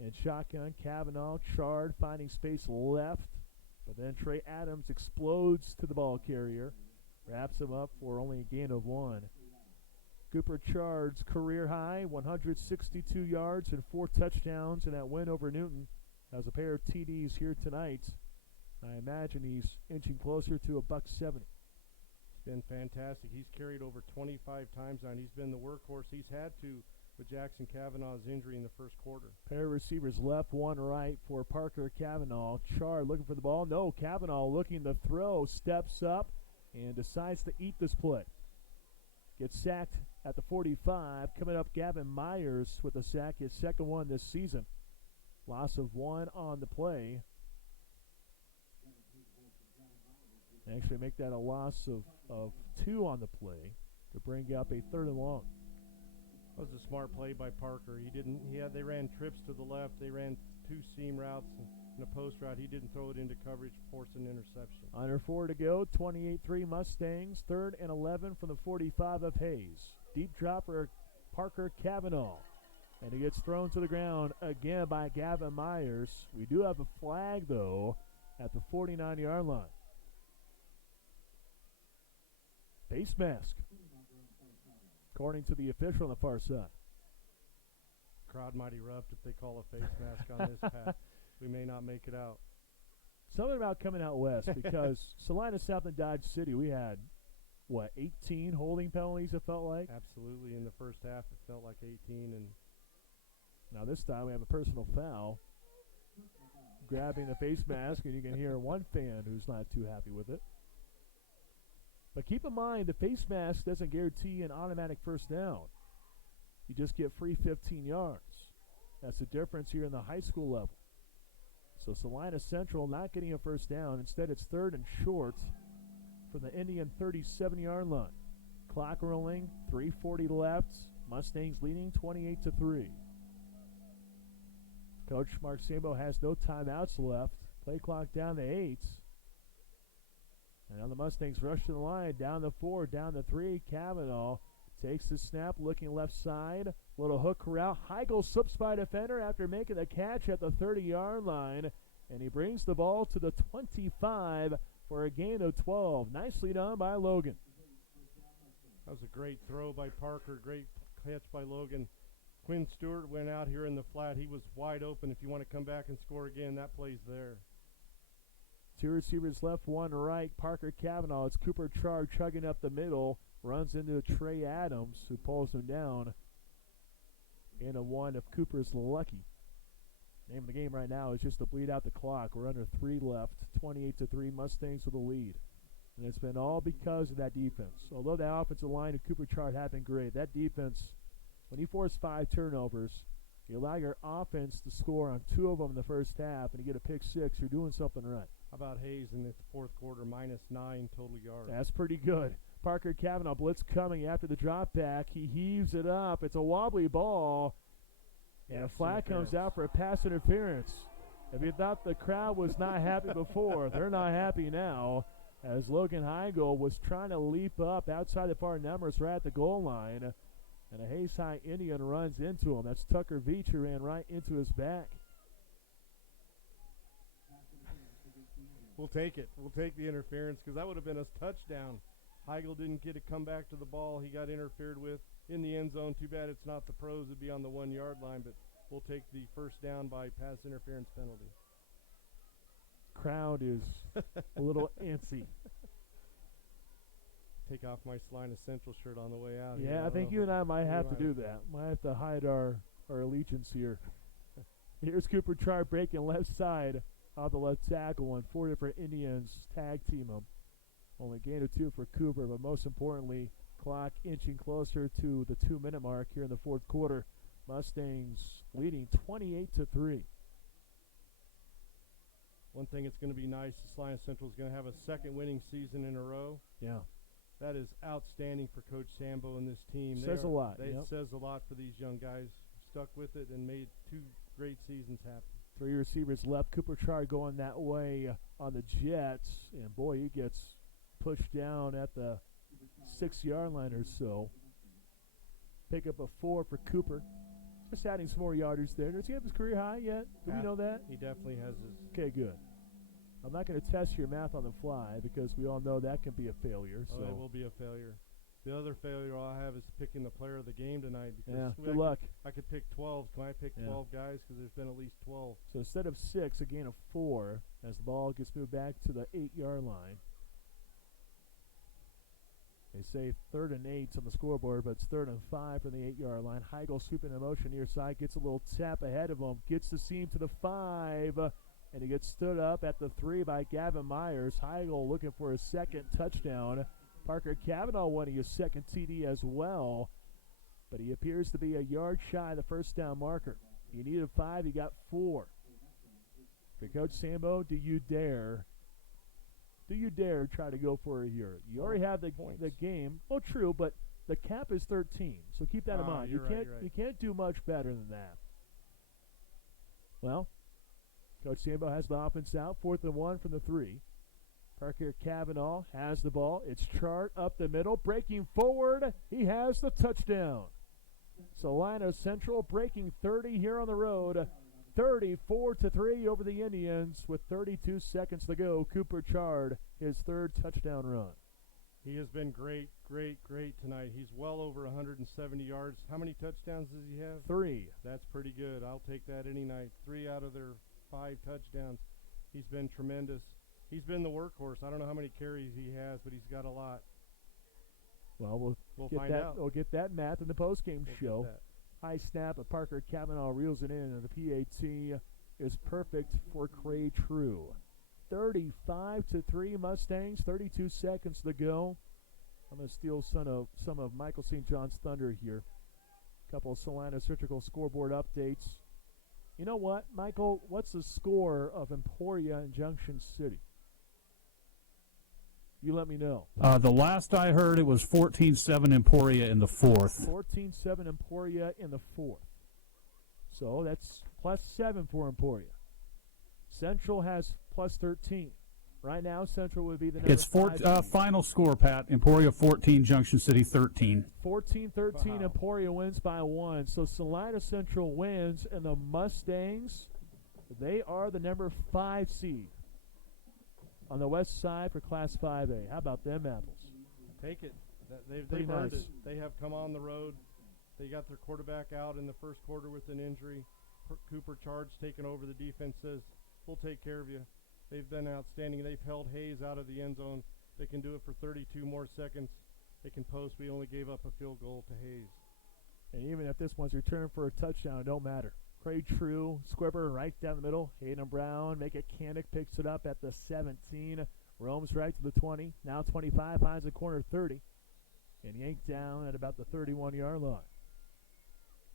And shotgun, Kavanaugh, Chard finding space left, but then Trey Adams explodes to the ball carrier, wraps him up for only a gain of 1. Cooper Chard's career high, 162 yards and 4 touchdowns in that win over Newton. Has a pair of TDs here tonight. I imagine he's inching closer to $170. He's been fantastic. He's carried over 25 times now, and he's been the workhorse. He's had to with Jackson Kavanaugh's injury in the first quarter. Pair of receivers left, 1 right for Parker Kavanaugh. Chard looking for the ball. No, Kavanaugh looking to throw, steps up, and decides to eat this play. Gets sacked at the 45. Coming up, Gavin Myers with a sack, his second one this season. Loss of 1 on the play. Actually make that a loss of 2 on the play to bring up a 3rd and long. That was a smart play by Parker. They ran trips to the left. They ran 2 seam routes and a post route. He didn't throw it into coverage, force an interception. Under 4 to go, 28-3 Mustangs. 3rd and 11 from the 45 of Hayes. Deep drop for Parker Kavanaugh. And he gets thrown to the ground again by Gavin Myers. We do have a flag, though, at the 49-yard line. Face mask, according to the official on the far side. Crowd might erupt if they call a face mask on this pass. We may not make it out. Something about coming out west, because Salina, South, and Dodge City, we had, 18 holding penalties, it felt like? Absolutely. In the first half, it felt like 18. And now this time we have a personal foul. Grabbing the face mask, and you can hear one fan who's not too happy with it. But keep in mind, the face mask doesn't guarantee an automatic first down. You just get free 15 yards. That's the difference here in the high school level. So Salina Central not getting a first down. Instead, it's 3rd and short from the Indian 37-yard line. Clock rolling, 3:40 left. Mustangs leading 28-3. Coach Mark Sambo has no timeouts left. Play clock down to 8. And now the Mustangs rush to the line. Down to 4, down to 3. Kavanaugh takes the snap, looking left side. Little hook route. Heigl slips by defender after making the catch at the 30-yard line. And he brings the ball to the 25 for a gain of 12. Nicely done by Logan. That was a great throw by Parker. Great catch by Logan. Quinn Stewart went out here in the flat. He was wide open. If you want to come back and score again, that play's there. 2 receivers left, 1 right. Parker Kavanaugh. It's Cooper Chard chugging up the middle. Runs into Trey Adams, who pulls him down. And a 1 if Cooper's lucky. Name of the game right now is just to bleed out the clock. We're under 3 left. 28-3 Mustangs with the lead. And it's been all because of that defense. Although the offensive line of Cooper Chart have been great, that defense, when you force 5 turnovers, you allow your offense to score on 2 of them in the first half, and you get a pick 6, you're doing something right. How about Hayes in the fourth quarter, -9 total yards? That's pretty good. Parker Cavanaugh, blitz coming after the drop back. He heaves it up. It's a wobbly ball, and a flag comes out for a pass interference. If you thought the crowd was not happy before, they're not happy now, as Logan Heigl was trying to leap up outside the far numbers right at the goal line, and a Hayes High Indian runs into him. That's Tucker Veach, who ran right into his back. We'll take it. We'll take the interference because that would have been a touchdown. Heigl didn't get to come back to the ball. He got interfered with in the end zone. Too bad it's not the pros. It'd be on the 1 yard line, but we'll take the first down by pass interference penalty. Crowd is a little antsy. Take off my Salina Central shirt on the way out. Yeah, here. I think you and I might have to might do have that. Might have to hide our allegiance here. Here's Cooper Chart breaking left side off the left tackle, and 4 different Indians tag team him. Only gain of 2 for Cooper, but most importantly, clock inching closer to the 2-minute mark here in the fourth quarter. Mustangs leading 28-3. One thing that's going to be nice, Salina Central is going to have a second winning season in a row. Yeah. That is outstanding for Coach Sambo and this team. Says a lot. It says a lot for these young guys. Stuck with it and made 2 great seasons happen. 3 receivers left. Cooper Chard going that way on the Jets. And, boy, he gets pushed down at the 6-yard line or so. Pick up a 4 for Cooper. Just adding some more yardage there. Does he have his career high yet? Do we know that? He definitely has his. Okay, good. I'm not going to test your math on the fly because we all know that can be a failure. So it will be a failure. The other failure I'll have is picking the player of the game tonight. Yeah, Because good luck. I could pick 12. Can I pick 12 guys? Because there's been at least 12. So instead of 6, a gain of 4 as the ball gets moved back to the 8-yard line. They say 3rd and 8 on the scoreboard, but it's 3rd and 5 from the 8-yard line. Heigl swooping in motion near side, gets a little tap ahead of him, gets the seam to the 5, and he gets stood up at the 3 by Gavin Myers. Heigl looking for his second touchdown. Parker Cavanaugh wanting his second TD as well, but he appears to be a yard shy of the first down marker. He needed 5, he got 4. For Coach Sambo, do you dare try to go for it here? You already have the game. Oh, true, but the cap is 13, so keep that in mind. You can't do much better than that. Well, Coach Sambo has the offense out, 4th and 1 from the 3. Parker Cavanaugh has the ball. It's Chart up the middle, breaking forward. He has the touchdown. Salina Central breaking 30 here on the road. 34-3 over the Indians with 32 seconds to go. Cooper Chard, his 3rd touchdown run. He has been great tonight. He's well over 170 yards. How many touchdowns does he have? 3. That's pretty good. I'll take that any night. 3 out of their 5 touchdowns. He's been tremendous. He's been the workhorse. I don't know how many carries he has, but he's got a lot. Well, we'll find out. We'll get that math in the postgame show. High snap of Parker Cavanaugh reels it in, and the PAT is perfect for Cray True. 35-3 Mustangs, 32 seconds to go. I'm going to steal some of Michael St. John's thunder here. A couple of Salina Surgical scoreboard updates. You know what, Michael? What's the score of Emporia and Junction City? You let me know. The last I heard, it was 14-7 Emporia in the 4th. 14-7 Emporia in the 4th. So that's +7 for Emporia. Central has +13. Right now, Central would be the number 5 final score, Pat. Emporia 14, Junction City 13. 14-13, Wow. Emporia wins by 1. So Salina Central wins, and the Mustangs, they are the number 5 seed on the west side for Class 5A. How about them apples? Take it. They've Pretty earned nice. it. They have come on the road. They got their quarterback out in the first quarter with an injury. Cooper Charge taking over the defense, says, we'll take care of you. They've been outstanding. They've held Hayes out of the end zone. They can do it for 32 more seconds. They can post. We only gave up a field goal to Hayes. And even if this one's returned for a touchdown, it don't matter. Craig True, Squibber right down the middle. Hayden Brown, make it Canick, picks it up at the 17. Roams right to the 20, now 25, finds a corner 30, and yanked down at about the 31-yard line.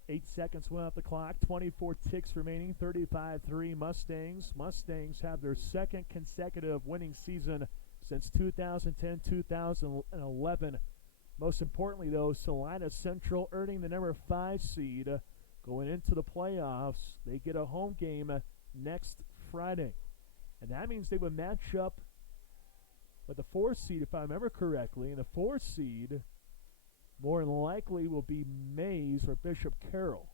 8 seconds went off the clock, 24 ticks remaining, 35-3 Mustangs. Mustangs have their second consecutive winning season since 2010-2011. Most importantly, though, Salina Central earning the number 5 seed going into the playoffs. They get a home game next Friday. And that means they would match up with the 4th seed, if I remember correctly. And the 4th seed more than likely will be Mays or Bishop Carroll.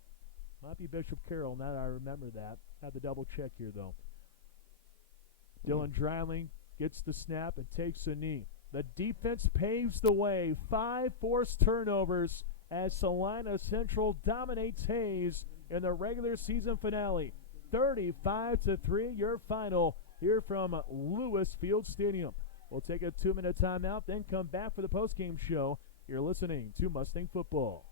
Might be Bishop Carroll, now that I remember that. Have to double check here, though. Dylan Dreiling gets the snap and takes a knee. The defense paves the way. 5 forced turnovers as Salina Central dominates Hayes in the regular season finale. 35-3, your final here from Lewis Field Stadium. We'll take a 2-minute timeout, then come back for the postgame show. You're listening to Mustang Football.